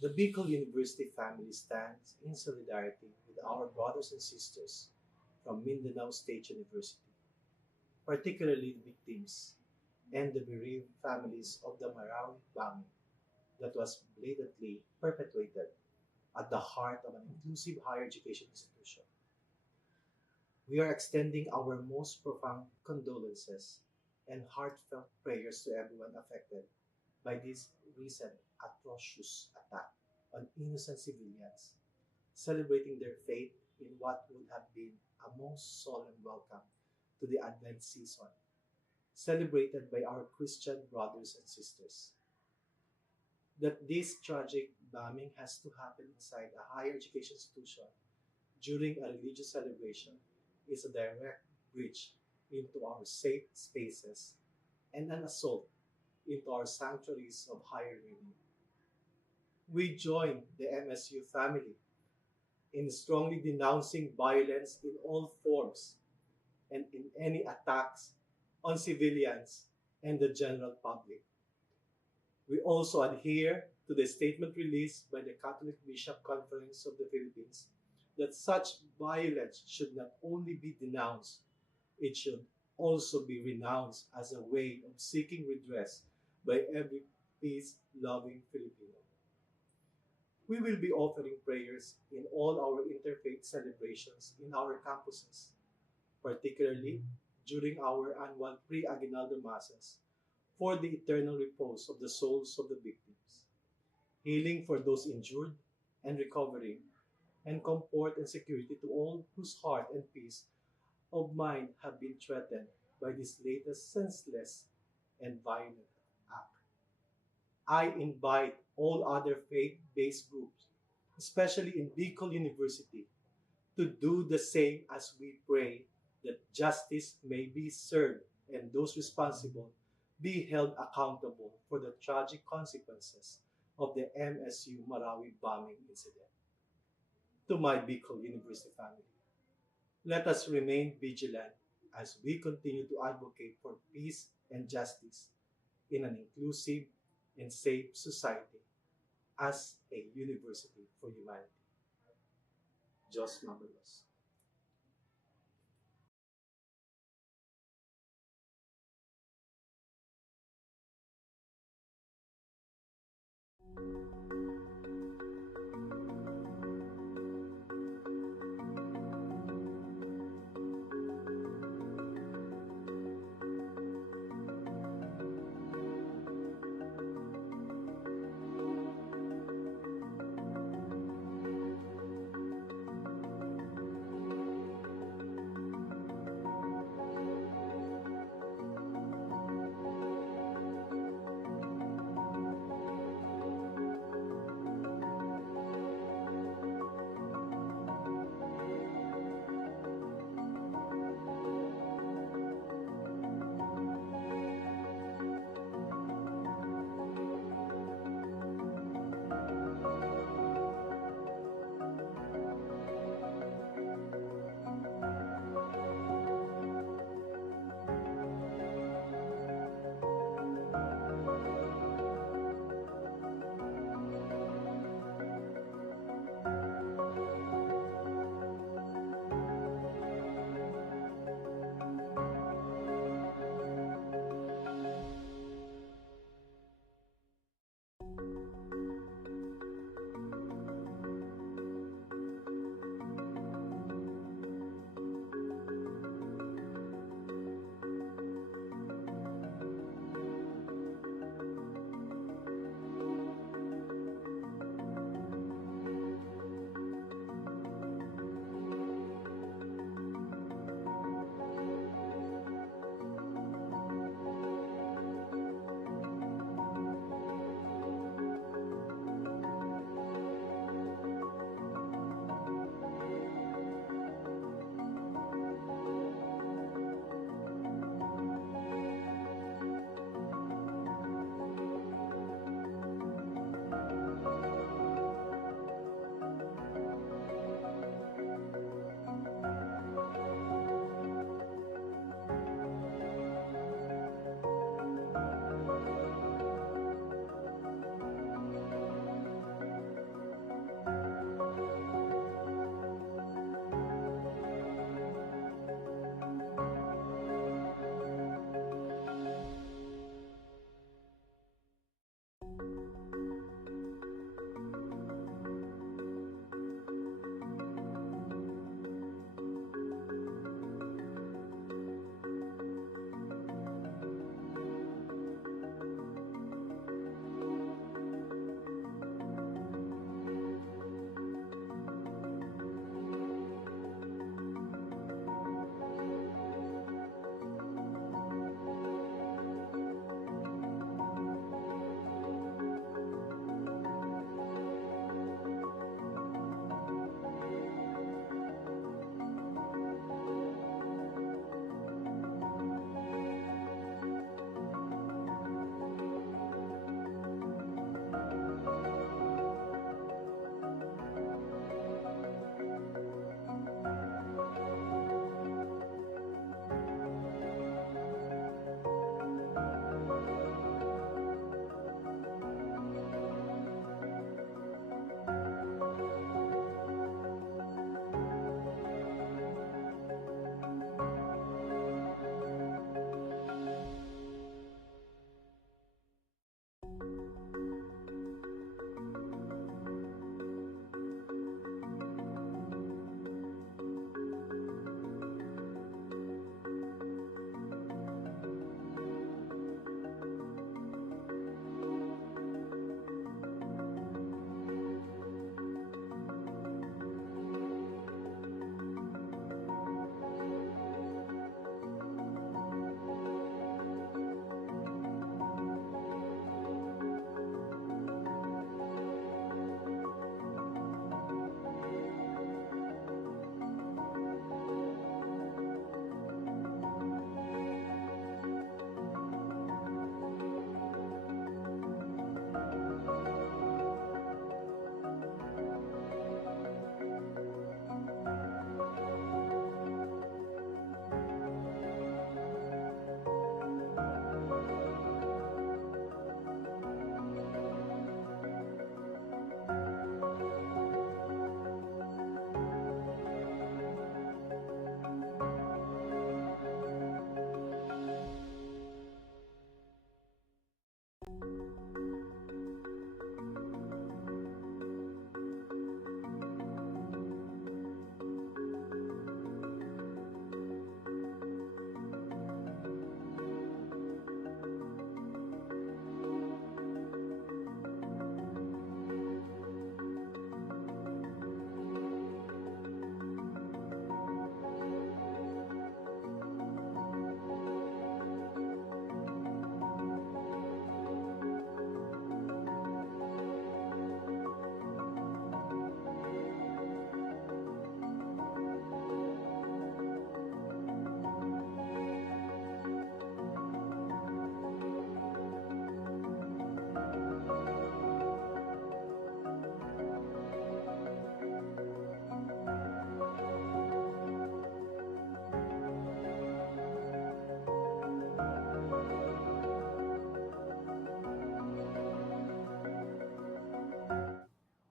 The Bicol University family stands in solidarity with our brothers and sisters from Mindanao State University, particularly the victims and the bereaved families of the Marawi bombing that was blatantly perpetrated at the heart of an inclusive higher education institution. We are extending our most profound condolences and heartfelt prayers to everyone affected by this recent atrocious attack on innocent civilians, celebrating their faith in what would have been a most solemn welcome to the Advent season, celebrated by our Christian brothers and sisters. That this tragic bombing has to happen inside a higher education institution during a religious celebration is a direct breach into our safe spaces and an assault into our sanctuaries of higher learning. We join the MSU family in strongly denouncing violence in all forms and in any attacks on civilians and the general public. We also adhere to the statement released by the Catholic Bishop Conference of the Philippines that such violence should not only be denounced, it should also be renounced as a way of seeking redress by every peace-loving Filipino. We will be offering prayers in all our interfaith celebrations in our campuses, particularly during our annual pre-aguinaldo masses for the eternal repose of the souls of the victims, healing for those injured and recovering, and comfort and security to all whose heart and peace of mind have been threatened by this latest senseless and violent act. I invite all other faith-based groups, especially in Bicol University, to do the same as we pray that justice may be served and those responsible be held accountable for the tragic consequences of the MSU Marawi bombing incident. To my Bicol University family, let us remain vigilant as we continue to advocate for peace and justice in an inclusive and safe society as a university for humanity. Diyos mabalos.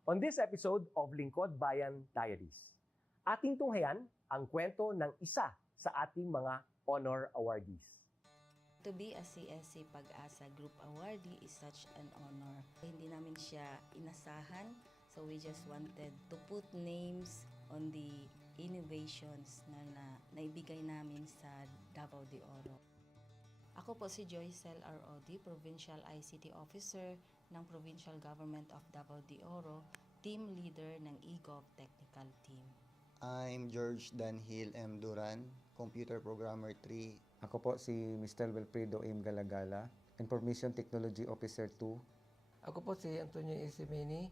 On this episode of Lingkod Bayan Diaries, ating tunghayan ang kwento ng isa sa ating mga honor awardees. To be a CSC Pag-asa Group Awardee is such an honor. Hindi namin siya inasahan, so we just wanted to put names on the innovations na naibigay namin sa Davao de Oro. Ako po si Joycel ROD, Provincial ICT Officer ng Provincial Government of Davao de Oro, Team Leader ng eGov Technical Team. I'm George Danhil M. Duran, Computer Programmer 3. Ako po si Mr. Wilfredo M. Galagala, Information Technology Officer 2. Ako po si Antonio Isimini,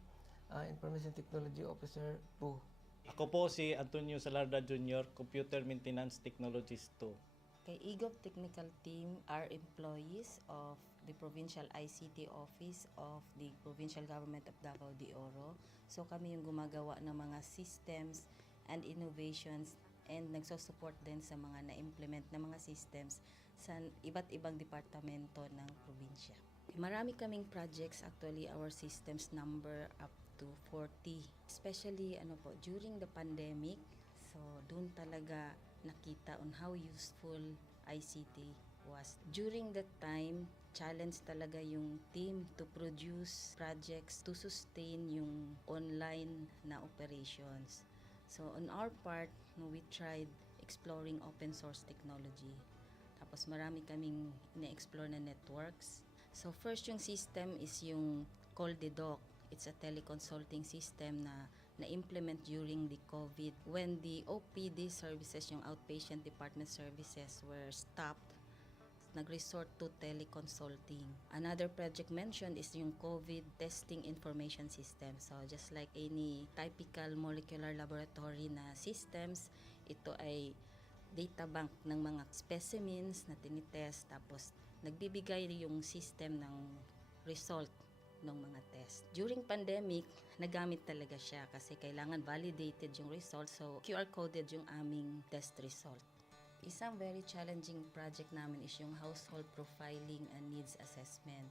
Information Technology Officer 2. Ako po si Antonio Salarda Jr., Computer Maintenance Technologist 2. Kay eGov Technical Team are employees of the Provincial ICT Office of the Provincial Government of Davao de Oro. So kami yung gumagawa ng mga systems and innovations and nagsusupport din sa mga na-implement na mga systems sa iba't ibang departamento ng probinsya. Marami kaming projects, actually our systems number up to 40. Especially during the pandemic, so doon talaga nakita on how useful ICT was. During that time, challenge talaga yung team to produce projects to sustain yung online na operations. So on our part, we tried exploring open source technology. Tapos marami kaming ina-explore na networks. So first yung system is yung Call-the-Doc. It's a teleconsulting system na na-implement during the COVID. When the OPD services, yung outpatient department services, were stopped, nag-resort to teleconsulting. Another project mentioned is yung COVID testing information system. So just like any typical molecular laboratory na systems, ito ay data bank ng mga specimens na tinitest, tapos nagbibigay yung system ng result ng mga test. During pandemic, nagamit talaga siya kasi kailangan validated yung result. So, QR coded yung aming test result. Isang very challenging project namin is yung household profiling and needs assessment.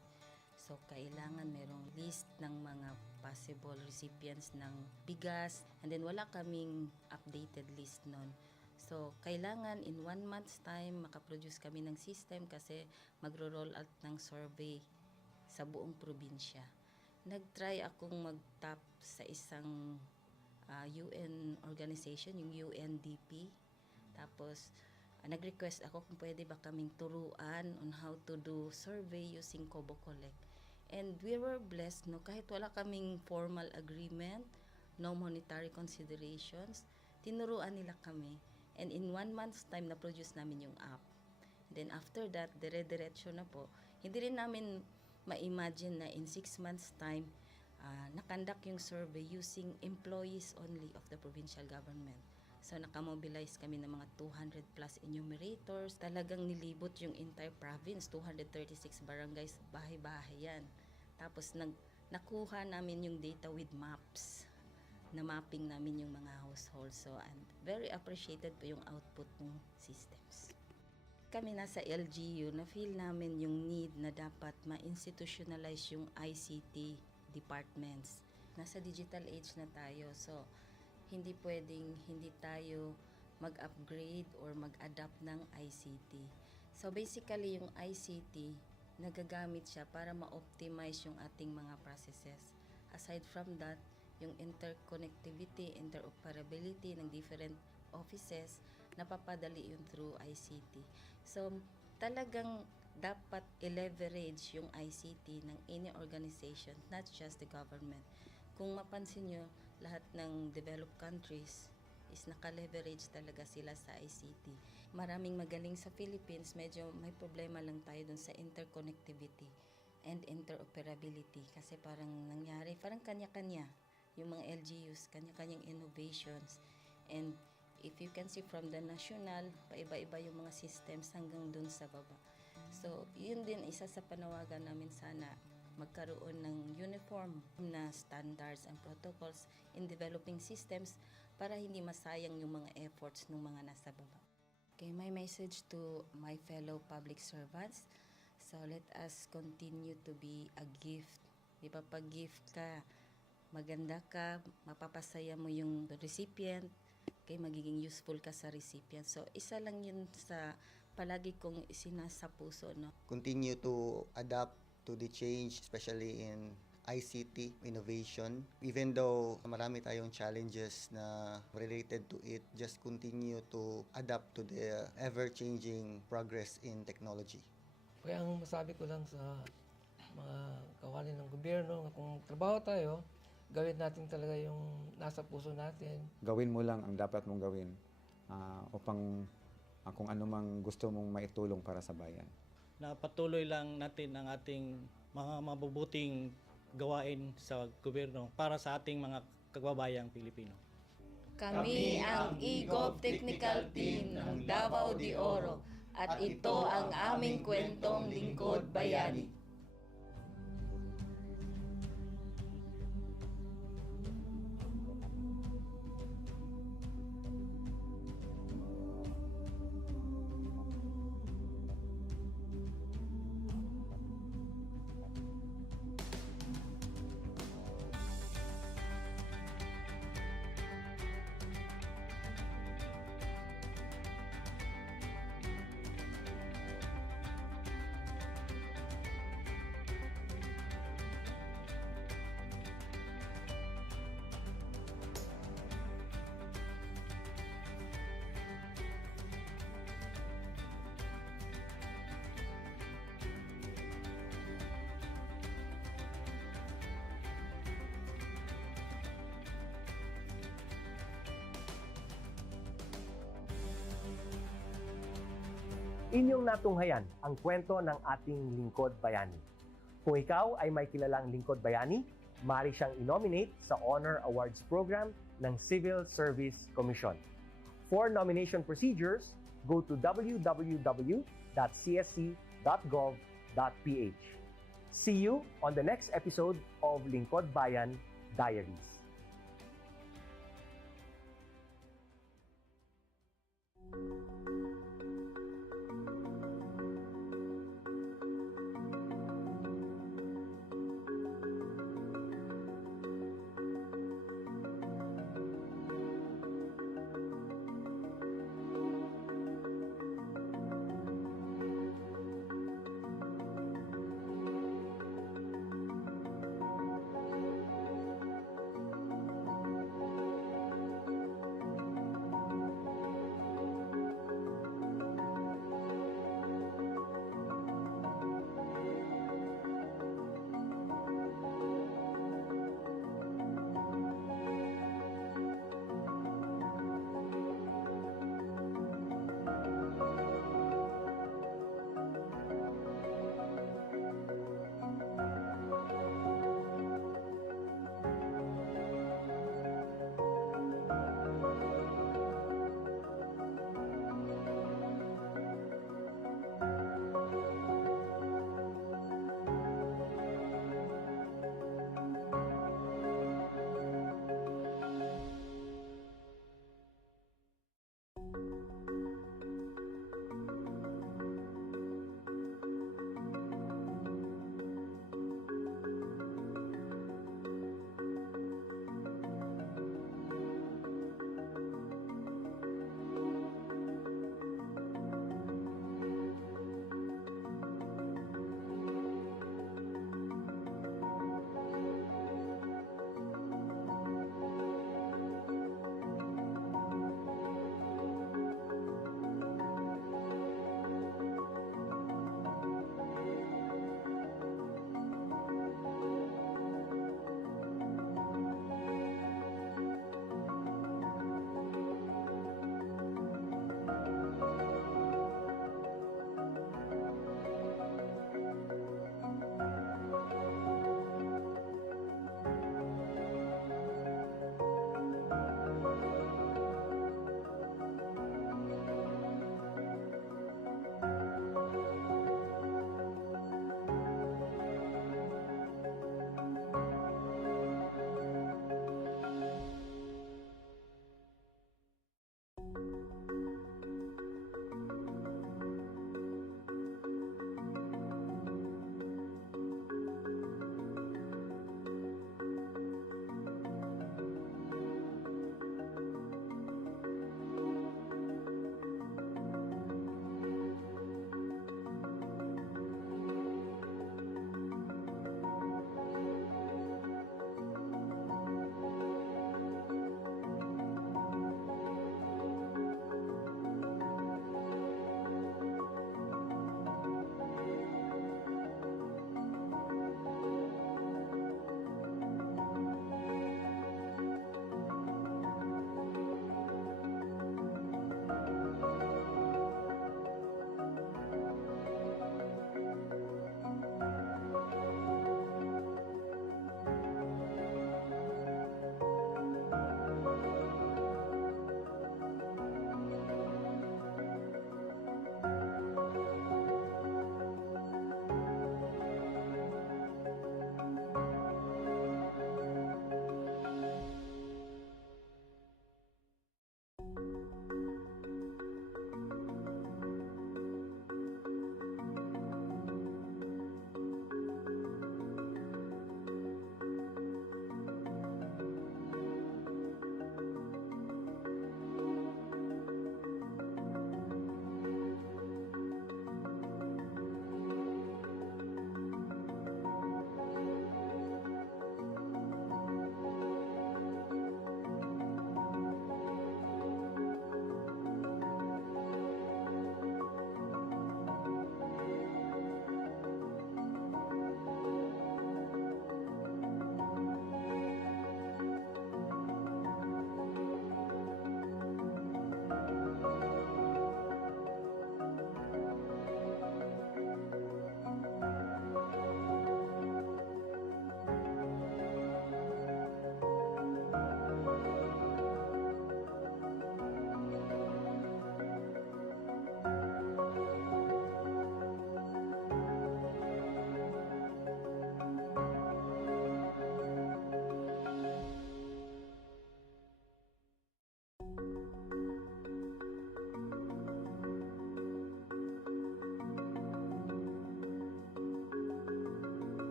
So, kailangan merong list ng mga possible recipients ng bigas, and then wala kaming updated list nun. So, kailangan in 1 month's time makaproduce kami ng system kasi magro-roll out ng survey sa buong probinsya. Nag-try akong mag-tap sa isang UN organization, yung UNDP. Tapos, nag-request ako kung pwede ba kaming turuan on how to do survey using Kobo Collect. And we were blessed, kahit wala kaming formal agreement, no monetary considerations, tinuruan nila kami. And in 1 month's time, na-produce namin yung app. Then after that, dire-diretso na po. Hindi rin namin ma-imagine na in 6 months' time, nakandak yung survey using employees only of the provincial government. So nakamobilize kami ng mga 200 plus enumerators. Talagang nilibot yung entire province, 236 barangays, bahay-bahay yan. Tapos nakuha namin yung data with maps. Na mapping namin yung mga households. So and very appreciated po yung output ng systems. Kami nasa LGU, na-feel namin yung need na dapat ma-institutionalize yung ICT departments. Nasa digital age na tayo, so hindi pwedeng hindi tayo mag-upgrade or mag-adapt ng ICT. So basically, yung ICT, nagagamit siya para ma-optimize yung ating mga processes. Aside from that, yung interconnectivity, interoperability ng different offices, napapadali yun through ICT. So, talagang dapat i-leverage yung ICT ng any organization, not just the government. Kung mapansin nyo, lahat ng developed countries is naka-leverage talaga sila sa ICT. Maraming magaling sa Philippines, medyo may problema lang tayo dun sa interconnectivity and interoperability kasi parang nangyari, parang kanya-kanya yung mga LGUs, kanya-kanyang innovations. And if you can see from the national, paiba-iba yung mga systems hanggang dun sa baba. So, yun din isa sa panawagan namin, sana magkaroon ng uniform na standards and protocols in developing systems para hindi masayang yung mga efforts ng mga nasa baba. Okay, my message to my fellow public servants, so let us continue to be a gift. Di ba, pag gift ka, maganda ka, mapapasaya mo yung recipient, kay magiging useful ka sa recipient. So, isa lang yun sa palagi kong isinasa puso, no? Continue to adapt to the change, especially in ICT innovation. Even though marami tayong challenges na related to it, just continue to adapt to the ever-changing progress in technology. Kaya ang masabi ko lang sa mga kawani ng gobyerno, kung trabaho tayo, gawin natin talaga yung nasa puso natin. Gawin mo lang ang dapat mong gawin upang kung ano mang gusto mong maitulong para sa bayan. Na patuloy lang natin ang ating mga mabubuting gawain sa gobyerno para sa ating mga kababayang Pilipino. Kami ang EGOV Technical Team ng Davao de Oro at ito ang aming kwentong lingkod bayani. Inyong natunghayan ang kwento ng ating lingkod bayani. Kung ikaw ay may kilalang lingkod bayani, maaari siyang i-nominate sa Honor Awards Program ng Civil Service Commission. For nomination procedures, go to www.csc.gov.ph. See you on the next episode of Lingkod Bayan Diaries.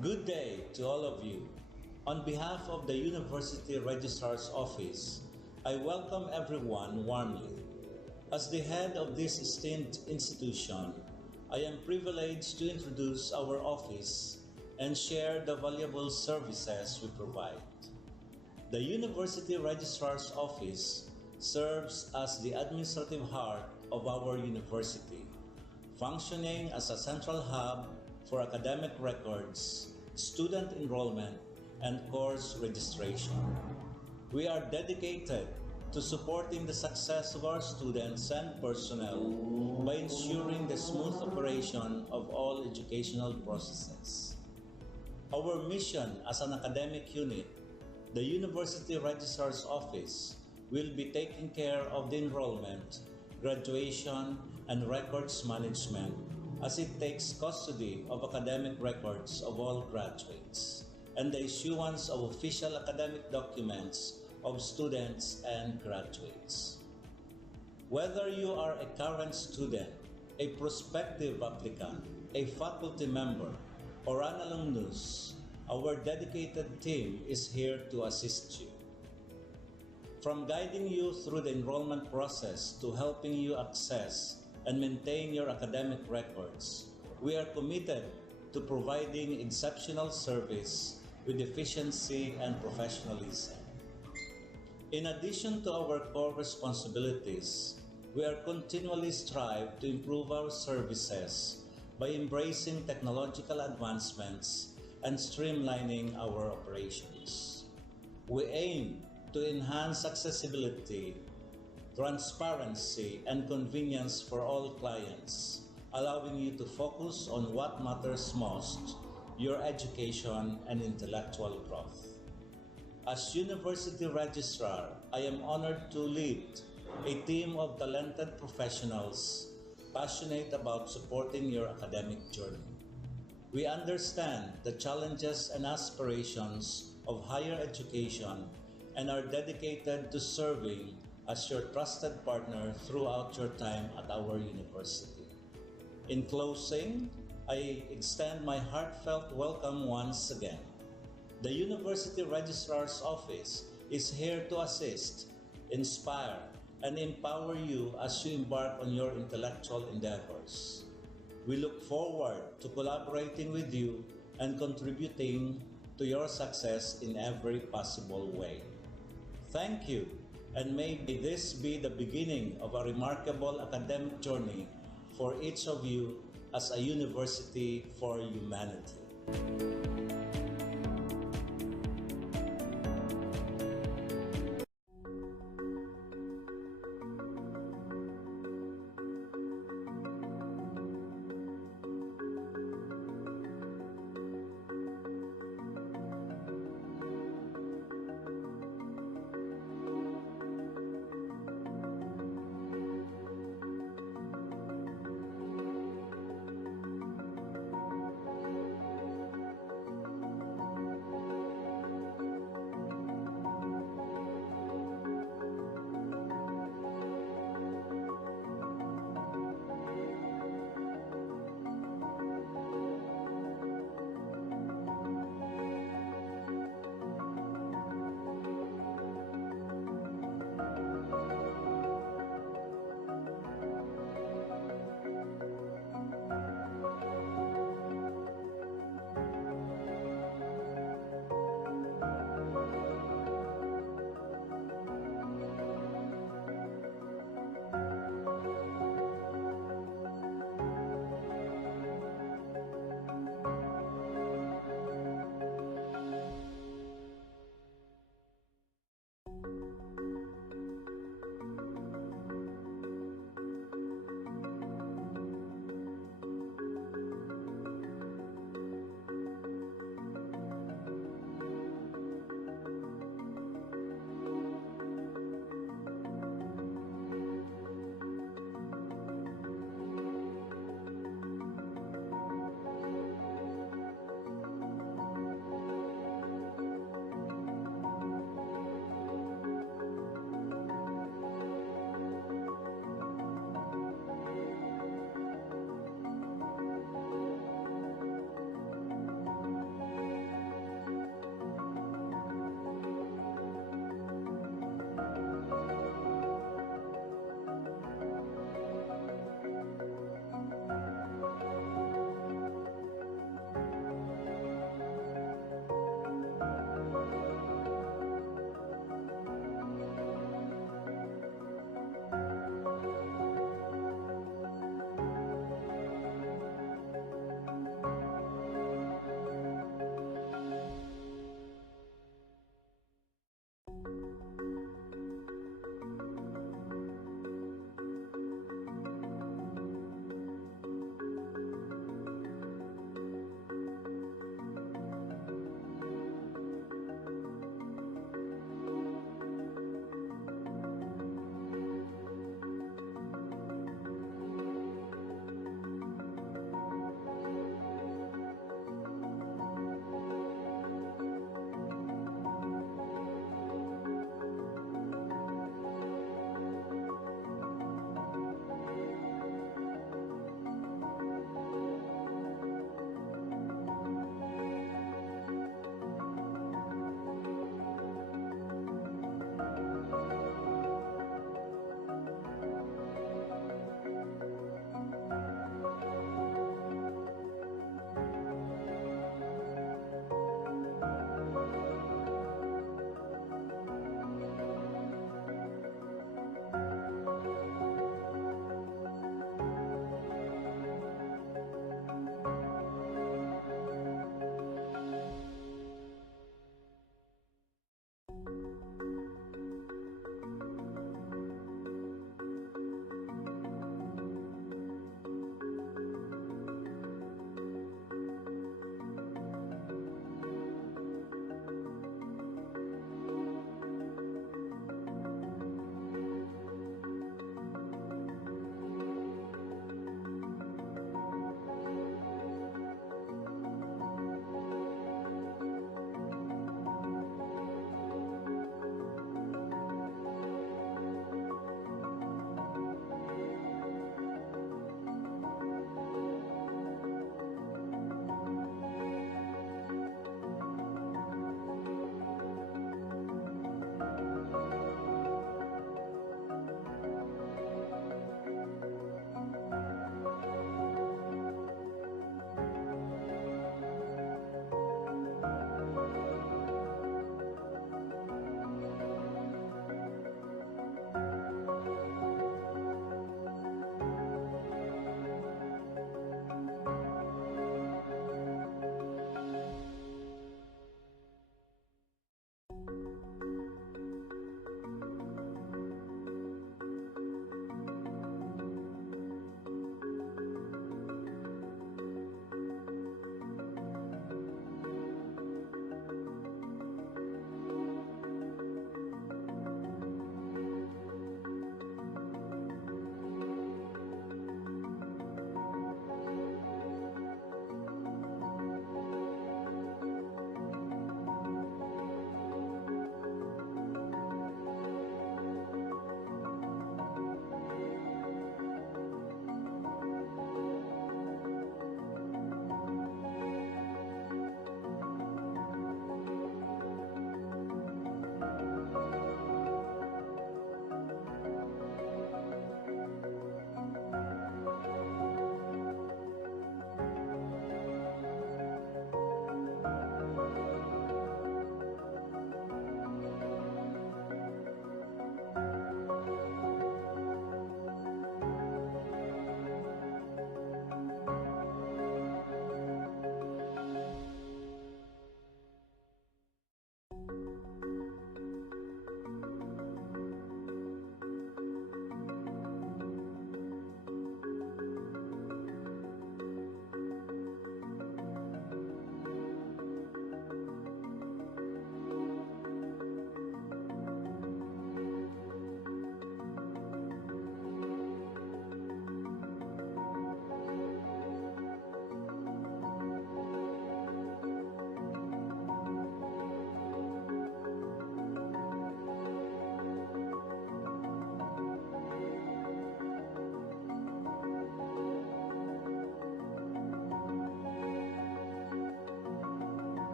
Good day to all of you. On behalf of the University Registrar's Office, I welcome everyone warmly. As the head of this esteemed institution, I am privileged to introduce our office and share the valuable services we provide. The University Registrar's Office serves as the administrative heart of our university, functioning as a central hub for academic records, student enrollment, and course registration. We are dedicated to supporting the success of our students and personnel by ensuring the smooth operation of all educational processes. Our mission as an academic unit, the University Registrar's Office, will be taking care of the enrollment, graduation, and records management as it takes custody of academic records of all graduates and the issuance of official academic documents of students and graduates. Whether you are a current student, a prospective applicant, a faculty member, or an alumnus, our dedicated team is here to assist you. From guiding you through the enrollment process to helping you access and maintain your academic records, we are committed to providing exceptional service with efficiency and professionalism. In addition to our core responsibilities, we are continually strive to improve our services by embracing technological advancements and streamlining our operations. We aim to enhance accessibility, transparency, and convenience for all clients, allowing you to focus on what matters most, your education and intellectual growth. As University Registrar, I am honored to lead a team of talented professionals passionate about supporting your academic journey. We understand the challenges and aspirations of higher education and are dedicated to serving as your trusted partner throughout your time at our university. In closing, I extend my heartfelt welcome once again. The University Registrar's Office is here to assist, inspire, and empower you as you embark on your intellectual endeavors. We look forward to collaborating with you and contributing to your success in every possible way. Thank you, and may this be the beginning of a remarkable academic journey for each of you as a university for humanity.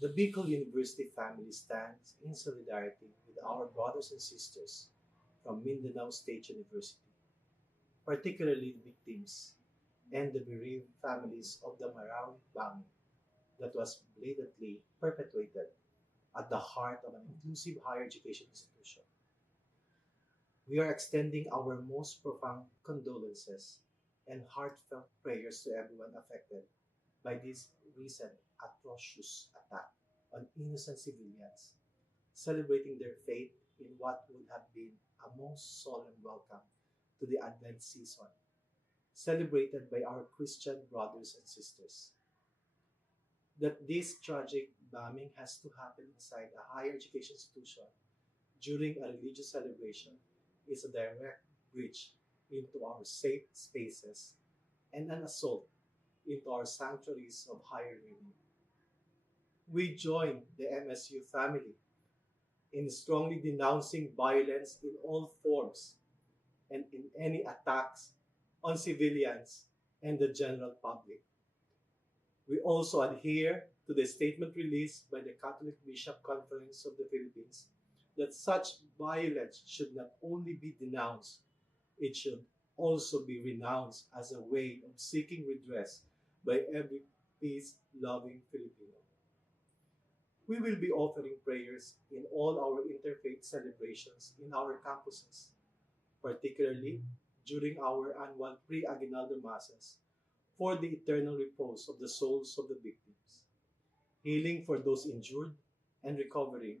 The Bicol University family stands in solidarity with our brothers and sisters from Mindanao State University, particularly the victims and the bereaved families of the Marawi bombing that was blatantly perpetrated at the heart of an inclusive higher education institution. We are extending our most profound condolences and heartfelt prayers to everyone affected by this recent atrocious attack on innocent civilians, celebrating their faith in what would have been a most solemn welcome to the Advent season, celebrated by our Christian brothers and sisters. That this tragic bombing has to happen inside a higher education institution during a religious celebration is a direct breach into our safe spaces and an assault into our sanctuaries of higher learning. We join the MSU family in strongly denouncing violence in all forms and in any attacks on civilians and the general public. We also adhere to the statement released by the Catholic Bishop Conference of the Philippines that such violence should not only be denounced, it should also be renounced as a way of seeking redress by every peace loving Filipino. We will be offering prayers in all our interfaith celebrations in our campuses, particularly during our annual pre-aguinaldo masses for the eternal repose of the souls of the victims, healing for those injured and recovering,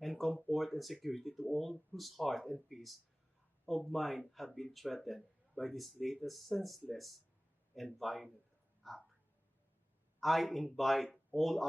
and comfort and security to all whose heart and peace of mind have been threatened by this latest senseless and violent act. I invite all other